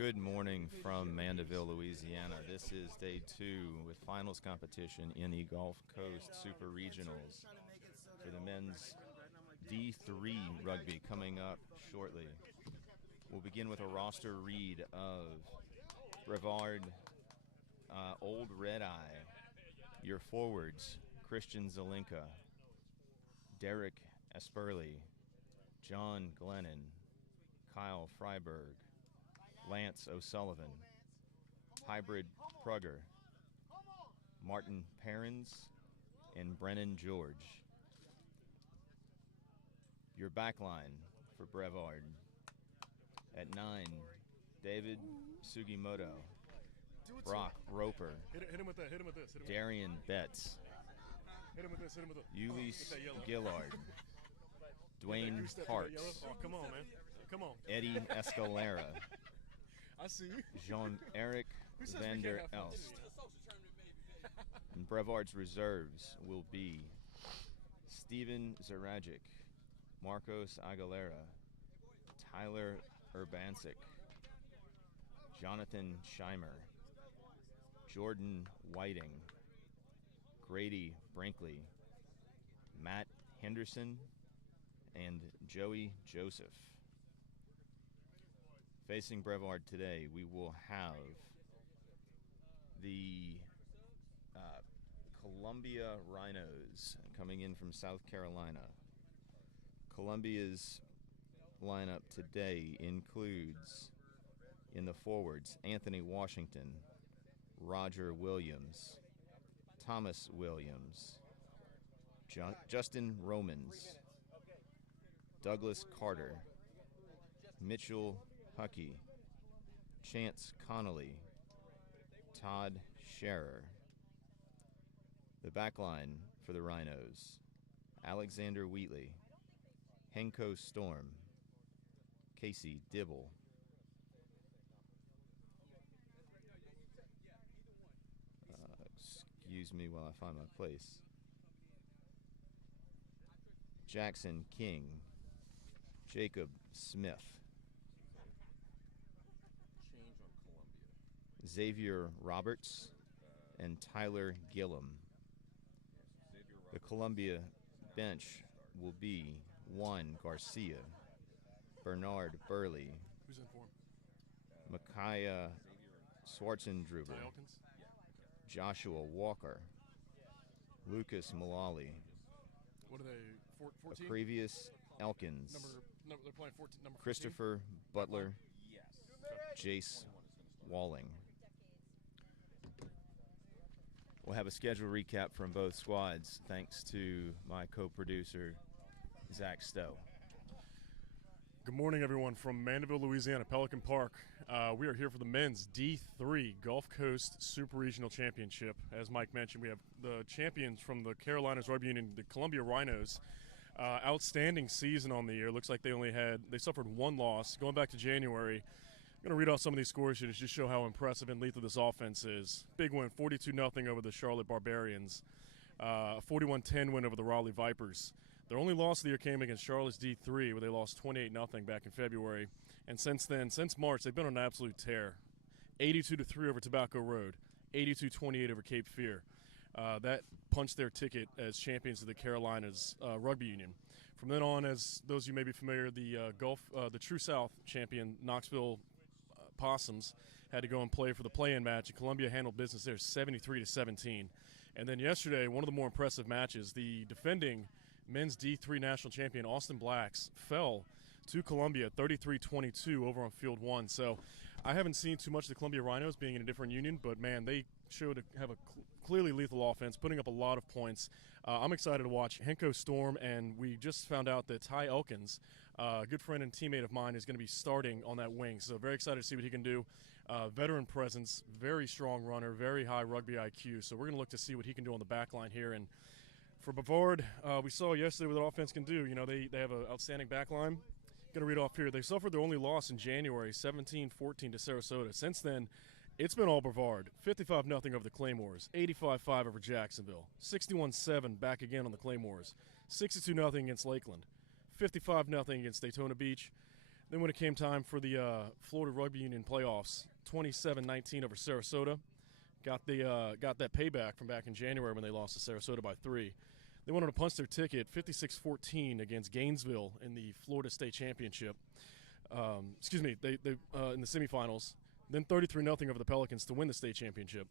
Good morning from Mandeville, Louisiana. This is day 2 with finals competition in the Gulf Coast Super Regionals for the men's D3 rugby coming up shortly. We'll begin with a roster read of Brevard, Old Red Eye, your forwards, Christian Zelinka, Derek Esperly, John Glennon, Kyle Freiberg, Lance O'Sullivan, Hybrid Prugger, Martin Perrins, and Brennan George. Your backline for Brevard. At 9, David Sugimoto, Brock Roper, Hit him with this. Darian Betts, Hit him with this. Ulysse Gillard, Dwayne Parks, Oh, come on, man. Come on. Eddie Escalera, I see you. Jean-Eric van der Elst. And Brevard's reserves will be Steven Zaragic, Marcos Aguilera, Tyler Urbancic, Jonathan Scheimer, Jordan Whiting, Grady Brinkley, Matt Henderson, and Joey Joseph. Facing Brevard today, we will have the Columbia Rhinos coming in from South Carolina. Columbia's lineup today includes, in the forwards, Anthony Washington, Roger Williams, Thomas Williams, Justin Romans, Douglas Carter, Mitchell Huckey, Chance Connolly, Todd Scherer. The backline for the Rhinos, Alexander Wheatley, Henko Storm, Casey Dibble, excuse me while I find my place, Jackson King, Jacob Smith, Xavier Roberts, and Tyler Gillum. The Columbia bench will be Juan Garcia, Bernard Burley, Who's in form? Micaiah Schwarzendruber, Joshua Walker, Lucas Mullally, What are they? 14? Previous Elkins, They're playing 14. Number 14? Christopher Butler, Jace Walling. We'll have a schedule recap from both squads, thanks to my co-producer, Zach Stowe. Good morning, everyone, from Mandeville, Louisiana, Pelican Park. We are here for the men's D3 Gulf Coast Super Regional Championship. As Mike mentioned, we have the champions from the Carolinas Rugby Union, the Columbia Rhinos. Outstanding season on the year. Looks like they suffered one loss. Going back to January, I'm going to read off some of these scores here to just show how impressive and lethal this offense is. Big win, 42-0 over the Charlotte Barbarians. 41-10 win over the Raleigh Vipers. Their only loss of the year came against Charlotte's D3, where they lost 28-0 back in February. And since then, since March, they've been on an absolute tear. 82-3 over Tobacco Road, 82-28 over Cape Fear. That punched their ticket as champions of the Carolinas Rugby Union. From then on, as those of you may be familiar, the True South champion Knoxville Possums had to go and play for the play-in match, and Columbia handled business there 73-17. And then yesterday, one of the more impressive matches, the defending men's D3 national champion Austin Blacks fell to Columbia 33-22 over on Field 1. So I haven't seen too much of the Columbia Rhinos being in a different union, but man, they showed to have a clearly lethal offense, putting up a lot of points. I'm excited to watch Henko Storm, and we just found out that Ty Elkins, a good friend and teammate of mine, is going to be starting on that wing. So very excited to see what he can do. Veteran presence, very strong runner, very high rugby IQ. So we're going to look to see what he can do on the back line here. And for Brevard, we saw yesterday what the offense can do. You know, they have an outstanding back line. Going to read off here. They suffered their only loss in January, 17-14 to Sarasota. Since then, it's been all Brevard. 55-0 over the Claymores, 85-5 over Jacksonville, 61-7 back again on the Claymores, 62-0 against Lakeland, 55-0 against Daytona Beach. Then when it came time for the Florida Rugby Union playoffs, 27-19 over Sarasota, got that payback from back in January when they lost to Sarasota by 3. They wanted to punch their ticket 56-14 against Gainesville in the Florida State Championship. They in the semifinals. Then 33-0 over the Pelicans to win the state championship.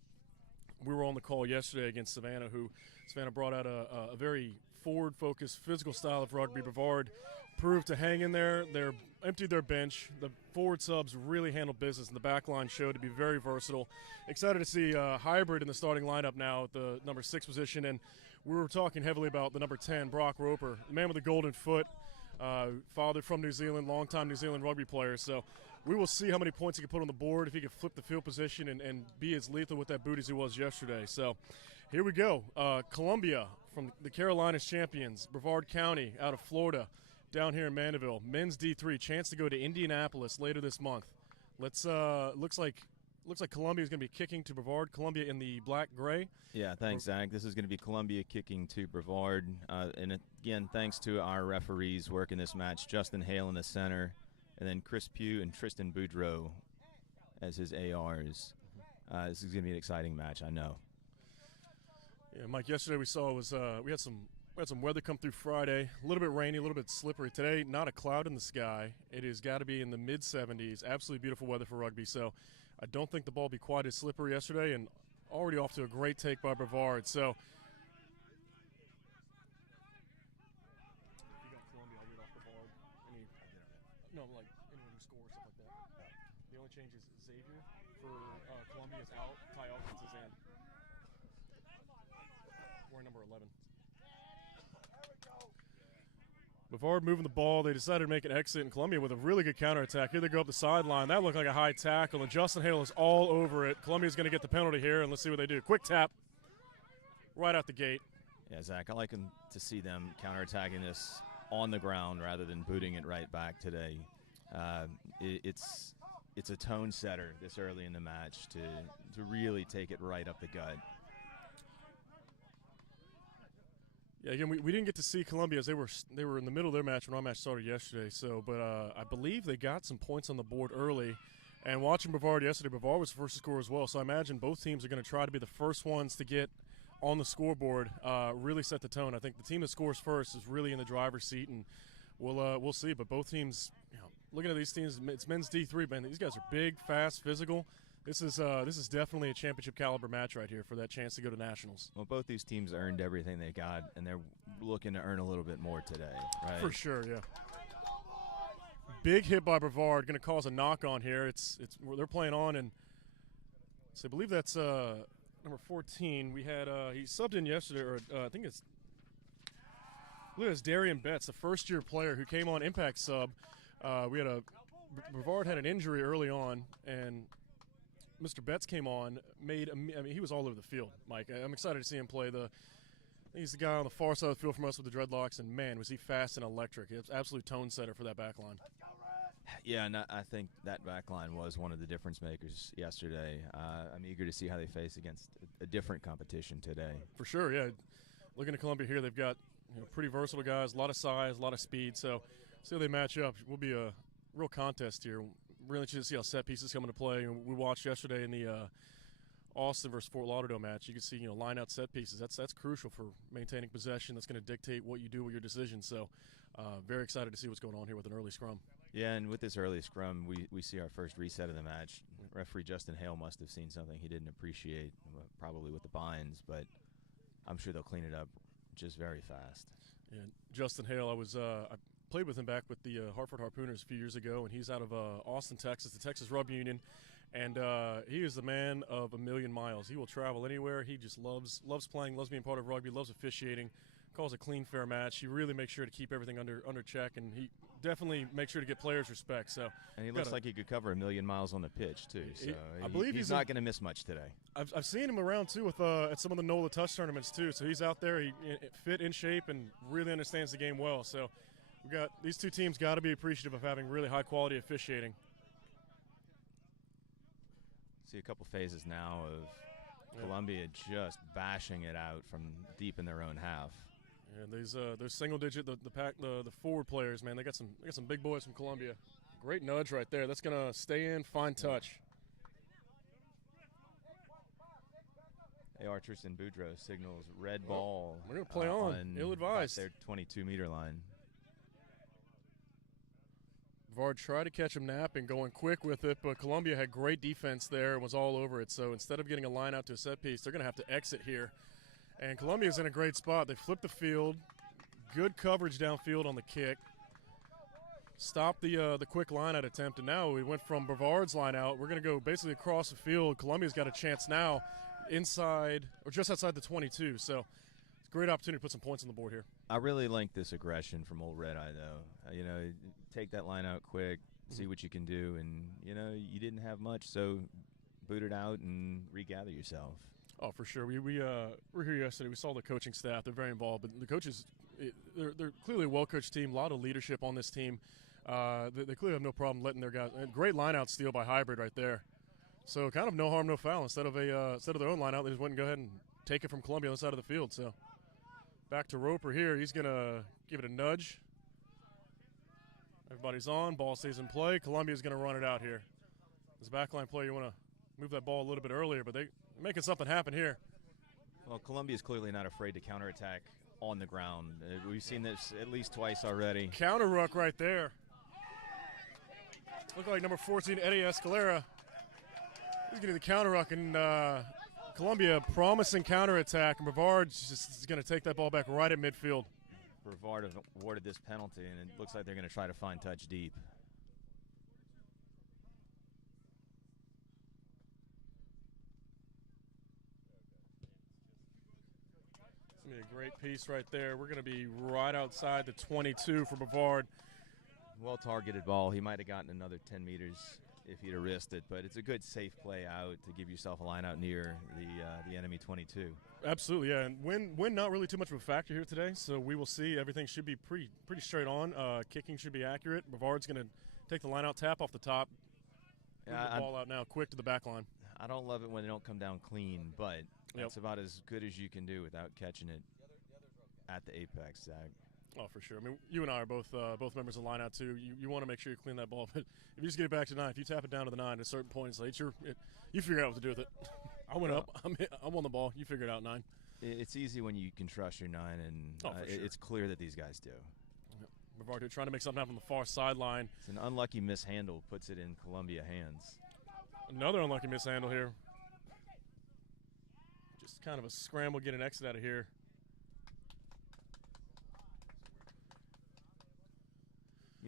We were on the call yesterday against Savannah, who Savannah brought out a very forward-focused, physical style of rugby. Brevard proved to hang in there. They emptied their bench. The forward subs really handled business, and the back line showed to be very versatile. Excited to see hybrid in the starting lineup now at the number 6 position, and we were talking heavily about the number 10, Brock Roper, the man with the golden foot, father from New Zealand, longtime New Zealand rugby player. So we will see how many points he can put on the board, if he can flip the field position and be as lethal with that boot as he was yesterday. So here we go. Columbia from the Carolinas champions, Brevard County out of Florida, down here in Mandeville. Men's D3, chance to go to Indianapolis later this month. Looks like Columbia is going to be kicking to Brevard. Columbia in the black-gray. Yeah, thanks, Zach. This is going to be Columbia kicking to Brevard. And again, thanks to our referees working this match, Justin Hale in the center, and then Chris Pugh and Tristan Boudreau as his ARs. This is going to be an exciting match, I know. Yeah, Mike, yesterday we had some weather come through Friday. A little bit rainy, a little bit slippery. Today, not a cloud in the sky. It has got to be in the mid-70s. Absolutely beautiful weather for rugby. So I don't think the ball will be quite as slippery yesterday, and already off to a great take by Brevard. So you got Columbia, I'll read off Brevard. Anyone who scores, stuff like that. The only change is Xavier for Columbia is out. Ty Elkins is in. We're number 11. Brevard moving the ball. They decided to make an exit in Columbia with a really good counterattack. Here they go up the sideline. That looked like a high tackle, and Justin Hale is all over it. Columbia's going to get the penalty here, and let's see what they do. Quick tap right out the gate. Yeah, Zach, I like to see them counterattacking this on the ground rather than booting it right back today. It's a tone setter this early in the match to really take it right up the gut. Yeah, again, we didn't get to see Columbia as they were in the middle of their match when our match started yesterday. So, but I believe they got some points on the board early. And watching Brevard yesterday, Brevard was the first to score as well. So I imagine both teams are going to try to be the first ones to get on the scoreboard, really set the tone. I think the team that scores first is really in the driver's seat, and we'll see. But both teams, looking at these teams, it's men's D3, man. These guys are big, fast, physical. This is definitely a championship caliber match right here for that chance to go to nationals. Well, both these teams earned everything they got, and they're looking to earn a little bit more today, right? For sure, yeah. Big hit by Brevard, going to cause a knock on here. They're playing on, and so I believe that's number 14. We had he subbed in yesterday, or I think it's Darian Betts, the first-year player who came on impact sub. Brevard had an injury early on, and Mr. Betts came on, he was all over the field, Mike. I'm excited to see him play. He's the guy on the far side of the field from us with the dreadlocks, and, man, was he fast and electric. It's absolute tone setter for that back line. Yeah, and I think that back line was one of the difference makers yesterday. I'm eager to see how they face against a different competition today. For sure, yeah. Looking at Columbia here, they've got pretty versatile guys, a lot of size, a lot of speed. So see how they match up. It will be a real contest here. Really interested to see how set pieces come into play. We watched yesterday in the Austin versus Fort Lauderdale match. You can see, line out set pieces. That's crucial for maintaining possession. That's going to dictate what you do with your decisions. So very excited to see what's going on here with an early scrum. Yeah, and with this early scrum, we see our first reset of the match. Referee Justin Hale must have seen something he didn't appreciate, probably with the binds, but I'm sure they'll clean it up just very fast. Yeah, Justin Hale, I played with him back with the Hartford Harpooners a few years ago, and he's out of Austin, Texas, the Texas Rugby Union, and he is the man of a million miles. He will travel anywhere. He just loves playing, loves being part of rugby, loves officiating, calls a clean, fair match. He really makes sure to keep everything under check, and he definitely makes sure to get players' respect. So, and he looks like he could cover a million miles on the pitch too. So I believe he's not going to miss much today. I've seen him around too with at some of the NOLA touch tournaments too. So he's out there, he fit in shape, and really understands the game well. So we got these two teams got to be appreciative of having really high quality officiating. See a couple phases now of Columbia just bashing it out from deep in their own half. And those single digit the forward players, man, they got some big boys from Columbia. Great nudge right there. That's going to stay in, fine touch. AR Tristan Boudreaux signals red ball. We're going to play on. Ill-advised. Their 22-meter line. Brevard tried to catch him napping, going quick with it, but Columbia had great defense there and was all over it. So instead of getting a line out to a set piece, they're going to have to exit here. And Columbia's in a great spot. They flipped the field. Good coverage downfield on the kick. Stopped the quick line-out attempt, and now we went from Brevard's line-out. We're going to go basically across the field. Columbia's got a chance now inside or just outside the 22. So it's a great opportunity to put some points on the board here. I really like this aggression from Old Red Eye, though. Take that line out quick, see what you can do, and, you didn't have much, so boot it out and regather yourself. Oh, for sure. We were here yesterday. We saw the coaching staff. They're very involved, but the coaches, they're clearly a well-coached team, a lot of leadership on this team. They clearly have no problem letting their guys. Great line-out steal by Hybrid right there. So kind of no harm, no foul. Instead of their own line-out, they just went and go ahead and take it from Columbia on the side of the field. So back to Roper here. He's going to give it a nudge. Everybody's on. Ball stays in play. Columbia's going to run it out here. As a backline player, you want to move that ball a little bit earlier, but they're making something happen here. Well, Columbia's clearly not afraid to counterattack on the ground. We've seen this at least twice already. Counter ruck right there. Look like number 14, Eddie Escalera. He's getting the counter ruck, and Columbia promising counterattack, and Brevard is going to take that ball back right at midfield. Brevard awarded this penalty, and it looks like they're going to try to find touch deep. It's going to be a great piece right there. We're going to be right outside the 22 for Brevard. Well-targeted ball. He might have gotten another 10 meters if he'd have risked it, but it's a good safe play out to give yourself a line out near the enemy 22. Absolutely, yeah. And wind not really too much of a factor here today, so we will see. Everything should be pretty straight on. Kicking should be accurate. Brevard's going to take the line out, tap off the top. Move the ball out now, quick to the back line. I don't love it when they don't come down clean, but that's about as good as you can do without catching it at the apex, Zach. Oh, for sure. I mean, you and I are both members of the line out too. You want to make sure you clean that ball, but if you just get it back to 9, if you tap it down to the 9 at a certain point, it's like you figure out what to do with it. I went up. I'm on the ball. You figure it out, 9. It's easy when you can trust your 9, and sure. It's clear that these guys do. Yep. Brevard here trying to make something happen on the far sideline. It's an unlucky mishandle, puts it in Columbia hands. Another unlucky mishandle here. Just kind of a scramble, get an exit out of here.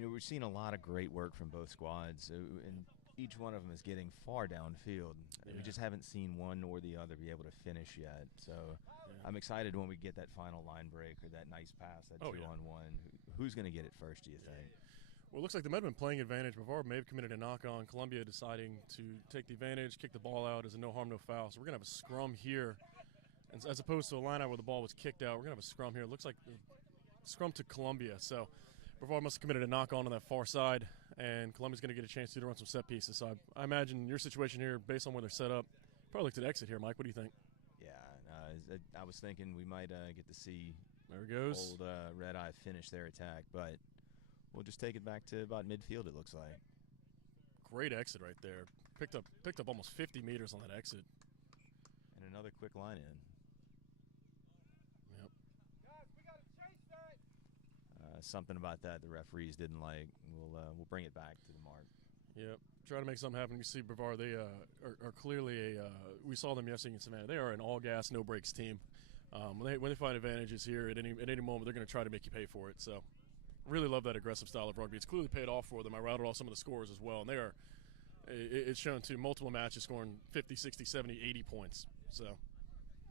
We're seeing a lot of great work from both squads, and each one of them is getting far downfield. Yeah. We just haven't seen one or the other be able to finish yet. So I'm excited when we get that final line break or that nice pass, that 2-on-1. Who's going to get it first, do you think? Well, it looks like they might have been playing advantage. Brevard may have committed a knock-on. Columbia deciding to take the advantage, kick the ball out as a no harm, no foul. So we're going to have a scrum here. And as opposed to a line out where the ball was kicked out, we're going to have a scrum here. It looks like a scrum to Columbia. So Brevard must have committed a knock-on that far side, and Columbia's going to get a chance to run some set pieces. So I imagine your situation here, based on where they're set up, probably look to the exit here, Mike. What do you think? Yeah, I was thinking we might get to see there it goes. Old Red Eye finish their attack, but we'll just take it back to about midfield, it looks like. Great exit right there. Picked up almost 50 meters on that exit. And another quick line in. Yep. Something about that the referees didn't like. We'll bring it back to the mark. Yep. Try to make something happen. You see Brevard, they are clearly we saw them yesterday in Savannah. They are an all-gas, no-brakes team. When they find advantages here at any moment, they're going to try to make you pay for it. So really love that aggressive style of rugby. It's clearly paid off for them. I routed off some of the scores as well, and they are it's shown to multiple matches scoring 50, 60, 70, 80 points. So,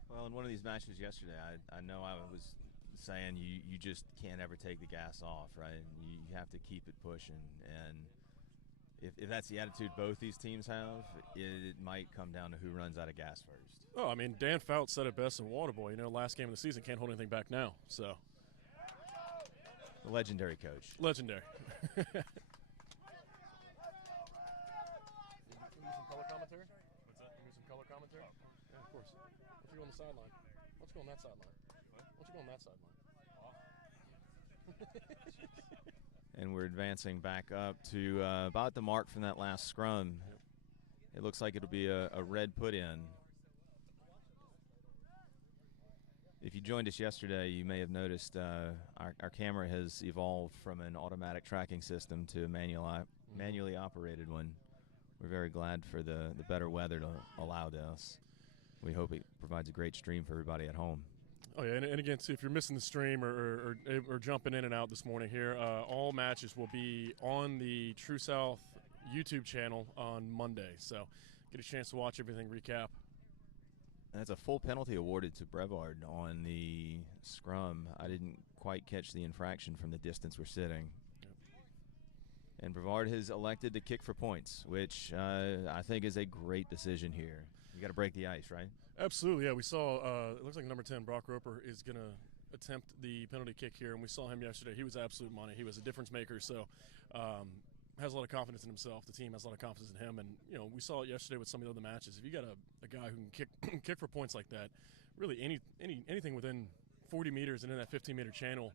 well, in one of these matches yesterday, I know I was saying you just can't ever take the gas off, right? You have to keep it pushing, and if that's the attitude both these teams have, it might come down to who runs out of gas first. Oh, I mean, Dan Fout said it best in Waterboy. Last game of the season, can't hold anything back now. So, the legendary coach. Legendary. Can you some color commentary? What's that? Can you some color commentary? Yeah, of course. Why don't you go on the sideline? Why don't you go on that sideline? What? Why don't you go on that sideline? And we're advancing back up to about the mark from that last scrum. Yep. It looks like it'll be a red put in. If you joined us yesterday, you may have noticed our camera has evolved from an automatic tracking system to a manually operated one. We're very glad for the better weather to allow this. We hope it provides a great stream for everybody at home. Oh, yeah, and again, see, if you're missing the stream or jumping in and out this morning here, all matches will be on the True South YouTube channel on Monday. So get a chance to watch everything, recap. That's a full penalty awarded to Brevard on the scrum. I didn't quite catch the infraction from the distance we're sitting. Yep. And Brevard has elected to kick for points, which I think is a great decision here. You got to break the ice, right? Absolutely, yeah. We saw, it looks like number 10, Brock Roper, is going to attempt the penalty kick here, and we saw him yesterday. He was absolute money. He was a difference maker, so has a lot of confidence in himself. The team has a lot of confidence in him, and we saw it yesterday with some of the other matches. If you got a guy who can kick for points like that, really anything within 40 meters and in that 15-meter channel,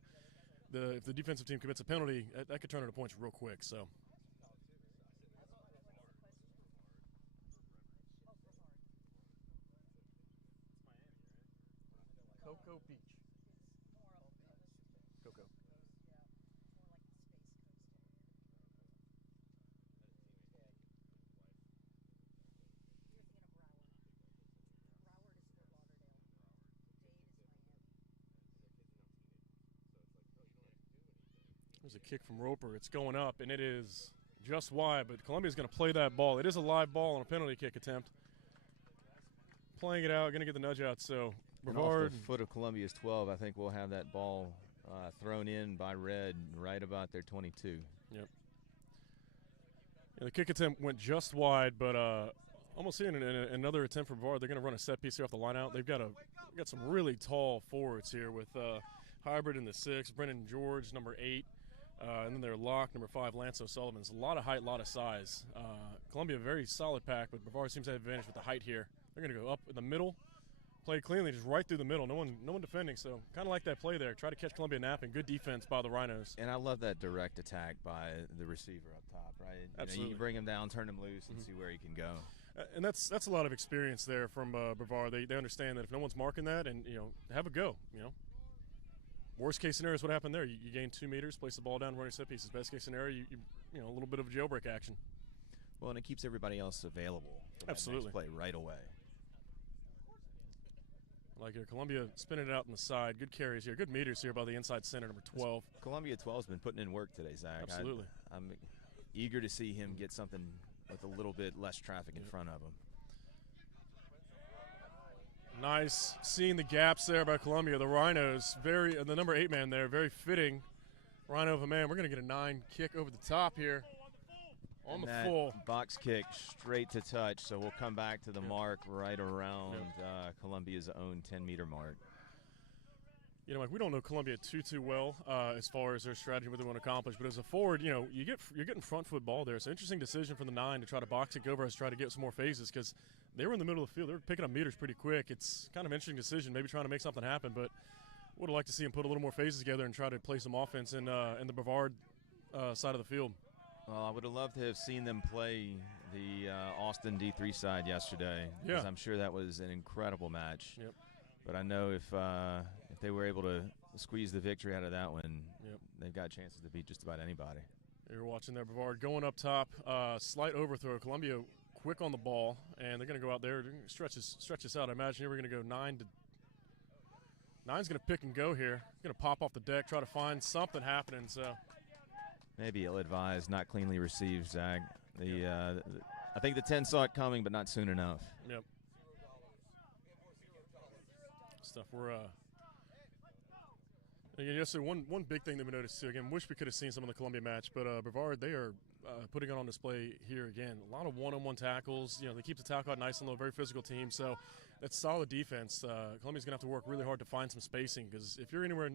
if the defensive team commits a penalty, that could turn into points real quick. So. Cocoa Beach. Cocoa. There's a kick from Roper. It's going up, and it is just wide, but Columbia's going to play that ball. It is a live ball on a penalty kick attempt. Playing it out, going to get the nudge out, so Brevard. Off the foot of Columbia's 12, I think we'll have that ball thrown in by Red right about their 22. Yep. Yeah, the kick attempt went just wide, but almost seeing another attempt from Brevard. They're going to run a set piece here off the line out. They've got some really tall forwards here with Hybrid in the 6, Brennan George, number 8, and then their lock, number 5, Lance O'Sullivan. It's a lot of height, a lot of size. Columbia, very solid pack, but Brevard seems to have advantage with the height here. They're going to go up in the middle, play cleanly, just right through the middle. No one defending, so kind of like that play there. Try to catch Columbia napping. Good defense by the Rhinos. And I love that direct attack by the receiver up top, right? Absolutely. You can bring him down, turn him loose, and see where he can go. And that's a lot of experience there from Brevard. They understand that if no one's marking that, and have a go. Worst case scenario is what happened there. You gain 2 meters, place the ball down, run your set pieces. Best case scenario, you a little bit of jailbreak action. Well, and it keeps everybody else available for that Absolutely. next play right away. Like here, Columbia spinning it out on the side. Good carries here. Good meters here by the inside center, number 12. Columbia 12's been putting in work today, Zach. Absolutely. I'm eager to see him get something with a little bit less traffic in front of him. Nice seeing the gaps there by Columbia. The Rhinos, the number 8 man there, very fitting. Rhino of a man. We're going to get a 9 kick over the top here. On the full. Box kick straight to touch, so we'll come back to the mark right around Columbia's own 10-meter mark. Mike, we don't know Columbia too well as far as their strategy, what they want to accomplish. But as a forward, you're getting front foot ball there. It's an interesting decision from the 9 to try to box it over us, try to get some more phases because they were in the middle of the field. They were picking up meters pretty quick. It's kind of an interesting decision, maybe trying to make something happen. But would have liked to see them put a little more phases together and try to play some offense in the Brevard side of the field. Well, I would have loved to have seen them play the Austin D3 side yesterday. Yeah. I'm sure that was an incredible match. Yep. But I know if they were able to squeeze the victory out of that one, they've got chances to beat just about anybody. You're watching there, Brevard going up top, slight overthrow. Columbia quick on the ball, and they're going to go out there, stretch this out. I imagine here we're going to go 9 to. 9's going to pick and go here. Going to pop off the deck, try to find something happening. So. Maybe ill-advised, not cleanly received, Zach. I think the 10 saw it coming, but not soon enough. Yep. Stuff we're again, yesterday, one big thing that we noticed too. Again, wish we could have seen some of the Columbia match, but Brevard, they are putting it on display here again. A lot of one-on-one tackles. They keep the tackle out nice and low. Very physical team. So that's solid defense. Columbia's gonna have to work really hard to find some spacing because if you're anywhere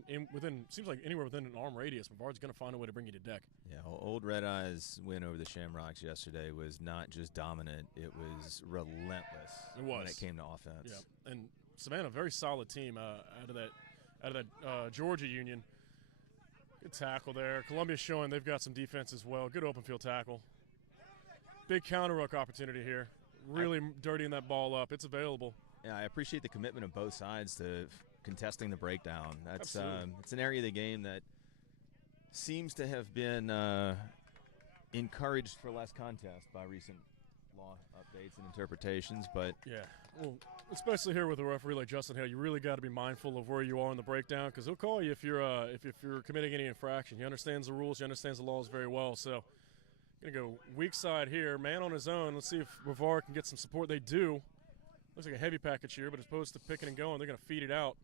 seems like anywhere within an arm radius, Brevard's gonna find a way to bring you to deck. Yeah, old Red Eyes win over the Shamrocks yesterday was not just dominant; it was relentless. It was when it came to offense. Yeah, and Savannah, very solid team out of that Georgia Union. Good tackle there. Columbia's showing they've got some defense as well. Good open field tackle. Big counter ruck opportunity here. Really dirtying that ball up. It's available. Yeah, I appreciate the commitment of both sides to contesting the breakdown. That's it's an area of the game that seems to have been encouraged for less contest by recent law updates and interpretations. But yeah, well, especially here with a referee like Justin Hale, you really got to be mindful of where you are in the breakdown, because he'll call you if you're committing any infraction. He understands the rules. He understands the laws very well. So, gonna go weak side here, man on his own. Let's see if Brevard can get some support. They do. Looks like a heavy package here, but as opposed to picking and going, they're gonna feed it out.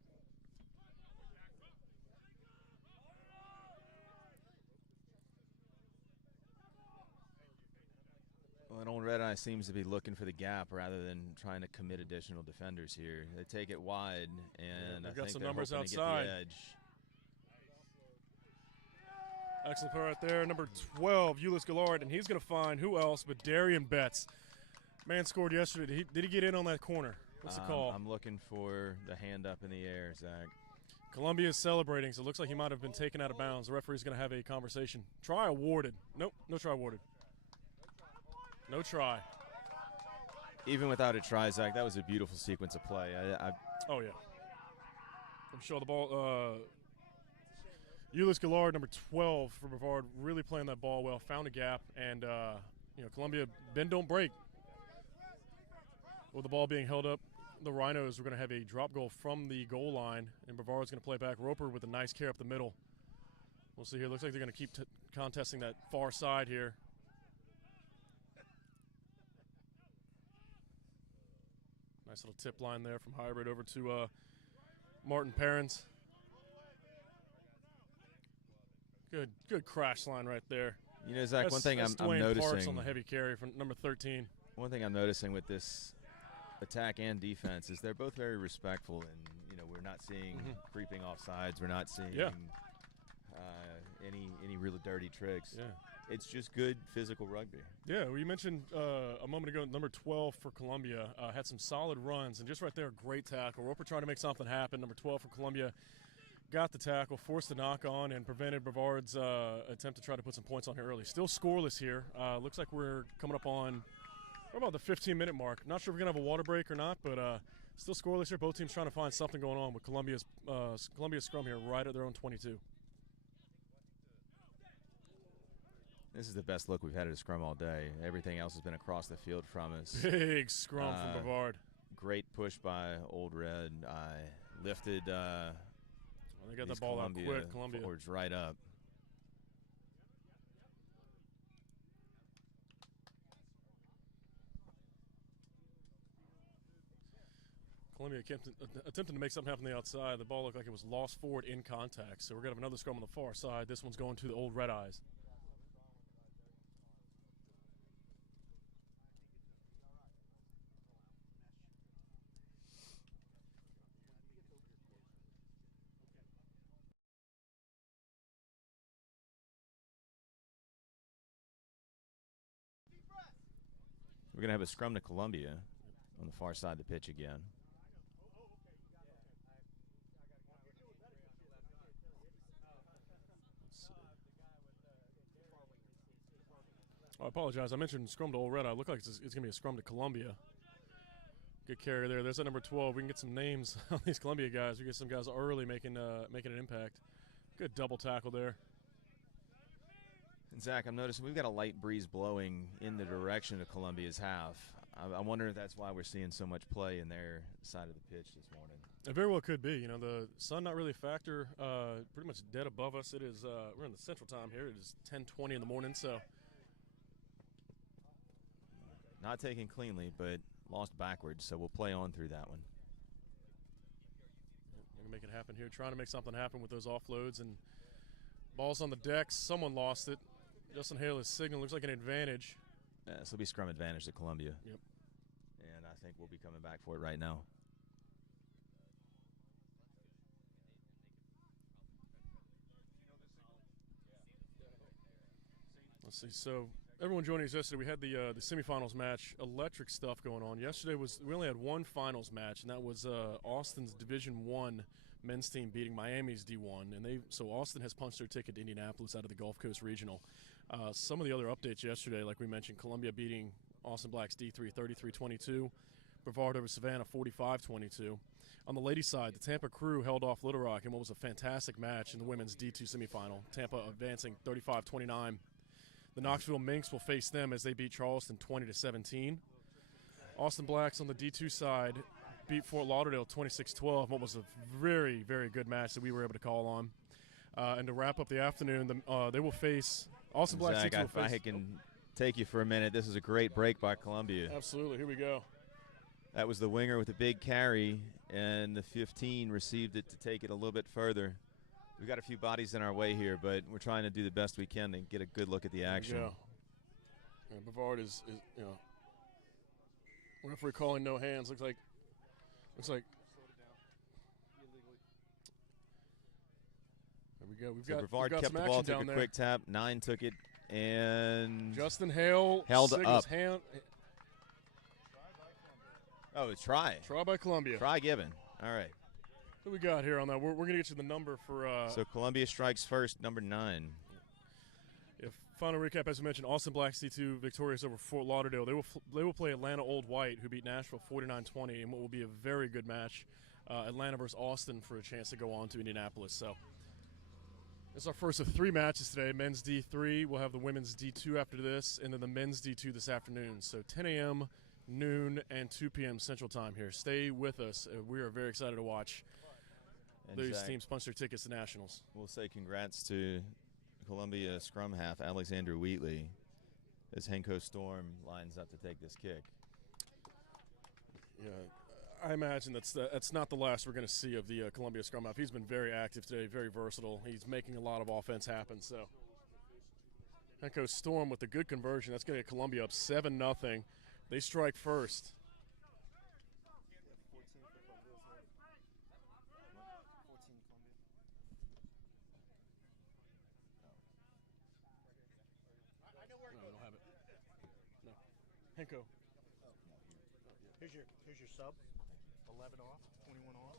Well, and Old Red Eye seems to be looking for the gap rather than trying to commit additional defenders here. They take it wide, and I think some they're numbers hoping outside. to get the edge. Excellent play right there. Number 12, Ulyss Gillard, and he's going to find who else but Darian Betts. Man scored yesterday. Did he get in on that corner? What's the call? I'm looking for the hand up in the air, Zach. Columbia is celebrating, so it looks like he might have been taken out of bounds. The referee's going to have a conversation. Try awarded. Nope, no try awarded. No try. Even without a try, Zach, that was a beautiful sequence of play. Oh, yeah. I'm sure the ball. Ulyss Gillard, number 12 for Brevard, really playing that ball well. Found a gap, and Columbia bend don't break. With the ball being held up, the Rhinos were going to have a drop goal from the goal line, and Brevard's going to play back. Roper with a nice carry up the middle. We'll see here. Looks like they're going to keep contesting that far side here. Nice little tip line there from Hybrid over to Martin Perrins. Good crash line right there. You know, Zach, one thing I'm noticing. Parks on the heavy carry from number 13. One thing I'm noticing with this attack and defense is they're both very respectful, and we're not seeing creeping off sides. We're not seeing any really dirty tricks. Yeah. It's just good physical rugby. Yeah, well, you mentioned a moment ago, number 12 for Columbia had some solid runs, and just right there, great tackle. Roper trying to make something happen. Number 12 for Columbia got the tackle, forced the knock on, and prevented Brevard's attempt to try to put some points on here early. Still scoreless here. Looks like we're coming up on about the 15-minute mark. Not sure if we're going to have a water break or not, but still scoreless here. Both teams trying to find something going on with Columbia's scrum here right at their own 22. This is the best look we've had at a scrum all day. Everything else has been across the field from us. Big scrum from Brevard. Great push by Old Red. Lifted they got the ball out quick. Columbia forwards right up. Columbia attempting to make something happen on the outside. The ball looked like it was lost forward in contact. So we're going to have another scrum on the far side. This one's going to the Old Red Eyes. We're going to have a scrum to Columbia on the far side of the pitch again. I apologize. I mentioned scrum to Old Red Eye. Look like it's going to be a scrum to Columbia. Good carry there. There's that number 12. We can get some names on these Columbia guys. We get some guys early making an impact. Good double tackle there. And Zach, I'm noticing we've got a light breeze blowing in the direction of Columbia's half. I wonder if that's why we're seeing so much play in their side of the pitch this morning. It very well could be. The sun not really a factor. Pretty much dead above us. It is. We're in the central time here. It is 10:20 in the morning. So not taken cleanly, but lost backwards. So we'll play on through that one. We're gonna make it happen here. Trying to make something happen with those offloads and balls on the decks. Someone lost it. Justin Hale is signaling. Looks like an advantage. This will be scrum advantage to Columbia. Yep. And I think we'll be coming back for it right now. Let's see. So everyone joining us yesterday, we had the semifinals match. Electric stuff going on. Yesterday we only had one finals match, and that was Austin's Division I men's team beating Miami's D1, and so Austin has punched their ticket to Indianapolis out of the Gulf Coast Regional. Some of the other updates yesterday, like we mentioned, Columbia beating Austin Black's D3 33-22, Brevard over Savannah 45-22. On the ladies' side, the Tampa Crew held off Little Rock in what was a fantastic match in the women's D2 semifinal. Tampa advancing 35-29. The Knoxville Minx will face them as they beat Charleston 20-17. Austin Blacks on the D2 side beat Fort Lauderdale 26-12. What was a very, very good match that we were able to call on. And to wrap up the afternoon, they will face Austin Blacks. Zach, if I can take you for a minute, this is a great break by Columbia. Absolutely. Here we go. That was the winger with a big carry, and the 15 received it to take it a little bit further. We've got a few bodies in our way here, but we're trying to do the best we can to get a good look at the action. Yeah, Brevard is referee calling no hands. Looks like. There we go. Brevard kept the ball, took a quick tap. 9 took it, and Justin Hale held up. Oh, it's try. Try by Columbia. Try given. All right. What we got here on that? We're going to get you the number for. So Columbia strikes first, number 9. If final recap, as we mentioned, Austin Black C2 victorious over Fort Lauderdale. They will play Atlanta Old White, who beat Nashville 49-20, in what will be a very good match. Atlanta versus Austin for a chance to go on to Indianapolis. So it's our first of 3 matches today. Men's D3. We'll have the women's D2 after this, and then the men's D2 this afternoon. So 10 a.m., noon, and 2 p.m. Central Time here. Stay with us. We are very excited to watch these teams punch their tickets to nationals. We'll say congrats to Columbia scrum half Alexander Wheatley as Henko Storm lines up to take this kick. Yeah, I imagine that's not the last we're going to see of the Columbia scrum half. He's been very active today, very versatile. He's making a lot of offense happen. So Henko Storm with a good conversion. That's going to get Columbia up 7-0. They strike first. Henko. Here's your sub. 11 off, 21 off.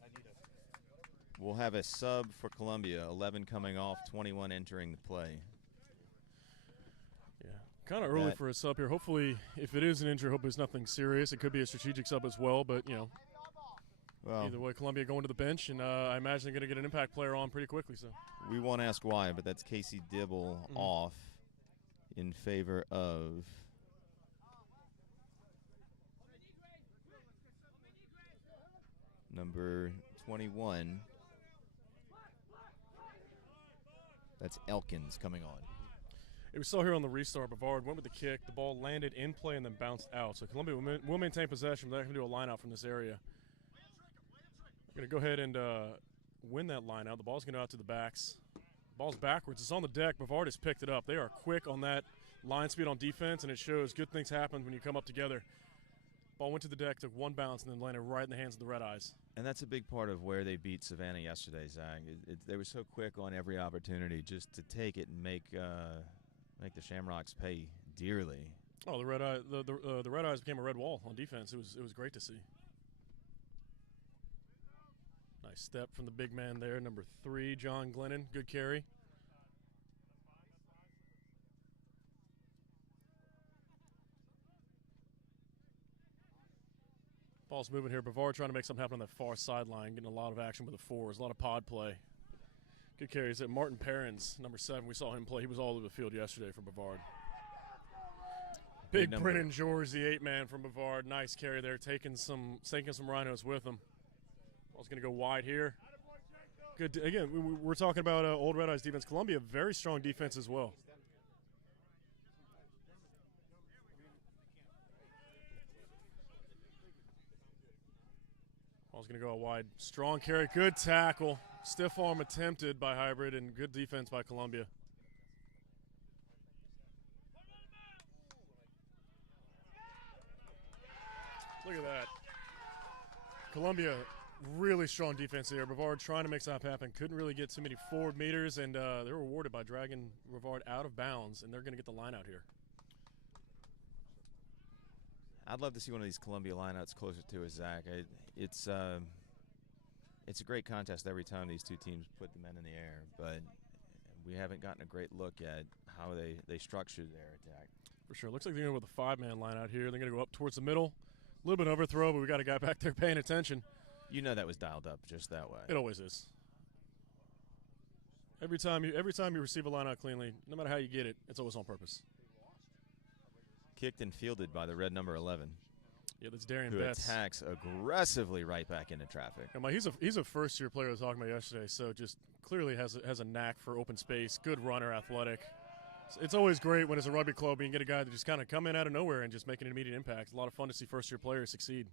I need a. We'll have a sub for Columbia. 11 coming off, 21 entering the play. Yeah, kind of early for a sub here. Hopefully, if it is an injury, hopefully it's nothing serious. It could be a strategic sub as well, but well, either way, Columbia going to the bench, and I imagine they're going to get an impact player on pretty quickly. So we won't ask why, but that's Casey Dibble off in favor of number 21. That's Elkins coming on. We saw here on the restart, Brevard went with the kick. The ball landed in play and then bounced out. So Columbia will maintain possession, but they're going to do a line out from this area. They're going to go ahead and win that line out. The ball's going to go out to the backs. Ball's backwards. It's on the deck. Brevard has picked it up. They are quick on that line speed on defense, and it shows good things happen when you come up together. Ball went to the deck, took one bounce, and then landed right in the hands of the Red Eyes. And that's a big part of where they beat Savannah yesterday, Zach. They were so quick on every opportunity just to take it and make the Shamrocks pay dearly. Oh, the Red Eyes became a red wall on defense. It was great to see. Nice step from the big man there, number 3, John Glennon. Good carry. Ball's moving here. Brevard trying to make something happen on that far sideline, getting a lot of action with the 4s, a lot of pod play. Good carries at Martin Perrins, number 7. We saw him play. He was all over the field yesterday for Brevard. Big Brennan George, the 8-man from Brevard. Nice carry there, taking some rhinos with him. Ball's going to go wide here. Good. Again, we're talking about old Red Eyes defense. Columbia, very strong defense as well. Ball's going to go out wide. Strong carry, good tackle. Stiff arm attempted by Hybrid, and good defense by Columbia. Look at that. Columbia, really strong defense here. Brevard trying to make something happen. Couldn't really get too many forward meters, and they were rewarded by dragging Brevard out of bounds, and they're going to get the line out here. I'd love to see one of these Columbia lineouts closer to us, Zach. it's a great contest every time these two teams put the men in the air, but we haven't gotten a great look at how they structured their attack. For sure. Looks like they're going to go with a 5-man line out here. They're going to go up towards the middle. A little bit overthrow, but we got a guy back there paying attention. You know that was dialed up just that way. It always is. Every time you receive a line out cleanly, no matter how you get it, it's always on purpose. Kicked and fielded by the red number 11. Yeah, that's Darian who Betts. attacks aggressively right back into traffic. And he's a first-year player I was talking about yesterday, so just clearly has a knack for open space, good runner, athletic. It's always great when it's a rugby club and you get a guy that just kind of come in out of nowhere and just make an immediate impact. It's a lot of fun to see first-year players succeed.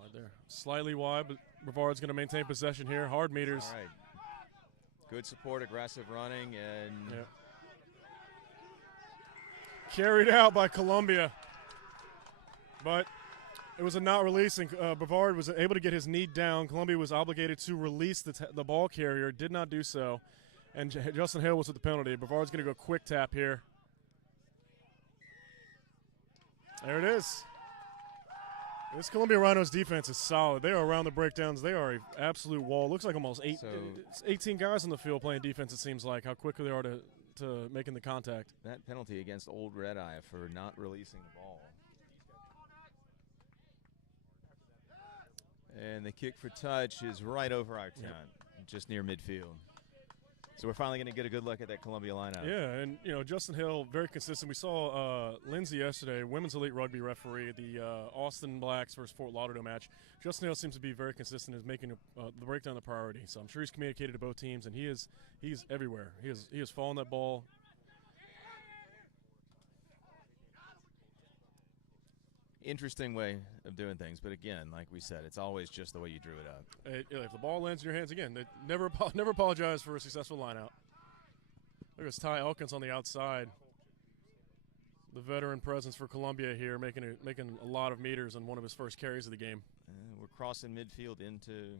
Right there. Slightly wide, but Brevard's going to maintain possession here. Hard meters. All right. Good support, aggressive running, and yeah. Carried out by Columbia. But it was a not releasing. Brevard was able to get his knee down. Columbia was obligated to release the ball carrier, did not do so. And Justin Hale was with the penalty. Brevard's going to go quick tap here. There it is. This Columbia Rhinos defense is solid. They are around the breakdowns. They are an absolute wall. Looks like almost 18 guys on the field playing defense, it seems like, how quickly they are to making the contact. That penalty against Old Red Eye for not releasing the ball. And the kick for touch is right over our tent, just near midfield. So we're finally going to get a good look at that Columbia lineup. Yeah, and Justin Hill, very consistent. We saw Lindsay yesterday, women's elite rugby referee at the Austin Blacks versus Fort Lauderdale match. Justin Hill seems to be very consistent in making the breakdown the priority. So I'm sure he's communicated to both teams, and he's everywhere. He is following that ball. Interesting way of doing things, but again, like we said, it's always just the way you drew it up. If the ball lands in your hands again, they never apologize for a successful line out. Look at Ty Elkins on the outside. The veteran presence for Columbia here, making a lot of meters on one of his first carries of the game. We're crossing midfield into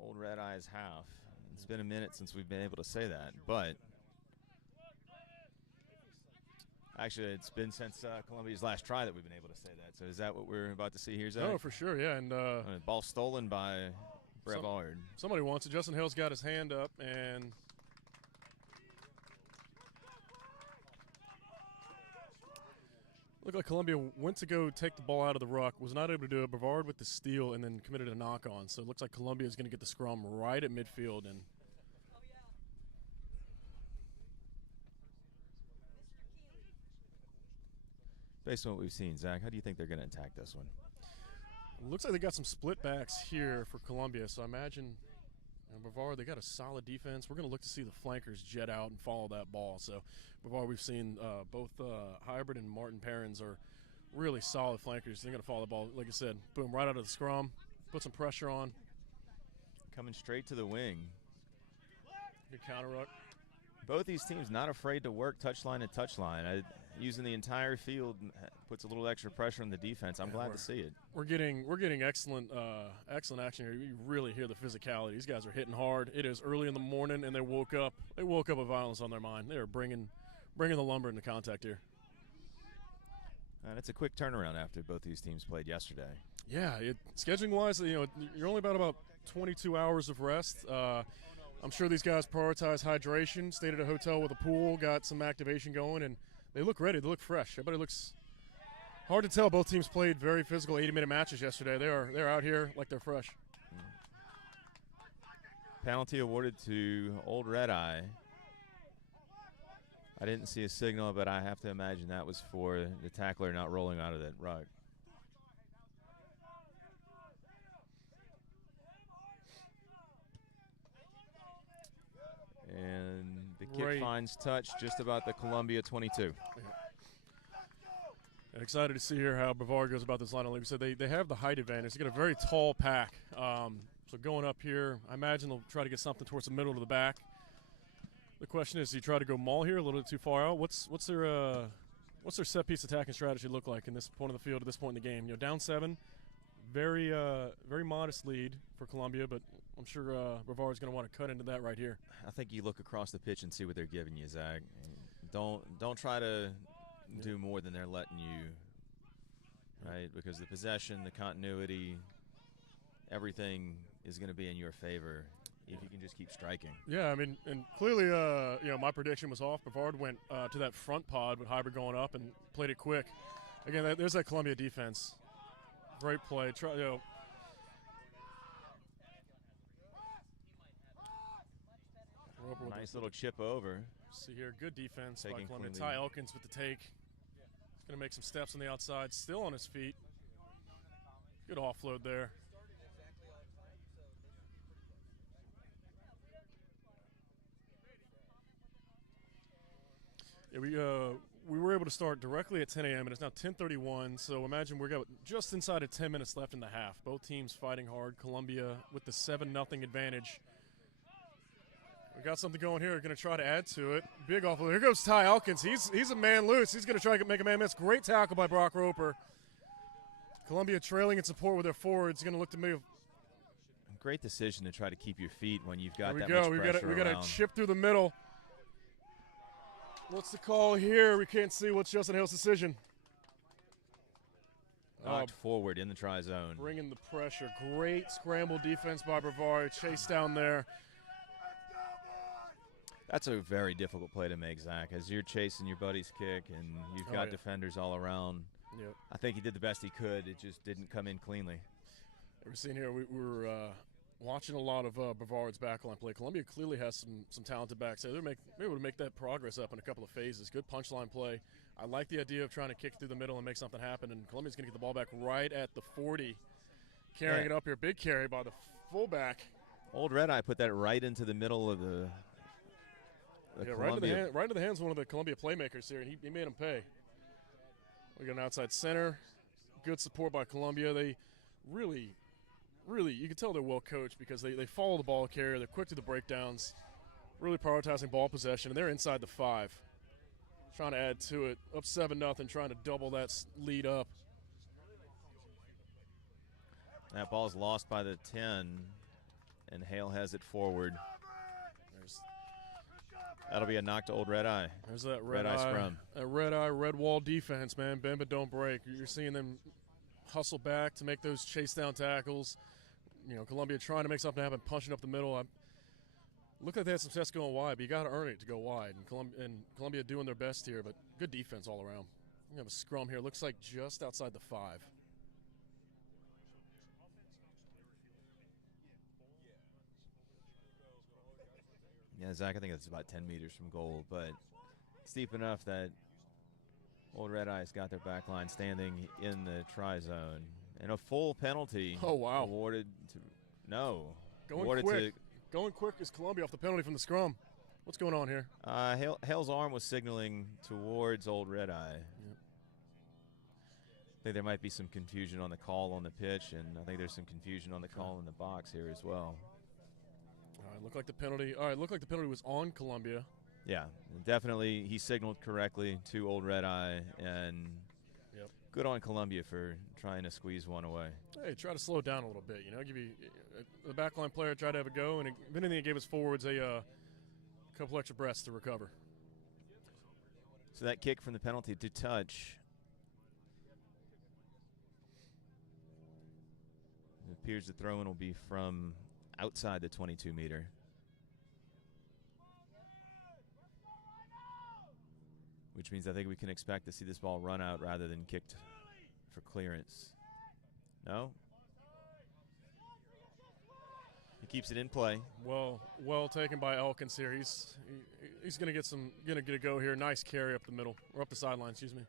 Old Red Eye's half. It's been a minute since we've been able to say that, but actually, it's been since Columbia's last try that we've been able to say that. So is that what we're about to see here, Zach? Oh, for sure, yeah. And ball stolen by Brevard. Somebody wants it. Justin Hill's got his hand up, and looked like Columbia went to go take the ball out of the ruck, was not able to do it. Brevard with the steal, and then committed a knock-on. So it looks like Columbia is going to get the scrum right at midfield. And based on what we've seen, Zach, how do you think they're going to attack this one? It looks like they got some split backs here for Columbia, so I imagine Brevard, they got a solid defense. We're going to look to see the flankers jet out and follow that ball. So Brevard, we've seen both Hybrid and Martin Perrins are really solid flankers. They're going to follow the ball, like I said, boom, right out of the scrum, put some pressure on. Coming straight to the wing. Good counter ruck. Both these teams not afraid to work touchline to touchline. Using the entire field puts a little extra pressure on the defense. I'm glad to see it. We're getting excellent action here. You really hear the physicality. These guys are hitting hard. It is early in the morning, and they woke up with violence on their mind. They are bringing the lumber into contact here. It's a quick turnaround after both these teams played yesterday. Yeah, scheduling wise, you're only about 22 hours of rest. I'm sure these guys prioritize hydration, stayed at a hotel with a pool, got some activation going, and they look ready. They look fresh. Everybody looks hard to tell. Both teams played very physical 80-minute matches yesterday. They're out here like they're fresh. Penalty awarded to Old Red Eye. I didn't see a signal, but I have to imagine that was for the tackler not rolling out of that ruck. And the kick finds touch just about the Columbia 22. And excited to see here how Brevard goes about this line. Like we said, they have the height advantage. They got a very tall pack. So going up here, I imagine they'll try to get something towards the middle to the back. The question is, do you try to go maul here a little bit too far out? What's their set piece attacking strategy look like in this point of the field at this point in the game? Down 7, very modest lead for Columbia, but I'm sure Brevard's going to want to cut into that right here. I think you look across the pitch and see what they're giving you, Zach. Don't try to do more than they're letting you right? Because the possession, the continuity, everything is going to be in your favor if you can just keep striking. Yeah, I mean, and clearly, my prediction was off. Brevard went to that front pod with Hybrid going up and played it quick. Again, there's that Columbia defense. Great play. Nice little chip over. See here, good defense by Taking Columbia. cleanly. Ty Elkins with the take. He's going to make some steps on the outside, still on his feet. Good offload there. Yeah, we were able to start directly at 10 a.m. and it's now 10:31. So imagine we've got just inside of 10 minutes left in the half. Both teams fighting hard. Columbia with the 7-0 advantage. We got something going here. We're going to try to add to it. Big offload. Here goes Ty Elkins. He's a man loose. He's going to try to make a man miss. Great tackle by Brock Roper. Columbia trailing in support with their forwards. Going to look to move. Great decision to try to keep your feet when you've got There that we go. much pressure We got around. a chip through the middle. What's the call here? We can't see what's Justin Hale's decision. Knocked forward in the try zone. Bringing the pressure. Great scramble defense by Brevard. Chase down there. That's a very difficult play to make, Zach, as you're chasing your buddy's kick and you've got defenders all around. Yep. I think he did the best he could. It just didn't come in cleanly. We're seeing here, we were watching a lot of Brevard's backline play. Columbia clearly has some talented backs there. They're able to make that progress up in a couple of phases. Good punchline play. I like the idea of trying to kick through the middle and make something happen, and Columbia's going to get the ball back right at the 40. Carrying it up here. Big carry by the fullback. Old Red Eye put that right into the middle of the Columbia. Right into the hands of one of the Columbia playmakers here, and he made him pay. We got an outside center. Good support by Columbia. They really, you can tell they're well coached because they follow the ball carrier. They're quick to the breakdowns, really prioritizing ball possession, and they're inside the 5. Trying to add to it. Up 7-0, trying to double that lead up. That ball's lost by the 10, and Hale has it forward. That'll be a knock to Old Red Eye. There's that Red Eye scrum. A red eye, red wall defense, man. Bend but don't break. You're seeing them hustle back to make those chase down tackles. Columbia trying to make something happen, punching up the middle. Look like they had success going wide, but you got to earn it to go wide. And Columbia doing their best here, but good defense all around. We have a scrum here. Looks like just outside the 5. Yeah, Zach, I think it's about 10 meters from goal, but it's deep enough that Old Red Eye's got their back line standing in the try zone. And a full penalty awarded to – no. Going quick is Columbia off the penalty from the scrum. What's going on here? Hale's arm was signaling towards Old Red Eye. Yep. I think there might be some confusion on the call on the pitch, and I think there's some confusion on the call in the box here as well. All right, looked like the penalty was on Columbia. Yeah, definitely he signaled correctly to Old Red Eye, and good on Columbia for trying to squeeze one away. Hey, try to slow it down a little bit. Give you the backline player tried to have a go, and if anything, it gave us forwards a couple extra breaths to recover. So that kick from the penalty to touch. It appears the throw-in will be from outside the 22-meter. Which means I think we can expect to see this ball run out rather than kicked for clearance. No? He keeps it in play. Well taken by Elkins here. He's gonna get a go here. Nice carry up the middle, or up the sideline, excuse me.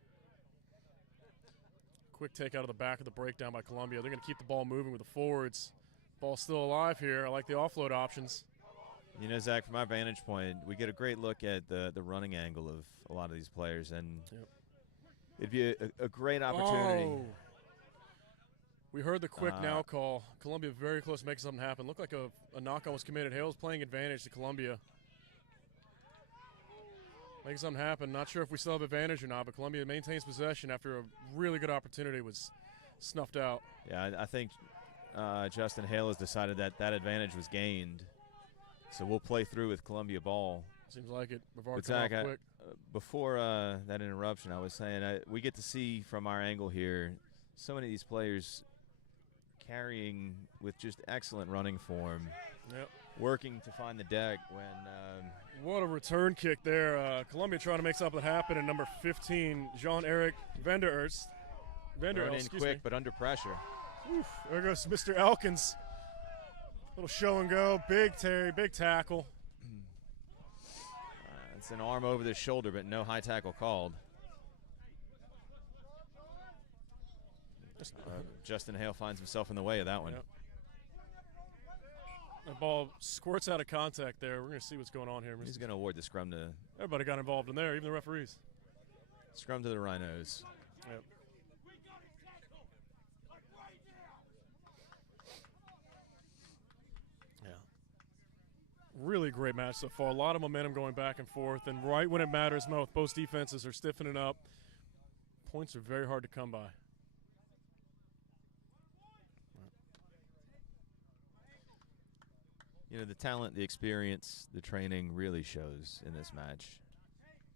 Quick take out of the back of the breakdown by Columbia. They're gonna keep the ball moving with the forwards. Ball's still alive here. I like the offload options. Zach, from our vantage point, we get a great look at the running angle of a lot of these players, and it'd be a great opportunity. Oh. We heard the quick now call. Columbia very close to making something happen. Looked like a knock-on was committed. Hale's playing advantage to Columbia. Making something happen. Not sure if we still have advantage or not, but Columbia maintains possession after a really good opportunity was snuffed out. Yeah, I think Justin Hale has decided that advantage was gained. So we'll play through with Columbia ball. Seems like it. But Zach, before that interruption, I was saying we get to see from our angle here so many of these players carrying with just excellent running form. Yep. Working to find the deck when what a return kick there. Columbia trying to make something happen, and number 15, Jean-Eric Vandererst. thrown in quick but under pressure. Oof, there goes Mr. Elkins. Little show and go, big Terry, big tackle. It's an arm over the shoulder, but no high tackle called. Justin Hale finds himself in the way of that one. Yep. The ball squirts out of contact there. We're going to see what's going on here. He's going to award the scrum to... Everybody got involved in there, even the referees. Scrum to the Rhinos. Yep. Yeah. Really great match so far. A lot of momentum going back and forth. And right when it matters most, both defenses are stiffening up. Points are very hard to come by. You know, the talent, the experience, the training really shows in this match.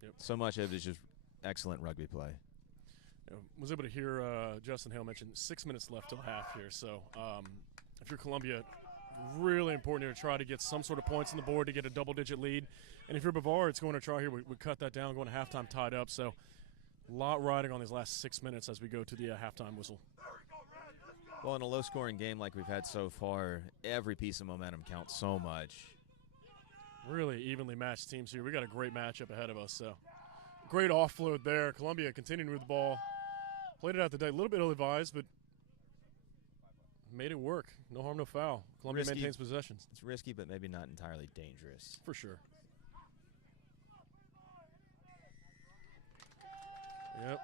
Yep. So much of it is just excellent rugby play. Was able to hear Justin Hale mention 6 minutes left till half here. So if you're Columbia, really important here to try to get some sort of points on the board to get a double-digit lead. And if you're Bavard, it's going to try here. We cut that down, going to halftime tied up. So a lot riding on these last 6 minutes as we go to the halftime whistle. Well, in a low-scoring game like we've had so far, every piece of momentum counts so much. Really evenly matched teams here. We got a great matchup ahead of us. So great offload there. Columbia continuing with the ball. Played it out the day. A little bit ill-advised, but made it work. No harm, no foul. Columbia Risky. maintains possessions. It's risky, but maybe not entirely dangerous. For sure. Yep.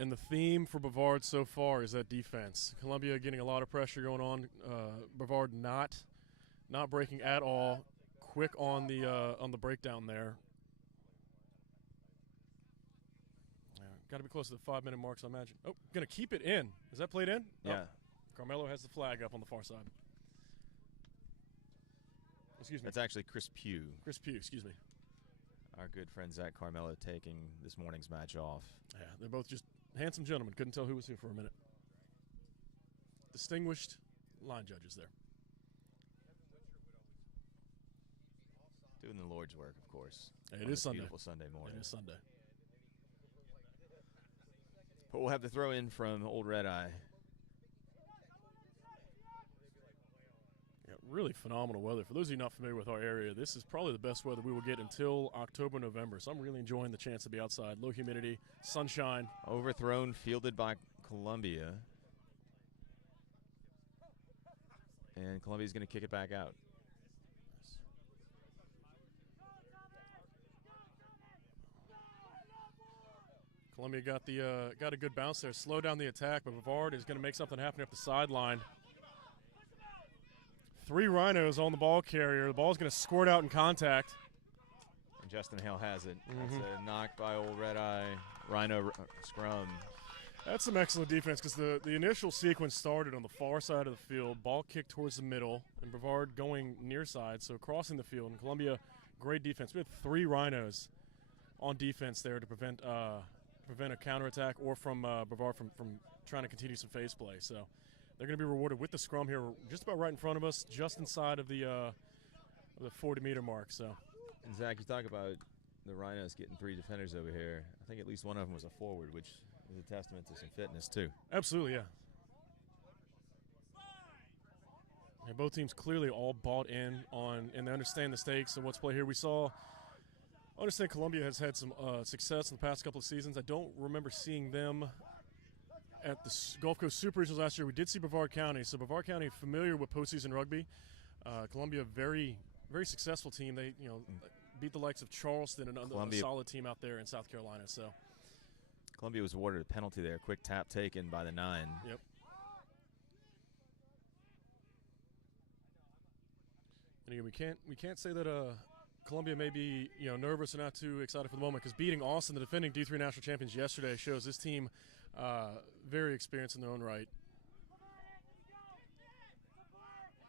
And the theme for Bavard so far is that defense. Columbia getting a lot of pressure going on. Bavard not breaking at all. Quick on the breakdown there. Got to be close to the 5-minute marks, I imagine. Oh, going to keep it in. Is that played in? Yeah. Oh, Carmelo has the flag up on the far side. Excuse me. That's actually Chris Pugh. Chris Pugh, excuse me. Our good friend Zach Carmelo taking this morning's match off. Yeah, they're both just handsome gentlemen. Couldn't tell who was who for a minute. Distinguished line judges there. Doing the Lord's work, of course. It is Sunday. Beautiful Sunday morning. It is Sunday. But we'll have the throw in from Old Red Eye. Yeah, really phenomenal weather. For those of you not familiar with our area, this is probably the best weather we will get until October, November. So I'm really enjoying the chance to be outside. Low humidity, sunshine. Overthrown, fielded by Columbia. And Columbia's going to kick it back out. Columbia got a good bounce there. Slow down the attack, but Bavard is going to make something happen up the sideline. 3 Rhinos on the ball carrier. The ball's going to squirt out in contact. And Justin Hale has it. That's a knock by Old Red Eye. Rhino scrum. That's some excellent defense because the initial sequence started on the far side of the field. Ball kicked towards the middle, and Bavard going near side, so crossing the field. And Columbia, great defense. We had 3 Rhinos on defense there to prevent a counterattack or from Bavard from trying to continue some phase play. So they're going to be rewarded with the scrum here just about right in front of us, just inside of the 40-meter mark. So, and Zach, you talk about the Rhinos getting 3 defenders over here. I think at least one of them was a forward, which is a testament to some fitness too. Absolutely, yeah. And both teams clearly all bought in on, and they understand the stakes and what's play here. I understand Columbia has had some success in the past couple of seasons. I don't remember seeing them at the Gulf Coast Super Regionals last year. We did see Brevard County, so Brevard County familiar with postseason rugby. Columbia, very, very successful team. They beat the likes of Charleston and a solid team out there in South Carolina. So Columbia was awarded a penalty there. Quick tap taken by the 9. Yep. And again, we can't say that Columbia may be nervous or not too excited for the moment because beating Austin, the defending D3 national champions, yesterday shows this team very experienced in their own right.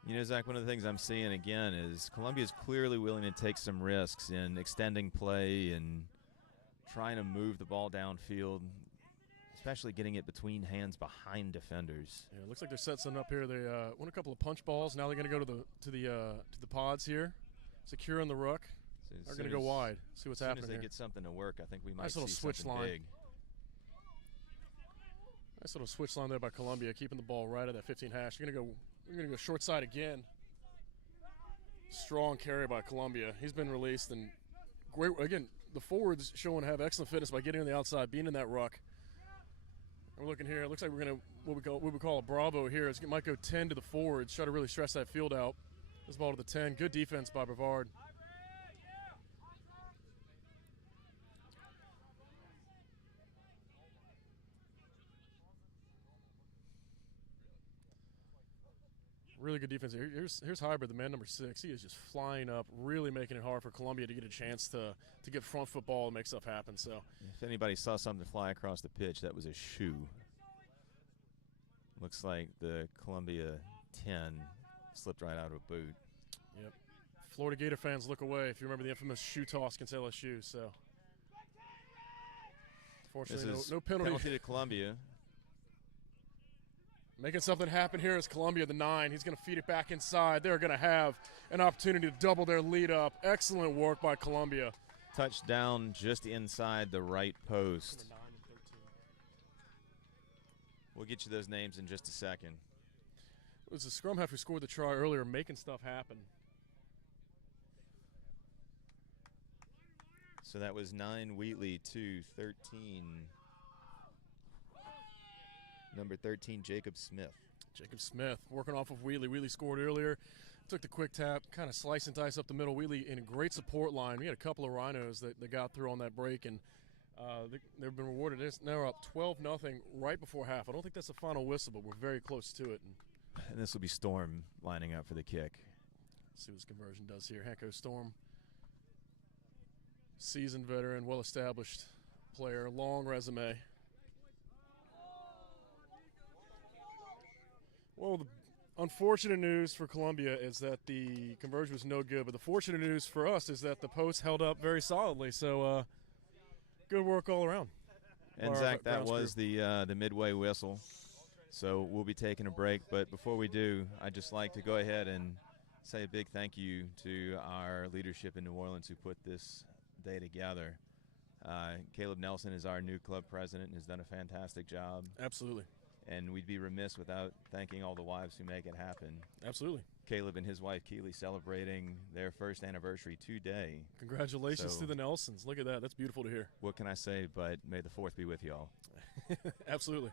You know, Zach, one of the things I'm seeing again is Columbia's clearly willing to take some risks in extending play and trying to move the ball downfield. especially getting it between hands behind defenders. Yeah, it looks like they're setting something up here. They won a couple of punch balls. Now they're going to go to the pods here, securing the ruck. So they're going to go wide. See what's happening as they here. get something to work, I think we might nice see little switch something line. big. Nice little switch line there by Columbia, keeping the ball right at that 15 hash. We're gonna go short side again. Strong carry by Columbia. He's been released, and great again. The forwards showing have excellent fitness by getting on the outside, being in that ruck. We're looking here. It looks like we're gonna what we call a bravo here. It might go 10 to the forwards. Try to really stress that field out. This ball to the 10. Good defense by Brevard. Really good defense here. Here's Hybrid, the man number 6. He is just flying up, really making it hard for Columbia to get a chance to get front football and make stuff happen. So, if anybody saw something fly across the pitch, that was a shoe. Looks like the Columbia 10 slipped right out of a boot. Yep. Florida Gator fans, look away if you remember the infamous shoe toss against LSU. So, fortunately, no penalty. Penalty to Columbia. Making something happen here is Columbia, the 9. He's going to feed it back inside. They're going to have an opportunity to double their lead up. Excellent work by Columbia. Touchdown just inside the right post. We'll get you those names in just a second. It was the scrum half who scored the try earlier, making stuff happen. So that was 9 Wheatley to 13. Number 13, Jacob Smith. Jacob Smith working off of Wheatley. Wheatley scored earlier. Took the quick tap, kind of slice and dice up the middle. Wheatley in a great support line. We had a couple of rhinos that got through on that break, and they've been rewarded. Now we're up 12-0 right before half. I don't think that's the final whistle, but we're very close to it. And this will be Storm lining up for the kick. Let's see what this conversion does here. Hanko Storm, seasoned veteran, well-established player, long resume. Well, the unfortunate news for Columbia is that the conversion was no good, but the fortunate news for us is that the post held up very solidly. So, good work all around. And Zach, that was the midway whistle. So we'll be taking a break, but before we do, I'd just like to go ahead and say a big thank you to our leadership in New Orleans who put this day together. Caleb Nelson is our new club president and has done a fantastic job. Absolutely. And we'd be remiss without thanking all the wives who make it happen. Absolutely. Caleb and his wife Keely celebrating their first anniversary today. Congratulations to the Nelsons. Look at that. That's beautiful to hear. What can I say but may the 4th be with y'all. Absolutely.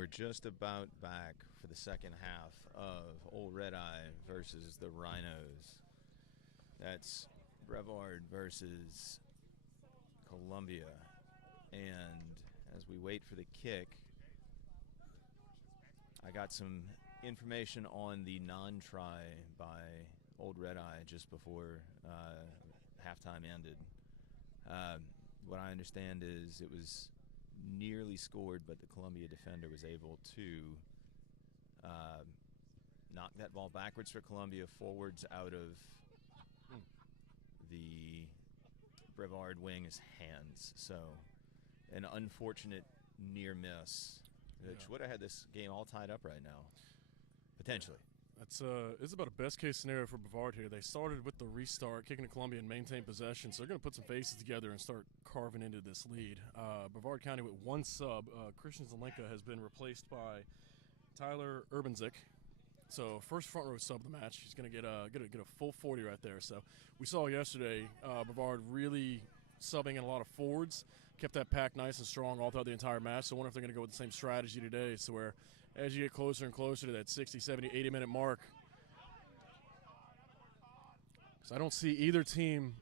we're just about back for the second half of Old Red Eye versus the Rhinos. That's Brevard versus Columbia. And as we wait for the kick, I got some information on the non-try by Old Red Eye just before halftime ended. What I understand is it was nearly scored, but the Columbia defender was able to knock that ball backwards for Columbia, forwards out of the Brevard wing's hands. So an unfortunate near miss, which would have had this game all tied up right now, potentially. It's about a best-case scenario for Brevard here. They started with the restart, kicking to Columbia and maintain possession, so they're going to put some faces together and start carving into this lead. Brevard County with one sub. Christian Zelenka has been replaced by Tyler Urbanzik. So first front row sub of the match. He's going to get a full 40 right there. So we saw yesterday Brevard really subbing in a lot of forwards, kept that pack nice and strong all throughout the entire match. So I wonder if they're going to go with the same strategy today, so where as you get closer and closer to that 60, 70, 80-minute mark. So I don't see either team,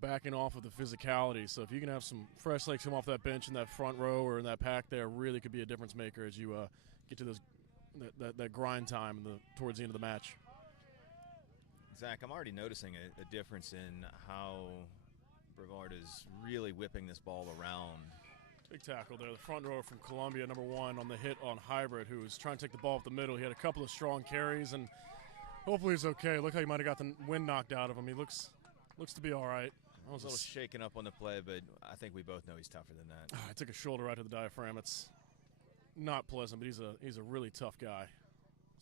backing off of the physicality. So if you can have some fresh legs come off that bench in that front row or in that pack there, really could be a difference maker as you get to that grind time towards the end of the match. Zach, I'm already noticing a difference in how Brevard is really whipping this ball around. Big tackle there. The front rower from Columbia, number 1, on the hit on Hybrid, who was trying to take the ball up the middle. He had a couple of strong carries, and hopefully he's okay. Look how he might have got the wind knocked out of him. He looks to be all right. I was a little shaken up on the play, but I think we both know he's tougher than that. I took a shoulder right to the diaphragm. It's not pleasant, but he's a really tough guy.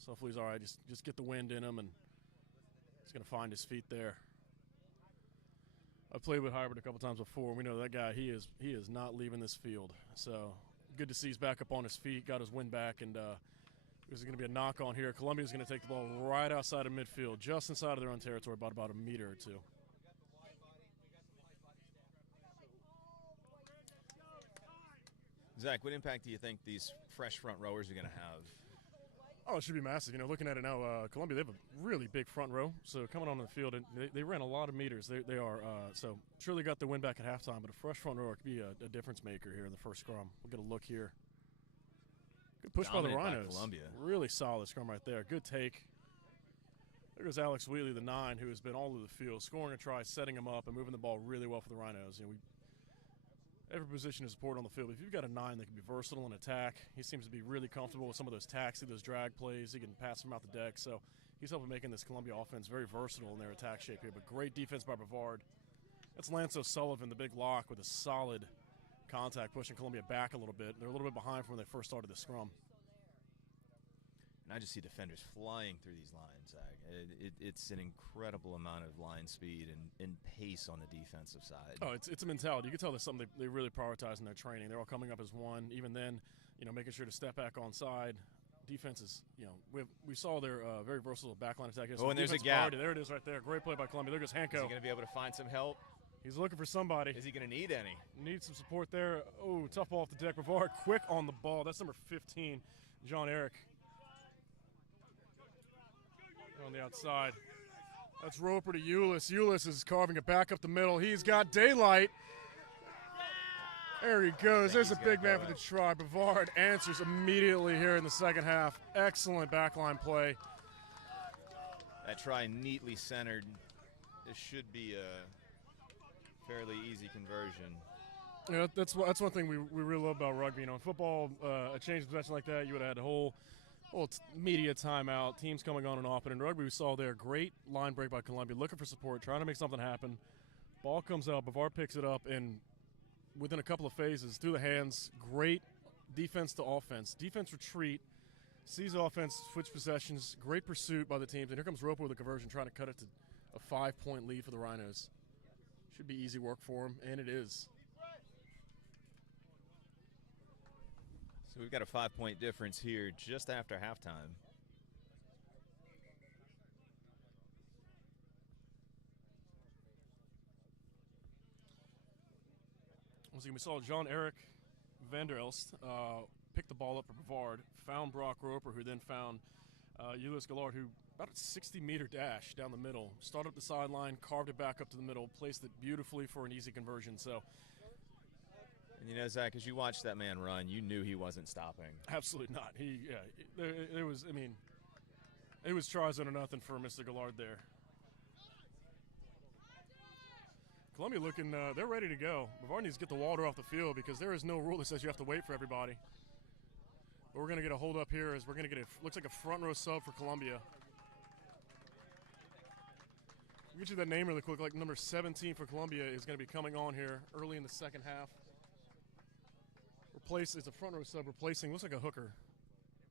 So hopefully he's all right. Just get the wind in him, and he's going to find his feet there. I've played with Hybrid a couple times before. We know that guy, he is not leaving this field. So good to see he's back up on his feet, got his wind back, and there's going to be a knock on here. Columbia's going to take the ball right outside of midfield, just inside of their own territory, about a meter or two. Zach, what impact do you think these fresh front rowers are going to have? Oh, it should be massive. Looking at it now, Columbia, they have a really big front row. So coming on the field, and they ran a lot of meters. They are so surely got the win back at halftime, but a fresh front row could be a difference maker here in the first scrum. We'll get a look here. Good push by the Rhinos. By Columbia. Really solid scrum right there. Good take. There goes Alex Wheatley, the 9, who has been all over the field, scoring a try, setting him up, and moving the ball really well for the Rhinos. Every position is important on the field. If you've got a 9 that can be versatile in attack, he seems to be really comfortable with some of those taxi, those drag plays. He can pass them out the deck. So he's helping making this Columbia offense very versatile in their attack shape here. But great defense by Brevard. That's Lance O'Sullivan, the big lock, with a solid contact, pushing Columbia back a little bit. They're a little bit behind from when they first started the scrum. And I just see defenders flying through these lines, Zach. It's an incredible amount of line speed and pace on the defensive side. Oh, it's a mentality. You can tell there's something they really prioritize in their training. They're all coming up as one. Even then, making sure to step back on side. Defense is, we saw their very versatile backline attack. Oh, and there's a gap. There it is right there. Great play by Columbia. There goes Hanko. Is he going to be able to find some help? He's looking for somebody. Is he going to need any? Needs some support there. Oh, tough ball off the deck. Brevard quick on the ball. That's number 15, John Eric. On the outside. That's Roper to Eulis. Eulis is carving it back up the middle. He's got daylight. There he goes. There's a big man for the try. Brevard answers immediately here in the second half. Excellent backline play. That try neatly centered. This should be a fairly easy conversion. That's one thing we really love about rugby. In football, a change of possession like that, you would have had a whole media timeout, teams coming on and off. But in rugby, we saw there great line break by Columbia, looking for support, trying to make something happen. Ball comes out, Brevard picks it up, and within a couple of phases, through the hands, great defense to offense. Defense retreat, sees offense, switch possessions, great pursuit by the teams. And here comes Roper with a conversion, trying to cut it to a 5-point lead for the Rhinos. Should be easy work for him, and it is. So we've got a 5-point difference here just after halftime. Once again, we saw John Eric Vander Elst picked the ball up for Brevard, found Brock Roper, who then found Ulyss Gillard, who about a 60-meter dash down the middle, started up the sideline, carved it back up to the middle, placed it beautifully for an easy conversion. So, and you know, Zach, as you watched that man run, you knew he wasn't stopping. Absolutely not. It was tries under nothing for Mr. Gillard there. Columbia looking, they're ready to go. Brevard needs to get the water off the field because there is no rule that says you have to wait for everybody. But we're going to get a hold up here as we're going to get looks like a front row sub for Columbia. I'll get you that name really quick. Like number 17 for Columbia is going to be coming on here early in the second half. It's a front row sub replacing, looks like a hooker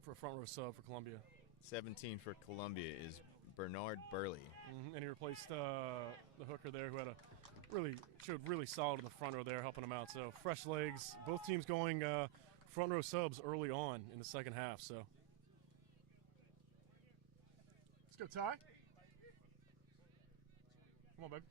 for a front row sub for Columbia. 17 for Columbia is Bernard Burley. And he replaced the hooker there who had showed really solid in the front row there, helping him out. So fresh legs. Both teams going front row subs early on in the second half. So let's go, Ty. Come on, babe.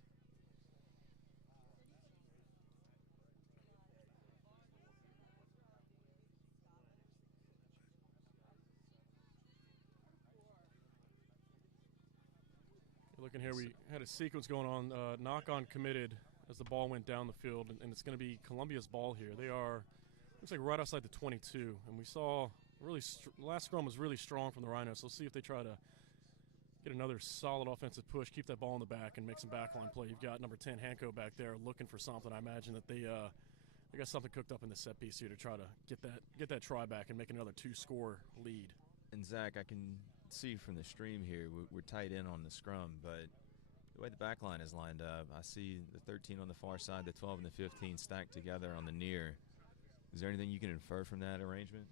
Looking here, we had a sequence going on, knock-on committed as the ball went down the field, and it's going to be Columbia's ball here. They are, looks like right outside the 22, and we saw the last scrum was really strong from the Rhinos. So let's see if they try to get another solid offensive push, keep that ball in the back, and make some backline play. You've got number 10, Hanko, back there looking for something. I imagine that they got something cooked up in the set piece here to try to get that try back and make another 2-score lead. And Zach, I can see from the stream here, we're tight in on the scrum, but the way the back line is lined up, I see the 13 on the far side, the 12 and the 15 stacked together on the near. Is there anything you can infer from that arrangement?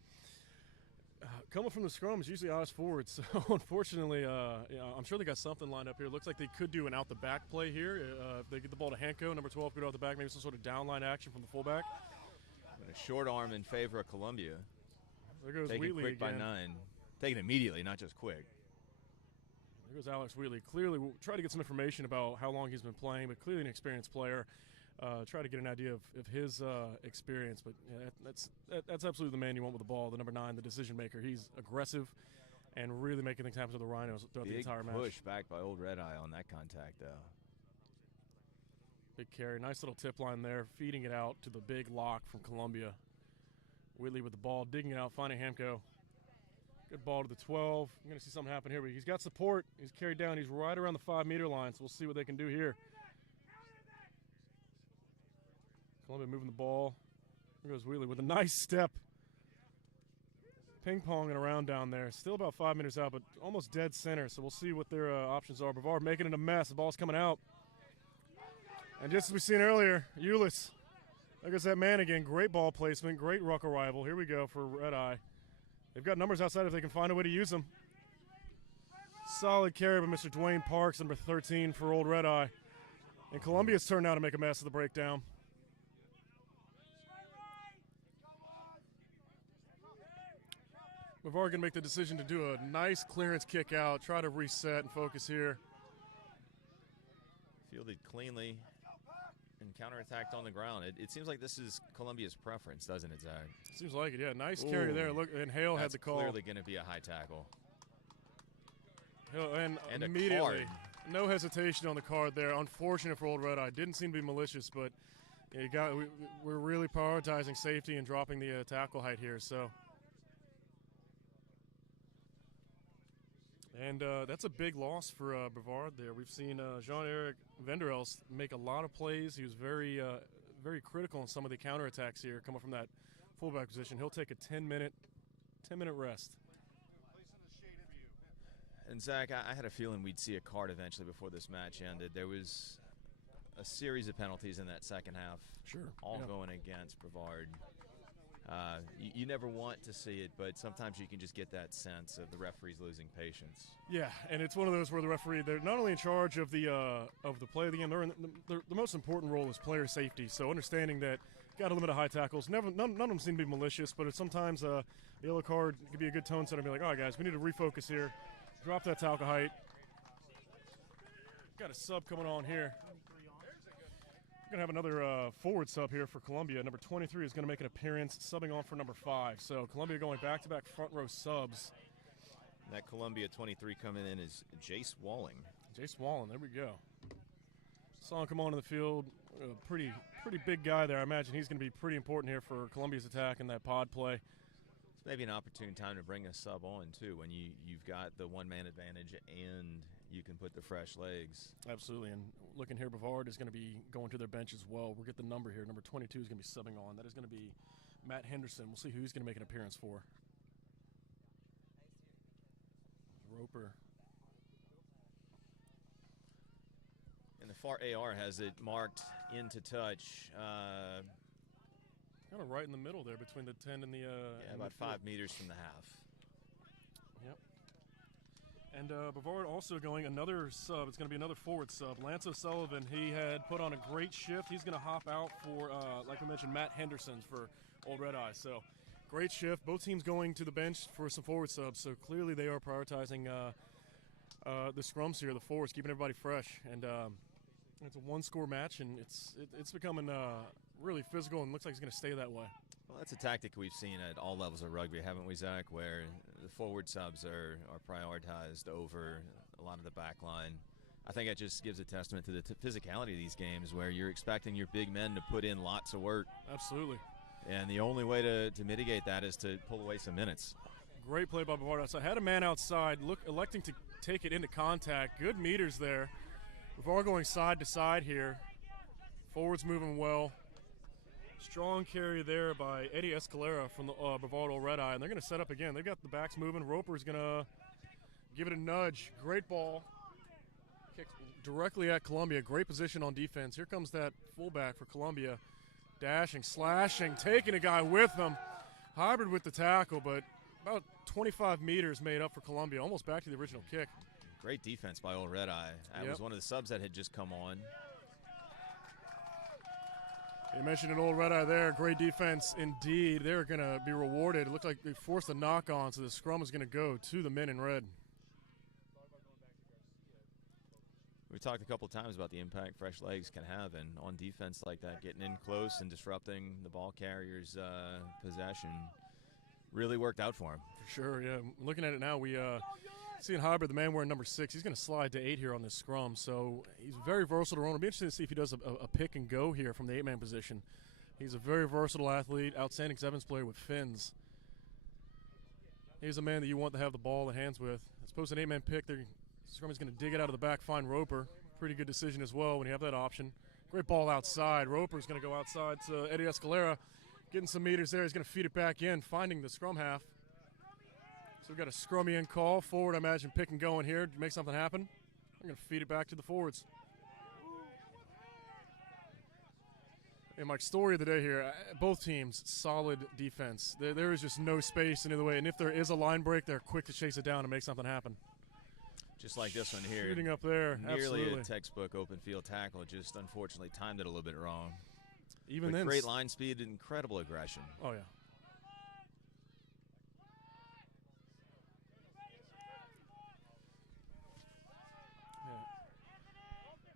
Coming from the scrum is usually odds forwards, so unfortunately, I'm sure they got something lined up here. Looks like they could do an out-the-back play here. If they get the ball to Hanko, number 12 could go out the back, maybe some sort of downline action from the fullback. And a short arm in favor of Columbia. There goes Taking Wheatley quick again. by 9. Taking immediately, not just quick. There goes Alex Wheatley. Clearly, we'll try to get some information about how long he's been playing, but clearly an experienced player. Try to get an idea of his experience, but yeah, that's absolutely the man you want with the ball, the number 9, the decision maker. He's aggressive and really making things happen to the Rhinos throughout the entire match. Big push back by Old Red Eye on that contact, though. Big carry, nice little tip line there, feeding it out to the big lock from Columbia. Wheatley with the ball, digging it out, finding Hamko. Good ball to the 12. I'm going to see something happen here, but he's got support. He's carried down. He's right around the 5-meter line, so we'll see what they can do here. Columbia moving the ball. There goes Wheatley with a nice step. Ping-ponging around down there. Still about 5 meters out, but almost dead center, so we'll see what their options are. Brevard making it a mess. The ball's coming out. And just as we seen earlier, Ulyss. There goes that man again. Great ball placement. Great ruck arrival. Here we go for Red Eye. They've got numbers outside if they can find a way to use them. Solid carry by Mr. Dwayne Parks, number 13 for Old Red Eye. And Columbia's turned now to make a mess of the breakdown. Brevard going to make the decision to do a nice clearance kick out, try to reset and focus here. Fielded cleanly and counterattacked on the ground. It seems like this is Columbia's preference, doesn't it, Zach? Seems like it, yeah. Nice carry there. Look, and Hale had the call. That's clearly going to be a high tackle. And immediately, a card. No hesitation on the card there. Unfortunate for Old Red Eye. Didn't seem to be malicious, but we're really prioritizing safety and dropping the tackle height here. So, and that's a big loss for Brevard there. We've seen Jean-Eric Venderels make a lot of plays. He was very critical in some of the counterattacks here coming from that fullback position. He'll take a 10-minute rest. And Zach, I had a feeling we'd see a card eventually before this match ended. There was a series of penalties in that second half. Sure. All going against Brevard. You never want to see it, but sometimes you can just get that sense of the referees losing patience. Yeah, and it's one of those where the referee, they're not only in charge of the play of the game, the most important role is player safety. So understanding that got to limit high tackles. None of them seem to be malicious, but it's sometimes the yellow card could be a good tone setter and be like, all right, guys, we need to refocus here. Drop that tackle height. Got a sub coming on here. We're going to have another forward sub here for Columbia. Number 23 is going to make an appearance, subbing on for number 5. So Columbia going back-to-back front row subs. That Columbia 23 coming in is Jace Walling. Jace Walling, there we go. Saw him come onto the field. Pretty big guy there. I imagine he's going to be pretty important here for Columbia's attack in that pod play. It's maybe an opportune time to bring a sub on, too, when you've got the one-man advantage and you can put the fresh legs. Absolutely, and looking here, Brevard is going to be going to their bench as well. We'll get the number here. Number 22 is going to be subbing on. That is going to be Matt Henderson. We'll see who he's going to make an appearance for. Roper. And the far AR has it marked into touch. Kind of right in the middle there between the 10 and the about 5 meters from the half. Yep. And Brevard also going another sub. It's going to be another forward sub. Lance O'Sullivan, he had put on a great shift. He's going to hop out for, like we mentioned, Matt Henderson for Old Red Eye. So great shift. Both teams going to the bench for some forward subs. So clearly they are prioritizing the scrums here, the forwards, keeping everybody fresh. And it's a one-score match, and it's becoming really physical and looks like it's going to stay that way. Well, that's a tactic we've seen at all levels of rugby, haven't we, Zach, where the forward subs are prioritized over a lot of the back line. I think that just gives a testament to the physicality of these games where you're expecting your big men to put in lots of work. Absolutely. And the only way to mitigate that is to pull away some minutes. Great play by Brevard outside. Had a man outside, electing to take it into contact. Good meters there. Brevard going side to side here. Forwards moving well. Strong carry there by Eddie Escalera from the Brevard Old Red Eye. And they're going to set up again. They've got the backs moving. Roper's going to give it a nudge. Great ball. Kicked directly at Columbia. Great position on defense. Here comes that fullback for Columbia. Dashing, slashing, taking a guy with them. Hybrid with the tackle, but about 25 meters made up for Columbia. Almost back to the original kick. Great defense by Old Red Eye. That was one of the subs that had just come on. You mentioned an Old Red Eye there. Great defense indeed. They're going to be rewarded. It looked like they forced a knock on, so the scrum is going to go to the men in red. We talked a couple times about the impact fresh legs can have, and on defense like that, getting in close and disrupting the ball carrier's possession really worked out for him. For sure, yeah. Looking at it now, we seeing Hybrid, the man wearing number 6, he's going to slide to 8 here on this scrum, so he's very versatile. It'll be interesting to see if he does a pick and go here from the 8-man position. He's a very versatile athlete, outstanding sevens player with fins. He's a man that you want to have the ball in the hands with. As opposed to an 8-man pick, scrum is going to dig it out of the back, find Roper. Pretty good decision as well when you have that option. Great ball outside. Roper's going to go outside to Eddie Escalera, getting some meters there. He's going to feed it back in, finding the scrum half. So we've got a scrummy in call. Forward, I imagine, pick and going here to make something happen. I'm going to feed it back to the forwards. And Mike, story of the day here, both teams, solid defense. There is just no space in either way. And if there is a line break, they're quick to chase it down and make something happen. Just like this one here. Shooting up there, nearly absolutely. A textbook open field tackle, just unfortunately timed it a little bit wrong. Even but then, great line speed, incredible aggression. Oh, yeah.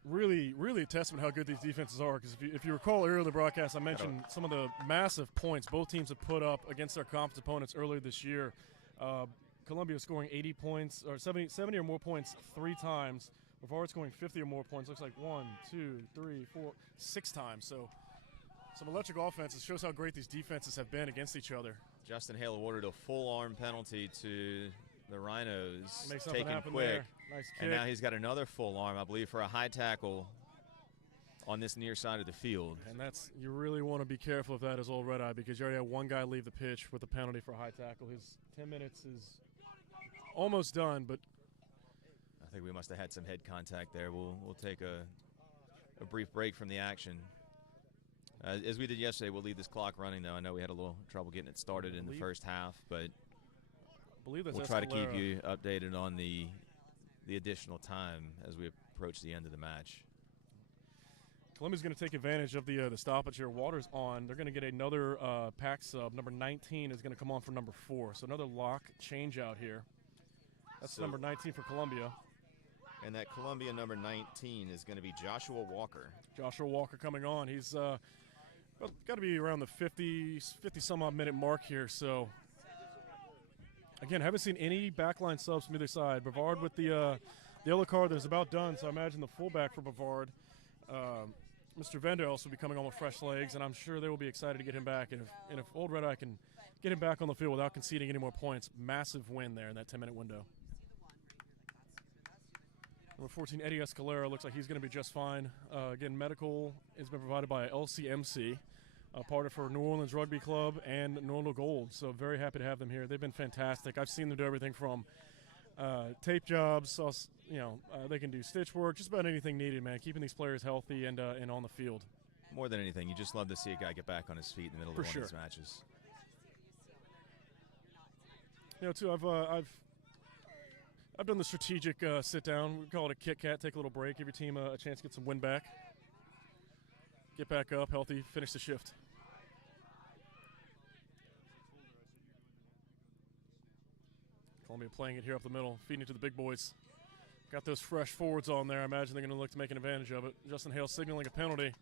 Really, really a testament how good these defenses are. Because if you recall earlier in the broadcast, I mentioned some of the massive points both teams have put up against their conference opponents earlier this year. Columbia scoring 80 points or 70 or more points 3 times. Brevard scoring 50 or more points. Looks like 1, 2, 3, 4, 6 times. So some electric offenses shows how great these defenses have been against each other. Justin Hale awarded a full arm penalty to the Rhinos, taken quick. There. Nice kick. And now he's got another full arm, I believe, for a high tackle on this near side of the field. And that's, you really want to be careful of that as Old Red Eye, because you already had one guy leave the pitch with a penalty for a high tackle. His 10 minutes is almost done, but I think we must have had some head contact there. We'll take a brief break from the action. As we did yesterday, we'll leave this clock running, though. I know we had a little trouble getting it started in the first half, but we'll try to keep you updated on the additional time as we approach the end of the match. Columbia's going to take advantage of the stoppage here. Waters on. They're going to get another pack sub. Number 19 is going to come on for number 4. So another lock change out here. That's number 19 for Columbia. And that Columbia number 19 is going to be Joshua Walker. Joshua Walker coming on. He's got to be around the 50 some odd minute mark here. So again, haven't seen any backline subs from either side. Brevard with the yellow card that is about done. So I imagine the fullback for Brevard, Mr. Vender, also be coming on with fresh legs, and I'm sure they will be excited to get him back. And if Old Red Eye can get him back on the field without conceding any more points, massive win there in that 10-minute window. Number 14, Eddie Escalera, looks like he's going to be just fine. Again, medical has been provided by LCMC, part of for New Orleans Rugby Club and New Orleans Gold. So very happy to have them here. They've been fantastic. I've seen them do everything from tape jobs, they can do stitch work, just about anything needed, man, keeping these players healthy and on the field. More than anything, you just love to see a guy get back on his feet in the middle of one of these matches. Too, I've done the strategic sit down. We call it a Kit Kat. Take a little break. Give your team a chance to get some win back. Get back up, healthy, finish the shift. Columbia playing it here up the middle, feeding it to the big boys. Got those fresh forwards on there. I imagine they're going to look to make an advantage of it. Justin Hale signaling a penalty.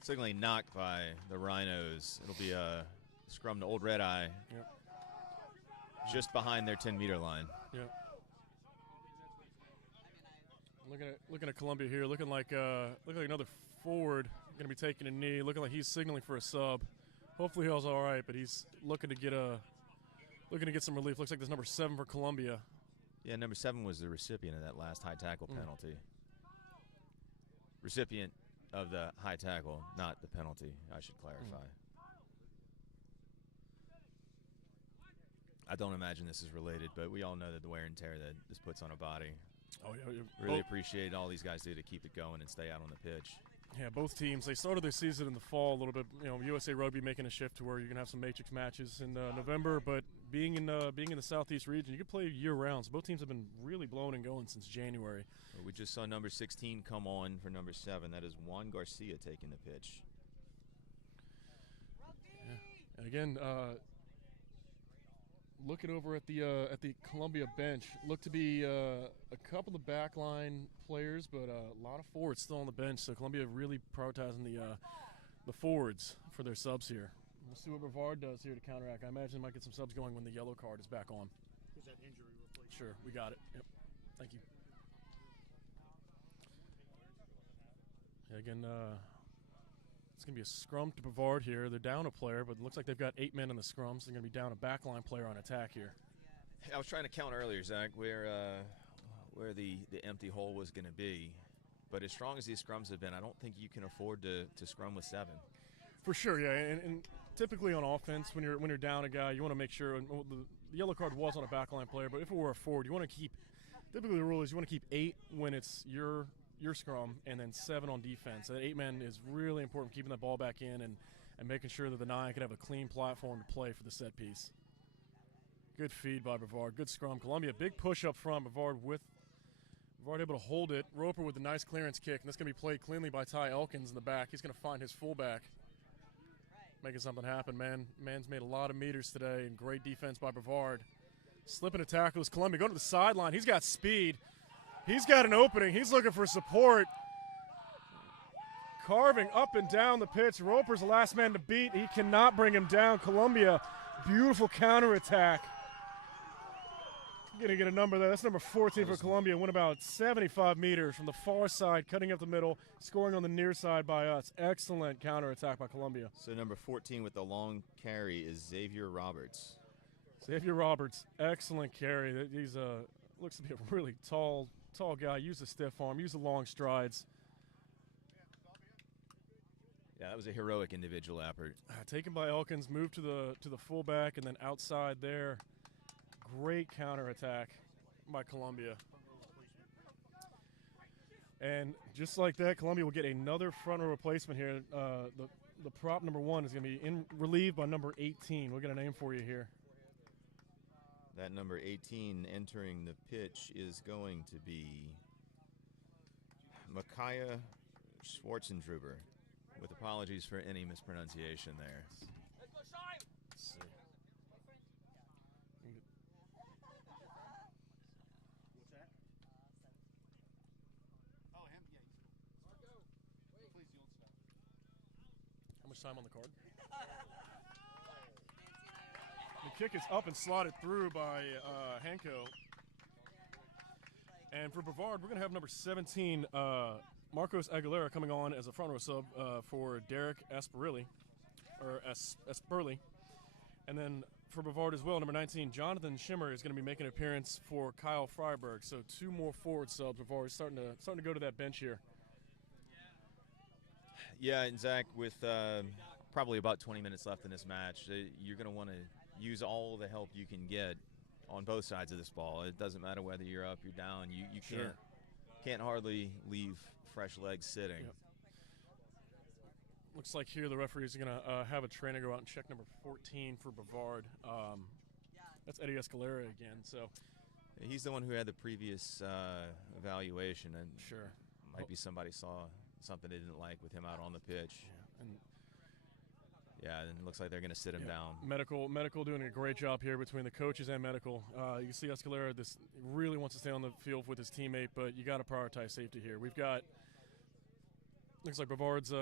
Signaling knocked by the Rhinos. It'll be a scrum to Old Red Eye. Yep. Just behind their 10-meter line. Yep. Looking at Columbia here, looking like another forward going to be taking a knee, looking like he's signaling for a sub. Hopefully Hale's all right, but he's looking to get some relief. Looks like there's number 7 for Columbia. Yeah, number 7 was the recipient of that last high tackle penalty. Recipient of the high tackle, not the penalty, I should clarify. I don't imagine this is related, but we all know that the wear and tear that this puts on a body. Oh, yeah. Really appreciate all these guys do to keep it going and stay out on the pitch. Yeah, both teams, they started their season in the fall a little bit. USA Rugby making a shift to where you're going to have some matrix matches in November, but being in the Southeast region, you can play year-round. So both teams have been really blowing and going since January. Well, we just saw number 16 come on for number 7. That is Juan Garcia taking the pitch. Yeah. And again, looking over at the Columbia bench, look to be a couple of backline players, but a lot of forwards still on the bench. So Columbia really prioritizing the forwards for their subs here. We'll see what Brevard does here to counteract. I imagine they might get some subs going when the yellow card is back on. Is that injury replacement? Sure, we got it. Yep. Thank you. Yeah, again, it's going to be a scrum to Brevard here. They're down a player, but it looks like they've got 8 men in the scrum, so they're going to be down a backline player on attack here. I was trying to count earlier, Zach, where the empty hole was going to be. But as strong as these scrums have been, I don't think you can afford to scrum with 7. For sure, yeah. And typically on offense, when you're down a guy, you want to make sure. And the yellow card was on a backline player, but if it were a forward, you want to keep. Typically, the rule is you want to keep 8 when it's your scrum, and then 7 on defense. That 8-man is really important, keeping that ball back in and making sure that the 9 can have a clean platform to play for the set piece. Good feed by Brevard. Good scrum. Columbia, big push up front. Brevard able to hold it. Roper with a nice clearance kick, and that's going to be played cleanly by Ty Elkins in the back. He's going to find his fullback. Making something happen, man. Man's made a lot of meters today, and great defense by Brevard. Slipping a tackle is Columbia. Going to the sideline. He's got speed. He's got an opening. He's looking for support. Carving up and down the pitch. Roper's the last man to beat. He cannot bring him down. Columbia, beautiful counterattack. Going to get a number there. That's number 14 for Columbia. Went about 75 meters from the far side, cutting up the middle, scoring on the near side by us. Excellent counterattack by Columbia. So number 14 with the long carry is Xavier Roberts. Xavier Roberts, excellent carry. He's looks to be a really tall guy. Use the stiff arm, use the long strides. Yeah, that was a heroic individual effort. Taken by Elkins, moved to the fullback, and then outside there. Great counterattack by Columbia. And just like that, Columbia will get another front row replacement here. The prop number 1 is going to be relieved by number 18. We'll get a name for you here. That number 18 entering the pitch is going to be Micaiah Schwarzendruber, with apologies for any mispronunciation there. Let's see. much time on the card? The kick is up and slotted through by Hanko. And for Brevard, we're going to have number 17, Marcos Aguilera, coming on as a front row sub for Derek Asperli. And then for Brevard as well, number 19, Jonathan Schimmer is going to be making an appearance for Kyle Freiberg. So 2 more forward subs. Brevard is starting to go to that bench here. Yeah, and Zach, with probably about 20 minutes left in this match, you're going to want to use all the help you can get on both sides of this ball. It doesn't matter whether you're up, you're down. You can't hardly leave fresh legs sitting. Yep. Looks like here the referees are going to have a trainer go out and check number 14 for Brevard. That's Eddie Escalera again. So he's the one who had the previous evaluation, and sure, might be somebody saw something they didn't like with him out on the pitch. Yeah, and it looks like they're going to sit him down. Medical doing a great job here between the coaches and medical. You can see Escalera really wants to stay on the field with his teammate, but you got to prioritize safety here. We've got, looks like Brevard's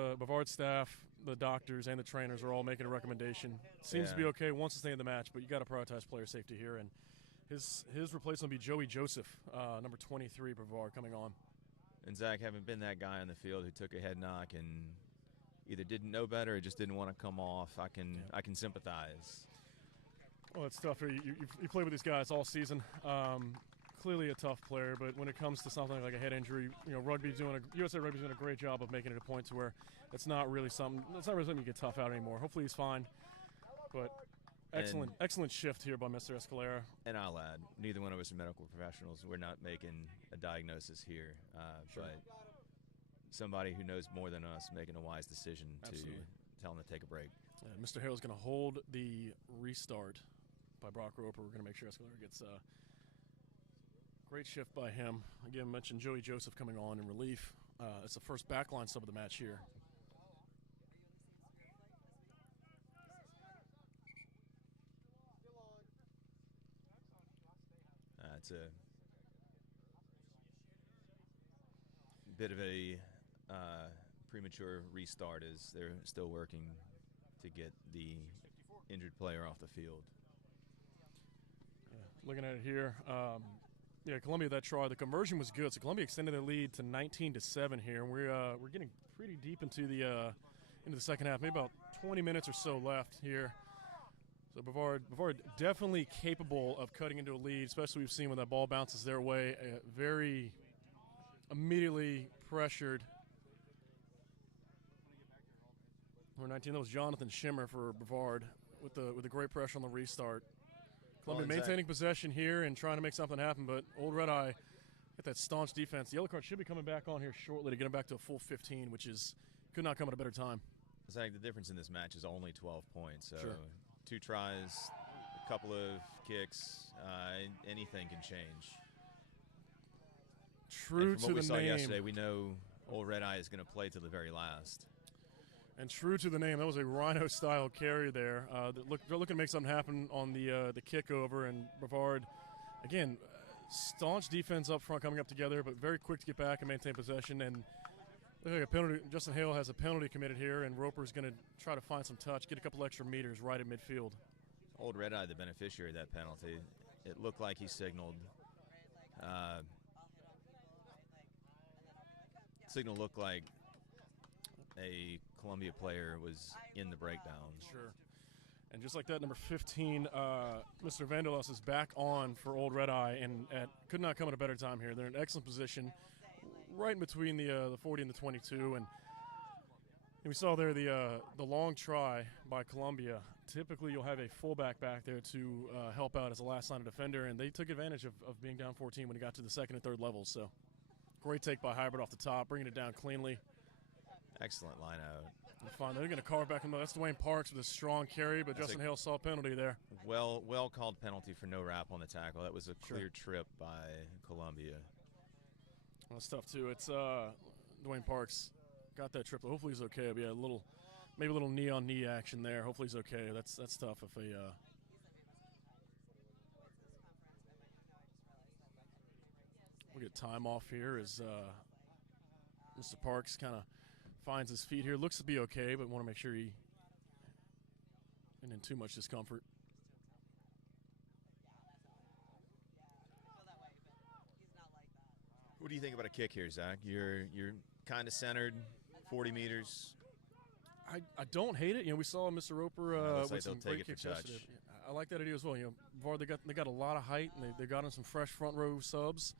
staff, the doctors, and the trainers are all making a recommendation. Seems to be okay, wants to stay in the match, but you got to prioritize player safety here. And his replacement will be Joey Joseph, number 23, Brevard, coming on. And Zach, having been that guy on the field who took a head knock and either didn't know better or just didn't want to come off, I can sympathize. Well, it's tough. You played with these guys all season. Clearly a tough player, but when it comes to something like a head injury, USA Rugby's doing a great job of making it a point to where it's not really something you get tough out anymore. Hopefully he's fine. But excellent shift here by Mr. Escalera. And I'll add, neither one of us are medical professionals. We're not making a diagnosis here, Sure. but somebody who knows more than us making a wise decision Absolutely. to tell him to take a break. Mr. Hale is going to hold the restart by Brock Roper. We're going to make sure Escalera gets great shift by him. Again, I mentioned Joey Joseph coming on in relief. It's the first backline sub of the match here. It's a bit of a premature restart as they're still working to get the injured player off the field. Looking at it here, Columbia, that try, the conversion was good. So Columbia extended their lead to 19-7 here, and we're getting pretty deep into the second half. Maybe about 20 minutes or so left here. So Brevard definitely capable of cutting into a lead, especially we've seen when that ball bounces their way. Very immediately pressured. Number 19, that was Jonathan Schimmer for Brevard with the great pressure on the restart. Columbia maintaining possession here and trying to make something happen, but Old Red Eye got that staunch defense. The yellow card should be coming back on here shortly to get them back to a full 15, which could not come at a better time. Zach, the difference in this match is only 12 points. So sure. 2 tries, a couple of kicks, anything can change. True to the we saw name. Yesterday, we know Old Red Eye is going to play to the very last. And true to the name, that was a Rhino-style carry there. They're looking to make something happen on the kickover, and Brevard, again, staunch defense up front coming up together, but very quick to get back and maintain possession. And like a penalty. Justin Hale has a penalty committed here, and Roper's going to try to find some touch, get a couple extra meters right at midfield. Old Red Eye, the beneficiary of that penalty. It looked like he signaled. Signal looked like a Columbia player was in the breakdown. Sure. And just like that, number 15, Mr. Vandelos is back on for Old Red Eye, and could not come at a better time here. They're in excellent position, right in between the 40 and the 22. And we saw there the long try by Columbia. Typically, you'll have a fullback back there to help out as a last line of defender, and they took advantage of being down 14 when it got to the second and third levels. So great take by Hybrid off the top, bringing it down cleanly. Excellent line out. Fine. They're going to carve back in. That's Dwayne Parks with a strong carry, but Justin Hale saw a penalty there. Well called penalty for no wrap on the tackle. That was a clear trip by Columbia. Well, that's tough too. It's Dwayne Parks got that trip. Hopefully he's okay. Maybe a little knee on knee action there. Hopefully he's okay. That's tough if we'll get time off here as Mr. Parks kind of finds his feet here. Looks to be okay, but want to make sure he isn't in too much discomfort. What do you think about a kick here, Zach? You're kind of centered, 40 meters. I don't hate it. You know, we saw Mr. Roper with some great kicks yesterday. I like that idea as well. You know, Brevard, they got a lot of height, and they got in some fresh front row subs.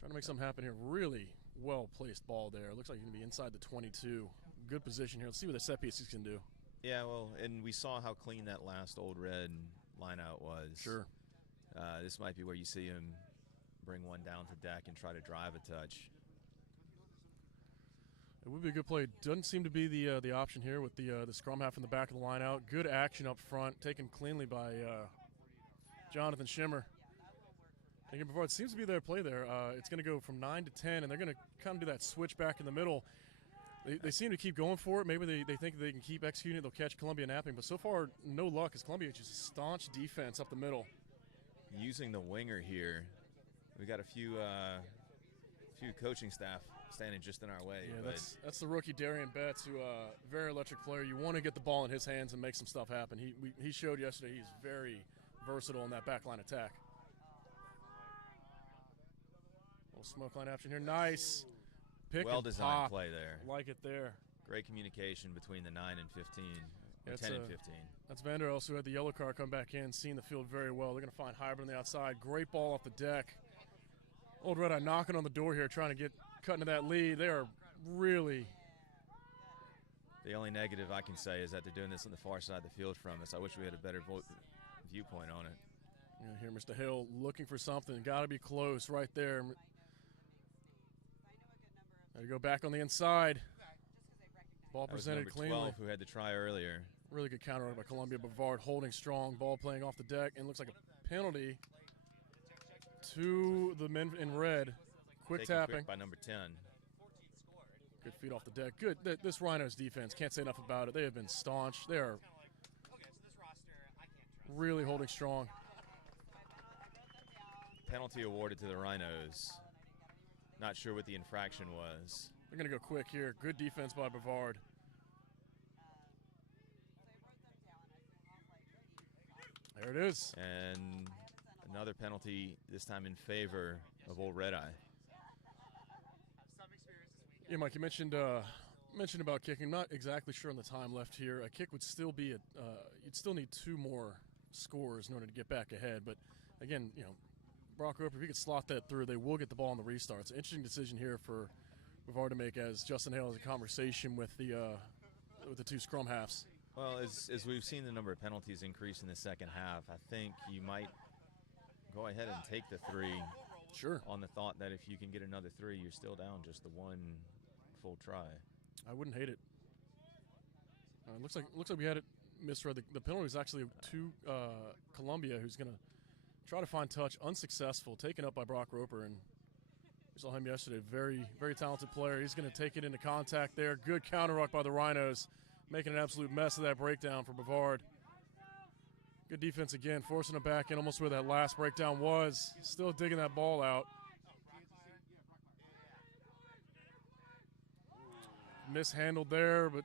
Trying to make something happen here. Really well-placed ball there. Looks like he's going to be inside the 22. Good position here. Let's see what the set pieces can do. Yeah, well, and we saw how clean that last Old Red line-out was. Sure. This might be where you see him bring one down to deck and try to drive a touch. It would be a good play. Doesn't seem to be the option here with the scrum half in the back of the line out. Good action up front, taken cleanly by Jonathan Schimmer. Again, before it seems to be their play there. It's going to go from 9 to 10, and they're going to kind of do that switch back in the middle. They seem to keep going for it. Maybe they think they can keep executing it. They'll catch Columbia napping. But so far, no luck, as Columbia just a staunch defense up the middle. Using the winger here, we got a few coaching staff standing just in our way. Yeah, that's the rookie Darian Betts, who very electric player. You want to get the ball in his hands and make some stuff happen. He showed yesterday he's very versatile in that backline attack. Little smoke line action here. Nice. Pick well-designed play there. Like it there. Great communication between the 9 and 15, or 10 and 15. That's Vander Ellis, who had the yellow card come back in, seeing the field very well. They're going to find Hybrid on the outside. Great ball off the deck. Old Red Eye knocking on the door here, trying to get cut into that lead. They are really. The only negative I can say is that they're doing this on the far side of the field from us. I wish we had a better viewpoint on it. Yeah, here, Mr. Hill looking for something. Got to be close right there. Got to go back on the inside. Ball presented cleanly. 12 who had to try earlier. Really good counter by Columbia. Brevard holding strong. Ball playing off the deck, and looks like a penalty to the men in red. Quick tapping. Quick by number 10. Good feet off the deck. Good. This Rhinos defense, can't say enough about it. They have been staunch. They are really holding strong. Penalty awarded to the Rhinos. Not sure what the infraction was. They're going to go quick here. Good defense by Brevard. There it is. And another penalty, this time in favor of Old Red Eye. Yeah, Mike, you mentioned about kicking. Not exactly sure on the time left here. A kick would still be you'd still need 2 more scores in order to get back ahead. But again, you know, Brock Roper, if he could slot that through, they will get the ball on the restart. It's an interesting decision here for Brevard to make, as Justin Hale has a conversation with the 2 scrum halves. Well, as we've seen the number of penalties increase in the second half, I think you might go ahead and take the 3. Sure. On the thought that if you can get another 3, you're still down just the 1 full try. I wouldn't hate it. Looks like we had it misread. The penalty was actually to Columbia, who's going to try to find touch, unsuccessful, taken up by Brock Roper, and we saw him yesterday. Very, very talented player. He's going to take it into contact there. Good counter ruck by the Rhinos, making an absolute mess of that breakdown for Brevard. Good defense again, forcing it back in almost where that last breakdown was. Still digging that ball out. Mishandled there, but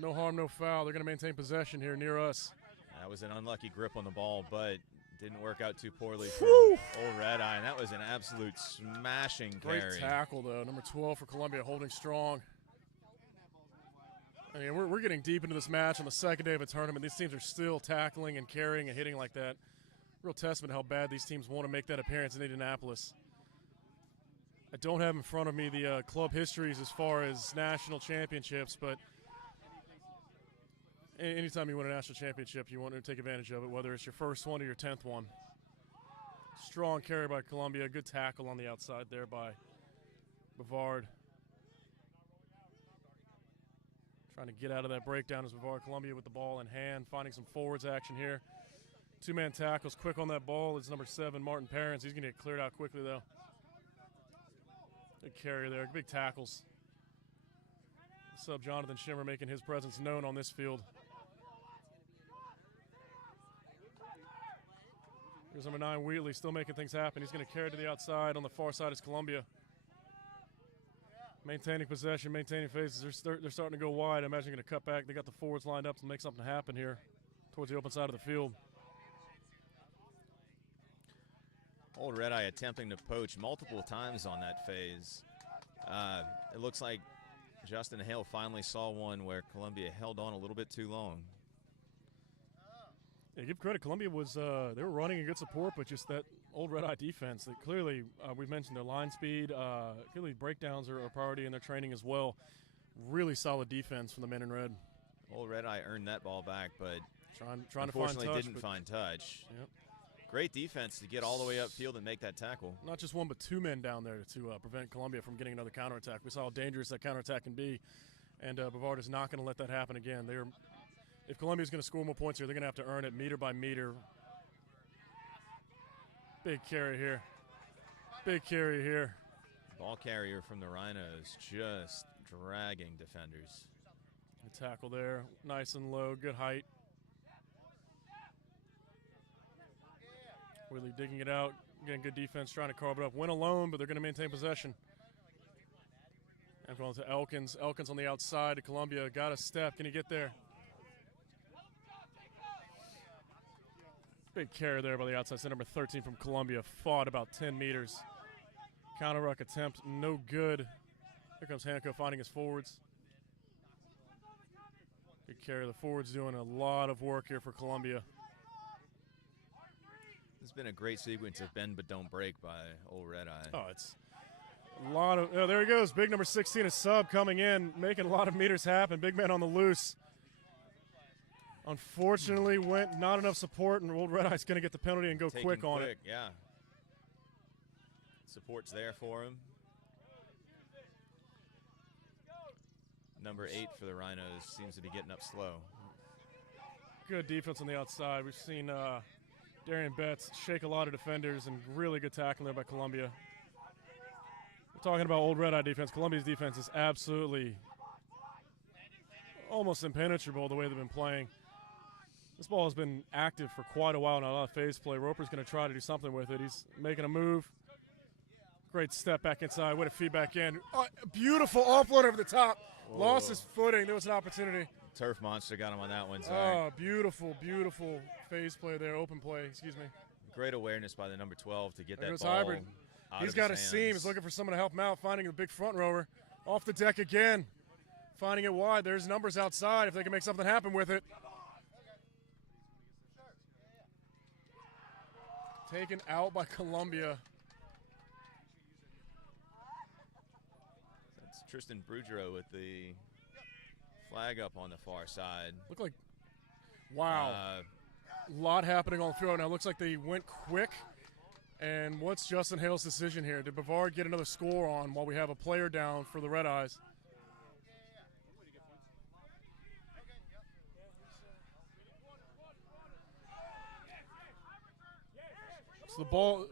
no harm, no foul. They're going to maintain possession here near us. That was an unlucky grip on the ball, but didn't work out too poorly for Old Red Eye, and that was an absolute smashing carry. Great tackle, though. Number 12 for Columbia, holding strong. I mean, we're getting deep into this match on the second day of a tournament. These teams are still tackling and carrying and hitting like that. Real testament to how bad these teams want to make that appearance in Indianapolis. I don't have in front of me the club histories as far as national championships, but anytime you win a national championship, you want to take advantage of it, whether it's your first one or your 10th one. Strong carry by Columbia. Good tackle on the outside there by Brevard. Trying to get out of that breakdown as Brevard. Columbia with the ball in hand, finding some forwards action here. 2-man tackles, quick on that ball. It's number 7, Martin Parents. He's going to get cleared out quickly, though. Big carry there, big tackles. Sub Jonathan Schimmer making his presence known on this field. Here's number 9, Wheatley, still making things happen. He's going to carry to the outside. On the far side is Columbia. Maintaining possession, maintaining phases. They're starting to go wide. I imagine they're going to cut back. They got the forwards lined up to make something happen here towards the open side of the field. Old Red Eye attempting to poach multiple times on that phase. It looks like Justin Hale finally saw one where Columbia held on a little bit too long. Yeah, give credit. Columbia was they were running a good support, but just that Old Red Eye defense. That clearly, we've mentioned their line speed. Clearly, breakdowns are a priority in their training as well. Really solid defense from the men in red. Old Red Eye earned that ball back, but trying to find touch. Didn't find touch. Yep. Great defense to get all the way upfield and make that tackle. Not just one, but two men down there to prevent Columbia from getting another counterattack. We saw how dangerous that counterattack can be, and Brevard is not going to let that happen again. If Columbia's going to score more points here, they're going to have to earn it meter by meter. Big carry here. Big carry here. Ball carrier from the Rhinos just dragging defenders. A tackle there, nice and low, good height. Really digging it out, getting good defense, trying to carve it up. Win alone, but they're going to maintain possession. And going to Elkins. Elkins on the outside to Columbia. Got a step. Can he get there? Big carry there by the outside. So number 13 from Columbia. Fought about 10 meters. Counter ruck attempt, no good. Here comes Hanco finding his forwards. Good carry. The forwards doing a lot of work here for Columbia. It's been a great sequence of bend but don't break by Old Red Eye. Oh, it's a lot of. Oh, there he goes. Big number 16, a sub coming in, making a lot of meters happen. Big man on the loose. Unfortunately, went not enough support, and Old Red Eye's going to get the penalty and go quick on it. Yeah. Support's there for him. Number 8 for the Rhinos seems to be getting up slow. Good defense on the outside. We've seen Darian Betts shake a lot of defenders, and really good tackling there by Columbia. We're talking about Old Red Eye defense. Columbia's defense is absolutely almost impenetrable the way they've been playing. This ball has been active for quite a while now. A lot of phase play. Roper's going to try to do something with it. He's making a move. Great step back inside. Way to feed back in. Oh, beautiful offload over the top. Whoa. Lost his footing. There was an opportunity. Turf Monster got him on that one. Oh, beautiful, beautiful phase play there. Open play, excuse me. Great awareness by the number 12 to get that ball Hybrid. He's got a his seam. He's looking for someone to help him out, finding the big front rower. Off the deck again. Finding it wide. There's numbers outside if they can make something happen with it. Taken out by Columbia. That's Tristan Boudreau with the flag up on the far side. Look like, wow. A lot happening on the field now. Looks like they went quick. And what's Justin Hale's decision here? Did Brevard get another score on while we have a player down for the Red Eyes? So the ball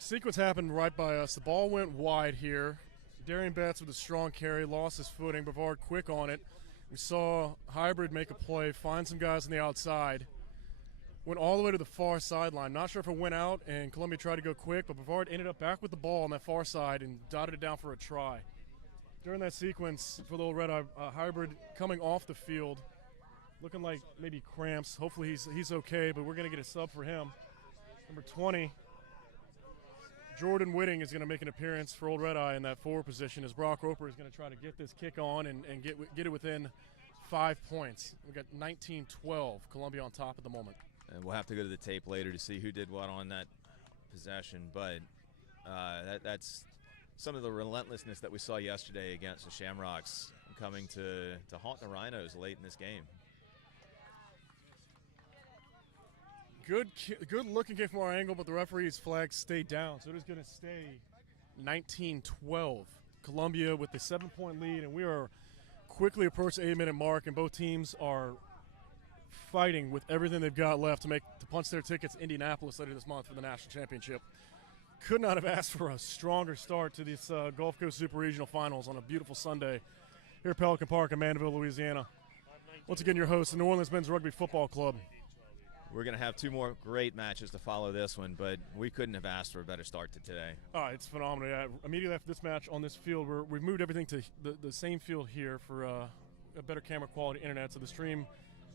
sequence happened right by us. The ball went wide here. Darian Betts with a strong carry, lost his footing. Brevard quick on it. We saw Hybrid make a play, find some guys on the outside. Went all the way to the far sideline. Not sure if it went out and Columbia tried to go quick, but Brevard ended up back with the ball on that far side and dotted it down for a try. During that sequence for the Old Red Eye, Hybrid coming off the field, looking like maybe cramps. Hopefully he's okay, but we're going to get a sub for him. Number 20, Jordan Whitting is going to make an appearance for Old Red Eye in that forward position as Brock Roper is going to try to get this kick on and get it within 5 points. We've got 19-12, Columbia on top at the moment. And we'll have to go to the tape later to see who did what on that possession, but that's some of the relentlessness that we saw yesterday against the Shamrocks coming to haunt the Rhinos late in this game. Good looking kick from our angle, but the referee's flag stayed down, so it is going to stay 19-12. Columbia with the 7-point lead, and we are quickly approaching the 8-minute mark, and both teams are fighting with everything they've got left to punch their tickets to Indianapolis later this month for the national championship. Could not have asked for a stronger start to this Gulf Coast Super Regional Finals on a beautiful Sunday here at Pelican Park in Mandeville, Louisiana. Once again, your host, the New Orleans Men's Rugby Football Club. We're going to have 2 more great matches to follow this one, but we couldn't have asked for a better start to today. It's phenomenal. Yeah, immediately after this match on this field, we've moved everything to the same field here for a better camera quality internet. So the stream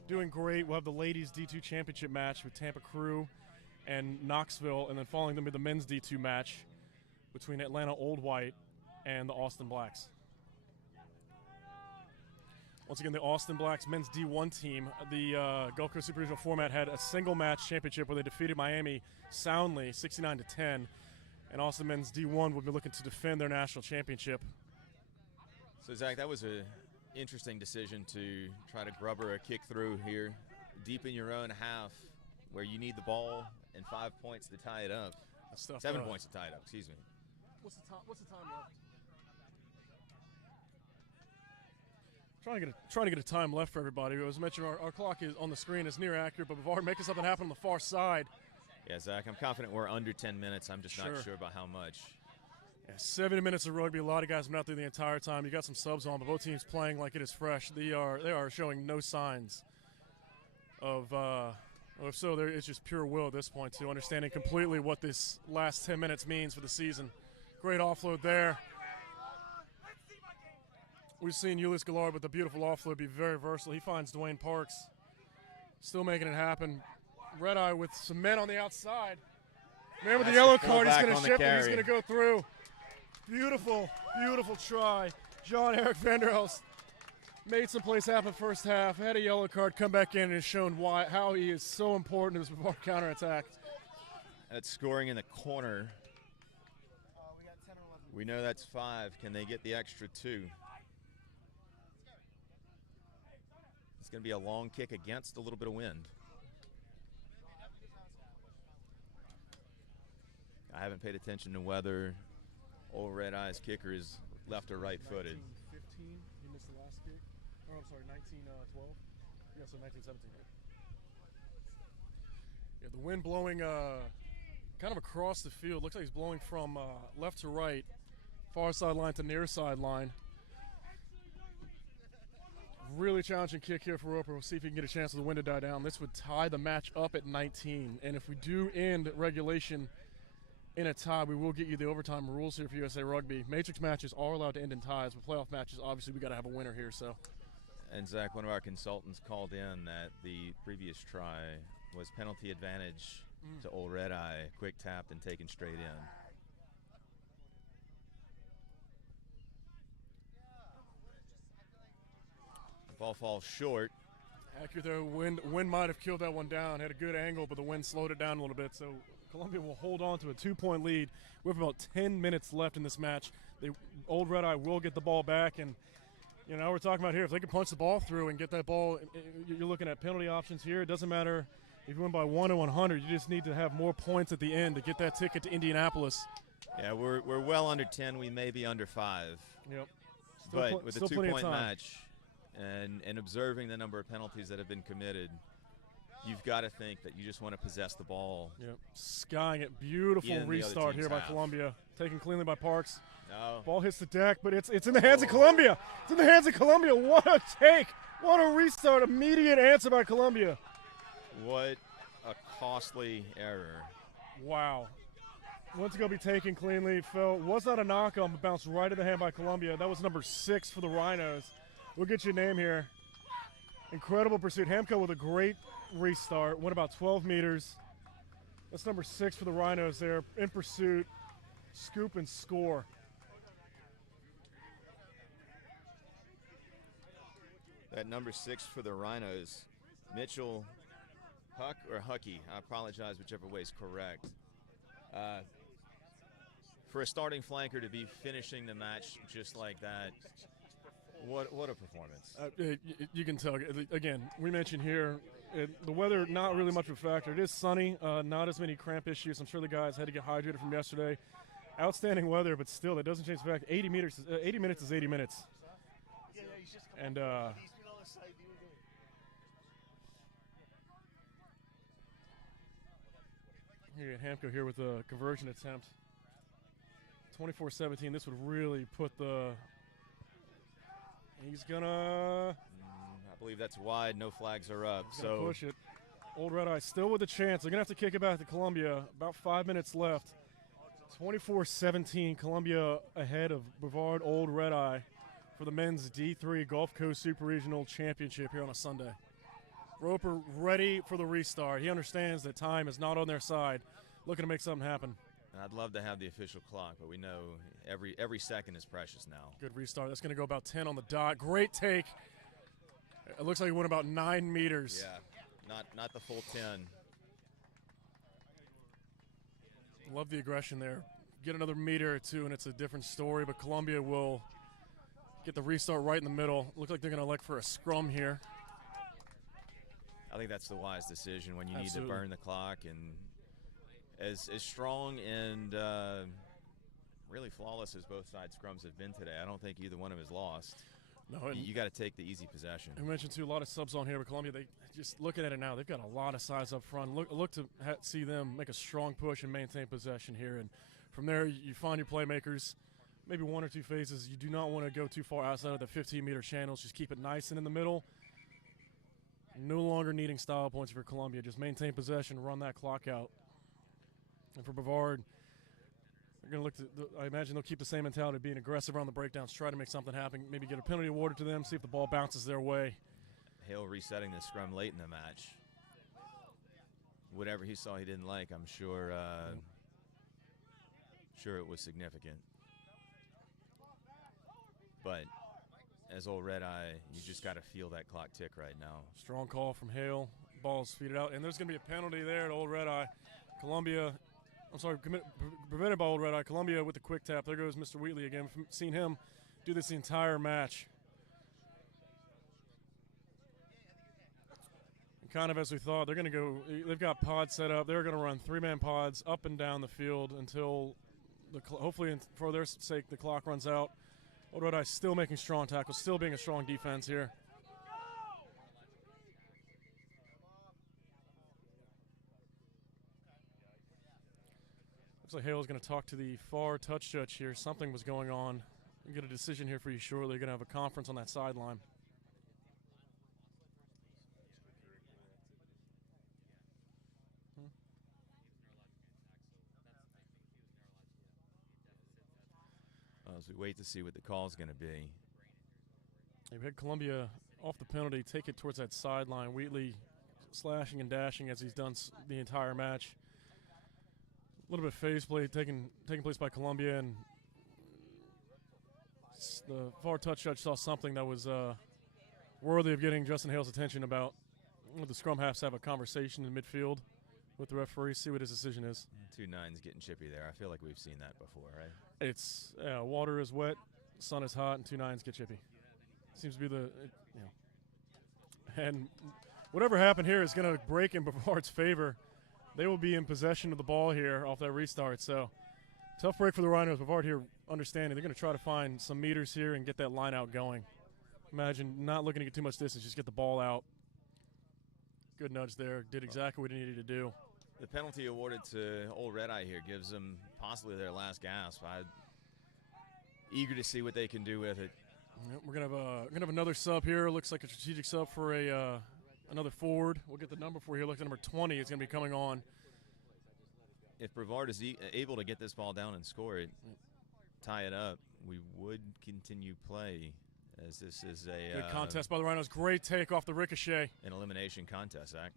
doing great. We'll have the ladies D2 championship match with Tampa Crew and Knoxville, and then following them with the men's D2 match between Atlanta Old White and the Austin Blacks. Once again, the Austin Blacks men's D1 team, the Gulf Coast Super Regional format had a single match championship where they defeated Miami soundly, 69-10. And Austin men's D1 will be looking to defend their national championship. So, Zach, that was an interesting decision to try to grubber a kick through here, deep in your own half, where you need the ball and 5 points to tie it up. 7 points to tie it up, excuse me. What's the time left? Trying to get a time left for everybody. As mentioned, our clock is on the screen. It's near accurate, but Bavard making something happen on the far side. Yeah, Zach, I'm confident we're under 10 minutes. I'm just not sure about how much. Yeah, 70 minutes of rugby. A lot of guys have been out there the entire time. You got some subs on, but both teams playing like it is fresh. They are showing no signs of. If so, it's just pure will at this point to understanding completely what this last 10 minutes means for the season. Great offload there. We've seen Ulyss Gillard with a beautiful offload be very versatile. He finds Dwayne Parks, still making it happen. Red Eye with some men on the outside. Man with the yellow card, he's going to ship it. He's going to go through. Beautiful, beautiful try. John Eric Vanderhelst made some plays happen first half, had a yellow card, come back in and has shown how he is so important to this Bavard counterattack. That's scoring in the corner. We know that's 5. Can they get the extra 2? It's going to be a long kick against a little bit of wind. I haven't paid attention to whether Old Red Eye's kicker is left or right footed. 19-15, he missed the last kick. Oh, I'm sorry, 19-12. Yeah, so 19-17. Yeah, the wind blowing kind of across the field. Looks like he's blowing from left to right, far sideline to near sideline. Really challenging kick here for Roper. We'll see if he can get a chance for the wind to die down. This would tie the match up at 19. And if we do end regulation in a tie, we will get you the overtime rules here for USA Rugby. Matrix matches are allowed to end in ties, but playoff matches, obviously, we got to have a winner here. So. And Zach, one of our consultants called in that the previous try was penalty advantage to Old Red Eye, quick tapped and taken straight in. Ball falls short. Accurate though, wind might have killed that one down. Had a good angle, but the wind slowed it down a little bit. So Columbia will hold on to a 2-point lead. We have about 10 minutes left in this match. Old Red Eye will get the ball back, and you know we're talking about here. If they can punch the ball through and get that ball, you're looking at penalty options here. It doesn't matter if you win by 1 or 100. You just need to have more points at the end to get that ticket to Indianapolis. Yeah, we're well under 10. We may be under 5. Yep. But with a 2-point match. And observing the number of penalties that have been committed, you've got to think that you just want to possess the ball. Yep. Skying it. Beautiful restart here by Columbia. Taken cleanly by Parks. No. Ball hits the deck, but it's in the hands of Columbia. It's in the hands of Columbia. What a take. What a restart. Immediate answer by Columbia. What a costly error. Wow. Once going to be taken cleanly. Fell. Was not a knock on, but bounced right in the hand by Columbia. That was number 6 for the Rhinos. We'll get you a name here. Incredible pursuit. Hamko with a great restart. Went about 12 meters. That's number 6 for the Rhinos there. In pursuit. Scoop and score. That number 6 for the Rhinos. Mitchell Huck or Hucky. I apologize whichever way is correct. For a starting flanker to be finishing the match just like that. What a performance. You can tell. Again, we mentioned here, the weather not really much of a factor. It is sunny, not as many cramp issues. I'm sure the guys had to get hydrated from yesterday. Outstanding weather, but still, that doesn't change the fact 80 minutes is 80 minutes. And here Hamko here with a conversion attempt. 24-17, this would really put the... He's gonna. I believe that's wide. No flags are up. So push it. Old Red Eye still with a chance. They're going to have to kick it back to Columbia. About 5 minutes left. 24-17, Columbia ahead of Brevard Old Red Eye for the men's D3 Gulf Coast Super Regional Championship here on a Sunday. Roper ready for the restart. He understands that time is not on their side, looking to make something happen. I'd love to have the official clock, but we know every second is precious now. Good restart. That's going to go about 10 on the dot. Great take. It looks like he went about 9 meters. Yeah, not the full 10. Love the aggression there. Get another meter or two, and it's a different story, but Columbia will get the restart right in the middle. Looks like they're going to elect for a scrum here. I think that's the wise decision when you Absolutely. need to burn the clock. And as strong and really flawless as both side scrums have been today, I don't think either one of them has lost. No, you got to take the easy possession. I mentioned, too, a lot of subs on here, but Columbia, they just looking at it now, they've got a lot of size up front. Look to see them make a strong push and maintain possession here. And from there, you find your playmakers, maybe one or two phases. You do not want to go too far outside of the 15-meter channels. Just keep it nice and in the middle. No longer needing style points for Columbia. Just maintain possession, run that clock out. And for Brevard, they're going to look to, I imagine they'll keep the same mentality of being aggressive around the breakdowns, try to make something happen, maybe get a penalty awarded to them, see if the ball bounces their way. Hale resetting the scrum late in the match. Whatever he saw he didn't like, I'm sure sure it was significant. But as Old Red Eye, you just got to feel that clock tick right now. Strong call from Hale. Ball's feeded out, and there's going to be a penalty there at Old Red Eye. Prevented by Old Red Eye. Columbia with the quick tap. There goes Mr. Wheatley again. We've seen him do this the entire match. And kind of as we thought, they're going to go, they've got pods set up. They're going to run three-man pods up and down the field until, hopefully for their sake, the clock runs out. Old Red Eye still making strong tackles, still being a strong defense here. Looks like Hale's going to talk to the far touch judge here. Something was going on. We'll get a decision here for you shortly. They're going to have a conference on that sideline. As we wait to see what the call is going to be. They've had Columbia off the penalty, take it towards that sideline. Wheatley slashing and dashing as he's done the entire match. A little bit of phase play taking place by Columbia, and the far touch judge saw something that was worthy of getting Justin Hale's attention about. The scrum halves have a conversation in midfield with the referee, see what his decision is. 2-9's getting chippy there. I feel like we've seen that before, right? It's water is wet, sun is hot, and 2-9s get chippy. Seems to be and whatever happened here is going to break in Brevard's favor. They will be in possession of the ball here off that restart. So tough break for the Rhinos. Brevard here understanding they're going to try to find some meters here and get that line out going. Imagine not looking to get too much distance, just get the ball out. Good nudge there. Did exactly what he needed to do. The penalty awarded to Old Red Eye here gives them possibly their last gasp. I'm eager to see what they can do with it. Yep, we're gonna have another sub here. Looks like a strategic sub for another forward. We'll get the number for here. Looks like number 20 is going to be coming on. If Brevard is able to get this ball down and score it, tie it up, we would continue play, as this is a good contest by the Rhinos. Great take off the ricochet. An elimination contest act.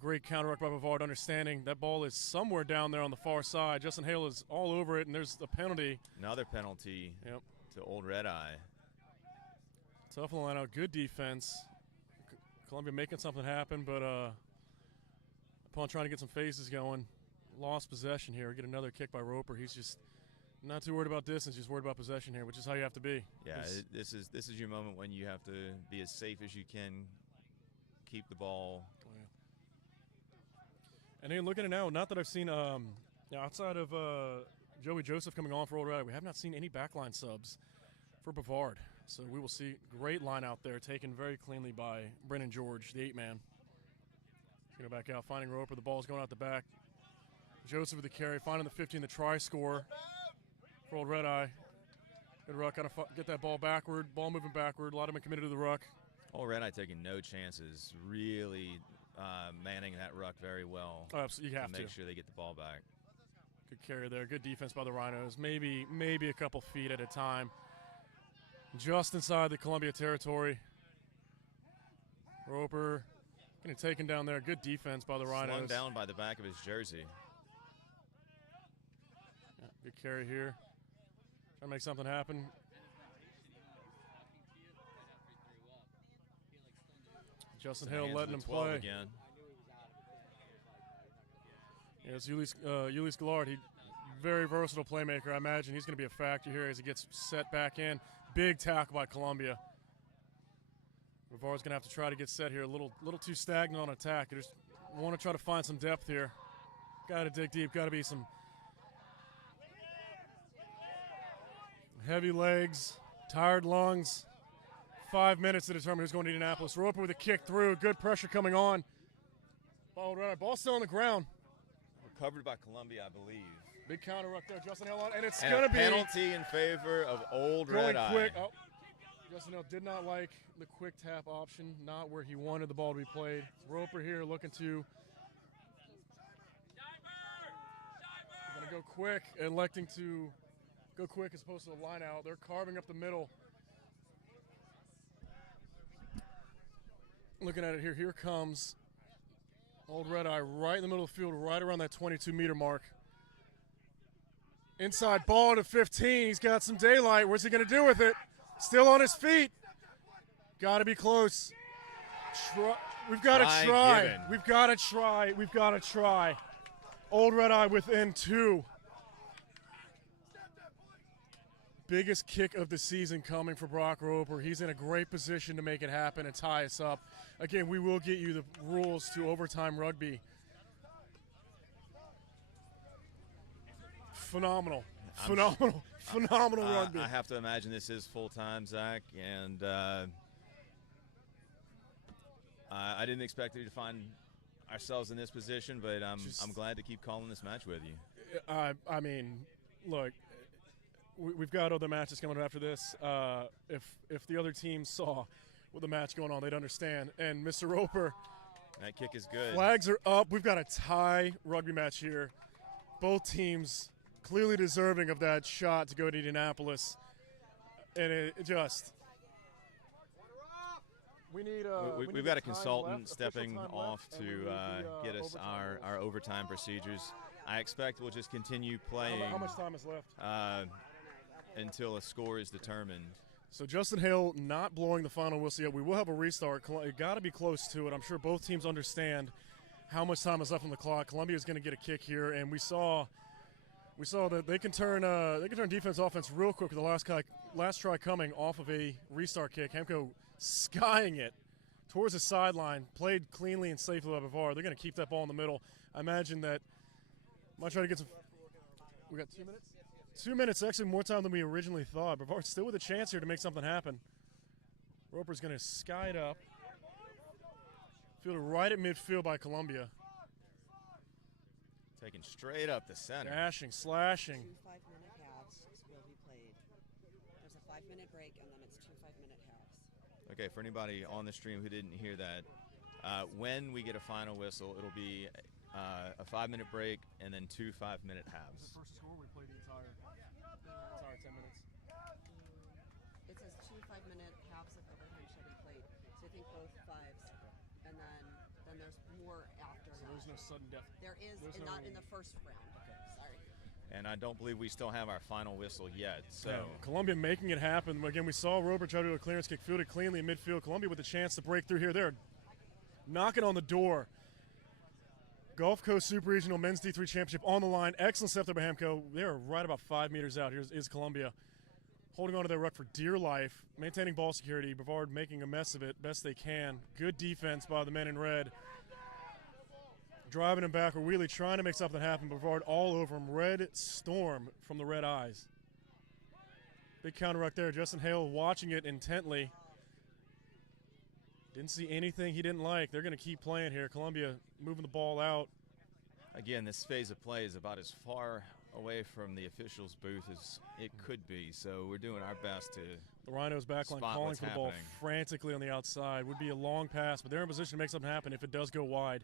Great counteract by Brevard, understanding that ball is somewhere down there on the far side. Justin Hale is all over it, and there's a penalty. Another penalty to Old Red Eye. Tough line out, good defense. Columbia making something happen, but upon trying to get some phases going, lost possession here. We get another kick by Roper. He's just not too worried about distance, just worried about possession here, which is how you have to be. Yeah, this is your moment when you have to be as safe as you can, keep the ball. And then looking at it now, not that I've seen outside of Joey Joseph coming on for Old Red Eye, we have not seen any backline subs for Brevard. So we will see great line out there, taken very cleanly by Brennan George, the 8-man. Going to back out, finding Roper. The ball's going out the back. Joseph with the carry, finding the 15, the try score for Old Red Eye. Good ruck, got to get that ball backward. Ball moving backward. A lot of them committed to the ruck. All Red Eye taking no chances, really manning that ruck very well. Oh, absolutely, you have to make sure they get the ball back. Good carry there. Good defense by the Rhinos. Maybe a couple feet at a time. Just inside the Columbia territory. Roper getting taken down there. Good defense by the Rhinos. Slung down by the back of his jersey. Yeah, good carry here. Trying to make something happen. Justin Hale letting him play. Again. Yeah, it's Ulysse Gillard. He very versatile playmaker. I imagine he's going to be a factor here as he gets set back in. Big tackle by Columbia. Brevard's going to have to try to get set here. A little too stagnant on attack. They just want to try to find some depth here. Got to dig deep. Got to be some heavy legs, tired lungs. 5 minutes to determine who's going to Indianapolis. Roper with a kick through. Good pressure coming on. Ball still on the ground. Recovered by Columbia, I believe. Big counter ruck there. Justin Hill on, and it's going to be penalty in favor of Old Red Eye. Quick. Oh, Justin Hill did not like the quick tap option, not where he wanted the ball to be played. Roper here looking to going to go quick, electing to go quick as opposed to the line out. They're carving up the middle. Looking at it here, here comes Old Red Eye right in the middle of the field, right around that 22-meter mark. Inside ball to 15. He's got some daylight. What's he going to do with it? Still on his feet. Got to be close. We've got to try. We've got to try. We've got to try. Old Red Eye within 2. Biggest kick of the season coming for Brock Roper. He's in a great position to make it happen and tie us up. Again, we will get you the rules to overtime rugby. Phenomenal rugby. I have to imagine this is full-time, Zach, and I didn't expect to find ourselves in this position, but I'm glad to keep calling this match with you. I mean, look, we've got other matches coming after this. If the other team saw with the match going on, they'd understand. And Mr. Roper, that kick is good. Flags are up. We've got a tie rugby match here. Both teams clearly deserving of that shot to go to Indianapolis. And it just we've got a consultant stepping off to get us our overtime procedures. I expect we'll just continue playing. How much time is left? Until a score is determined. So Justin Hale not blowing the final whistle yet. We will have a restart. It got to be close to it. I'm sure both teams understand how much time is left on the clock. Columbia is going to get a kick here, and we saw that they can turn defense offense real quick with the last try coming off of a restart kick. Hemko skying it towards the sideline, played cleanly and safely by Brevard. They're going to keep that ball in the middle. I imagine that. Might try to get some. We got 2 minutes. 2 minutes, actually more time than we originally thought. Brevard's still with a chance here to make something happen. Roper's going to sky it up. Fielded right at midfield by Columbia. Taken straight up the center. Dashing, slashing. 2 5-minute halves will be played. There's a 5-minute break, and then it's 2 5-minute halves. Okay, for anybody on the stream who didn't hear that, when we get a final whistle, it'll be a 5-minute break and then 2 5-minute halves. The first score, we played the entire 10 minutes. It says 2 5-minute halves of overtime shall be played. So I think both fives, and then there's more after that. There's no sudden death. There is, not in the first round. Okay. Sorry. And I don't believe we still have our final whistle yet. So Columbia making it happen. Again, we saw Roper try to do a clearance kick, fielded cleanly in midfield. Columbia with a chance to break through here. They're knocking on the door. Gulf Coast Super Regional Men's D3 Championship on the line. Excellent step there by Hamco. They're right about 5 meters out. Here's Columbia holding on to their ruck for dear life, maintaining ball security. Brevard making a mess of it best they can. Good defense by the men in red. Driving him back. Wheelie trying to make something happen. Brevard all over him. Red storm from the Red Eyes. Big counter ruck there. Justin Hale watching it intently. Didn't see anything he didn't like. They're going to keep playing here. Columbia moving the ball out. Again, this phase of play is about as far away from the officials' booth as it could be, so we're doing our best to The Rhinos backline spot calling what's for the ball happening. frantically on the outside. Would be a long pass, but they're in position to make something happen if it does go wide.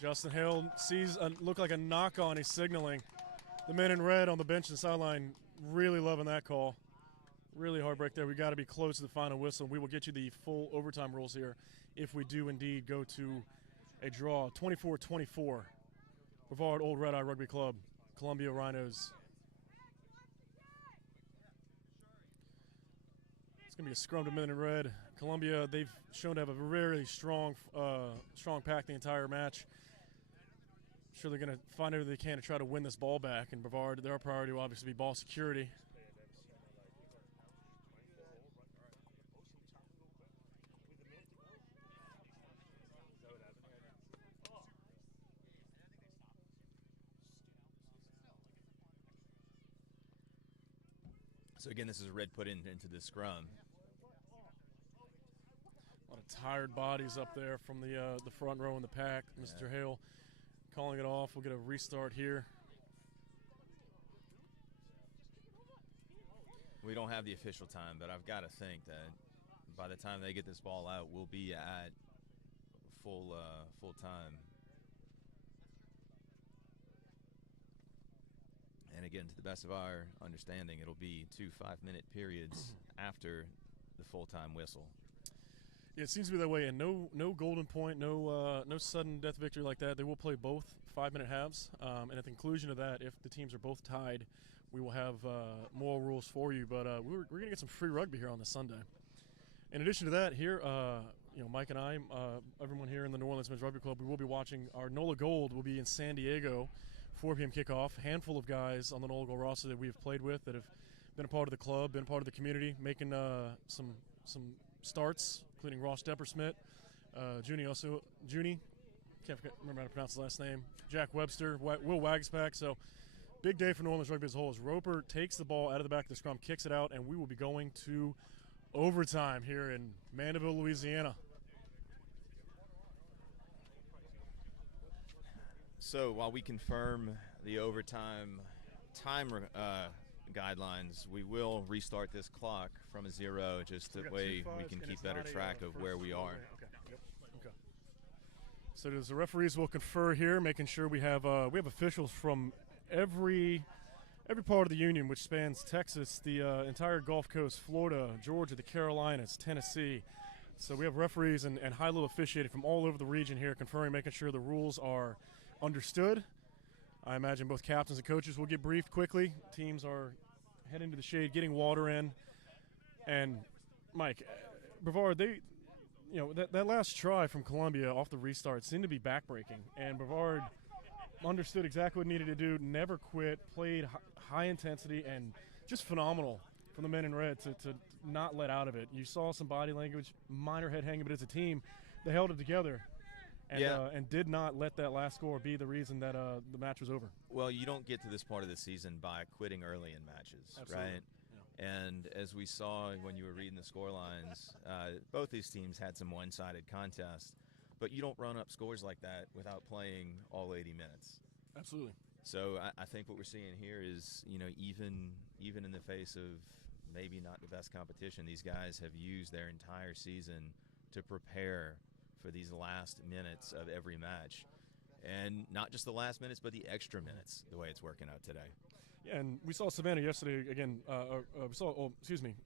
Justin Hale sees look like a knock-on. He's signaling. The men in red on the bench and sideline really loving that call. Really hard break there. We got to be close to the final whistle. We will get you the full overtime rules here if we do indeed go to a draw. 24-24. Brevard Old Red Eye Rugby Club, Columbia Rhinos. It's going to be a scrum to men in red. Columbia, they've shown to have a very strong pack the entire match. Sure, they're going to find everything they can to try to win this ball back. And Brevard, their priority will obviously be ball security. So again, this is a red put into the scrum. A lot of tired bodies up there from the front row in the pack. Mr. Hale calling it off. We'll get a restart here. We don't have the official time, but I've got to think that by the time they get this ball out, we'll be at full time. And again, to the best of our understanding, it'll be 2 5-minute periods after the full-time whistle. Yeah, it seems to be that way, and no golden point, no sudden death victory like that. They will play both 5-minute halves, and at the conclusion of that, if the teams are both tied, we will have more rules for you. But we're going to get some free rugby here on this Sunday. In addition to that, here, Mike and I, everyone here in the New Orleans Men's Rugby Club, we will be watching our NOLA Gold. Will be in San Diego. 4 p.m. kickoff. Handful of guys on the NOLA Gold roster that we have played with that have been a part of the club, been part of the community, making some starts, including Ross Deppersmith, Junie, can't remember how to pronounce his last name, Jack Webster, Will Wagspack. So big day for New Orleans Rugby as a whole as Roper takes the ball out of the back of the scrum, kicks it out, and we will be going to overtime here in Mandeville, Louisiana. So while we confirm the overtime time guidelines, we will restart this clock from a 0, just that way we can keep better track of where we are. Okay. So as the referees will confer here, making sure we have officials from every part of the union, which spans Texas, the entire Gulf Coast, Florida, Georgia, the Carolinas, Tennessee. So we have referees and high-level officiating from all over the region here, conferring, making sure the rules are understood. I imagine both captains and coaches will get briefed quickly. Teams are heading to the shade, getting water in. And Mike, Brevard, that last try from Columbia off the restart seemed to be backbreaking, and Brevard understood exactly what it needed to do, never quit, played high intensity, and just phenomenal from the men in red to not let out of it. You saw some body language, minor head hanging, but as a team, they held it together. And did not let that last score be the reason that the match was over. Well, you don't get to this part of the season by quitting early in matches, Absolutely. right? Yeah. And as we saw when you were reading the score lines, both these teams had some one-sided contests, but you don't run up scores like that without playing all 80 minutes. Absolutely. So I think what we're seeing here is, even in the face of maybe not the best competition, these guys have used their entire season to prepare for these last minutes of every match. And not just the last minutes, but the extra minutes, the way it's working out today. Yeah, and we saw Savannah yesterday again. We saw,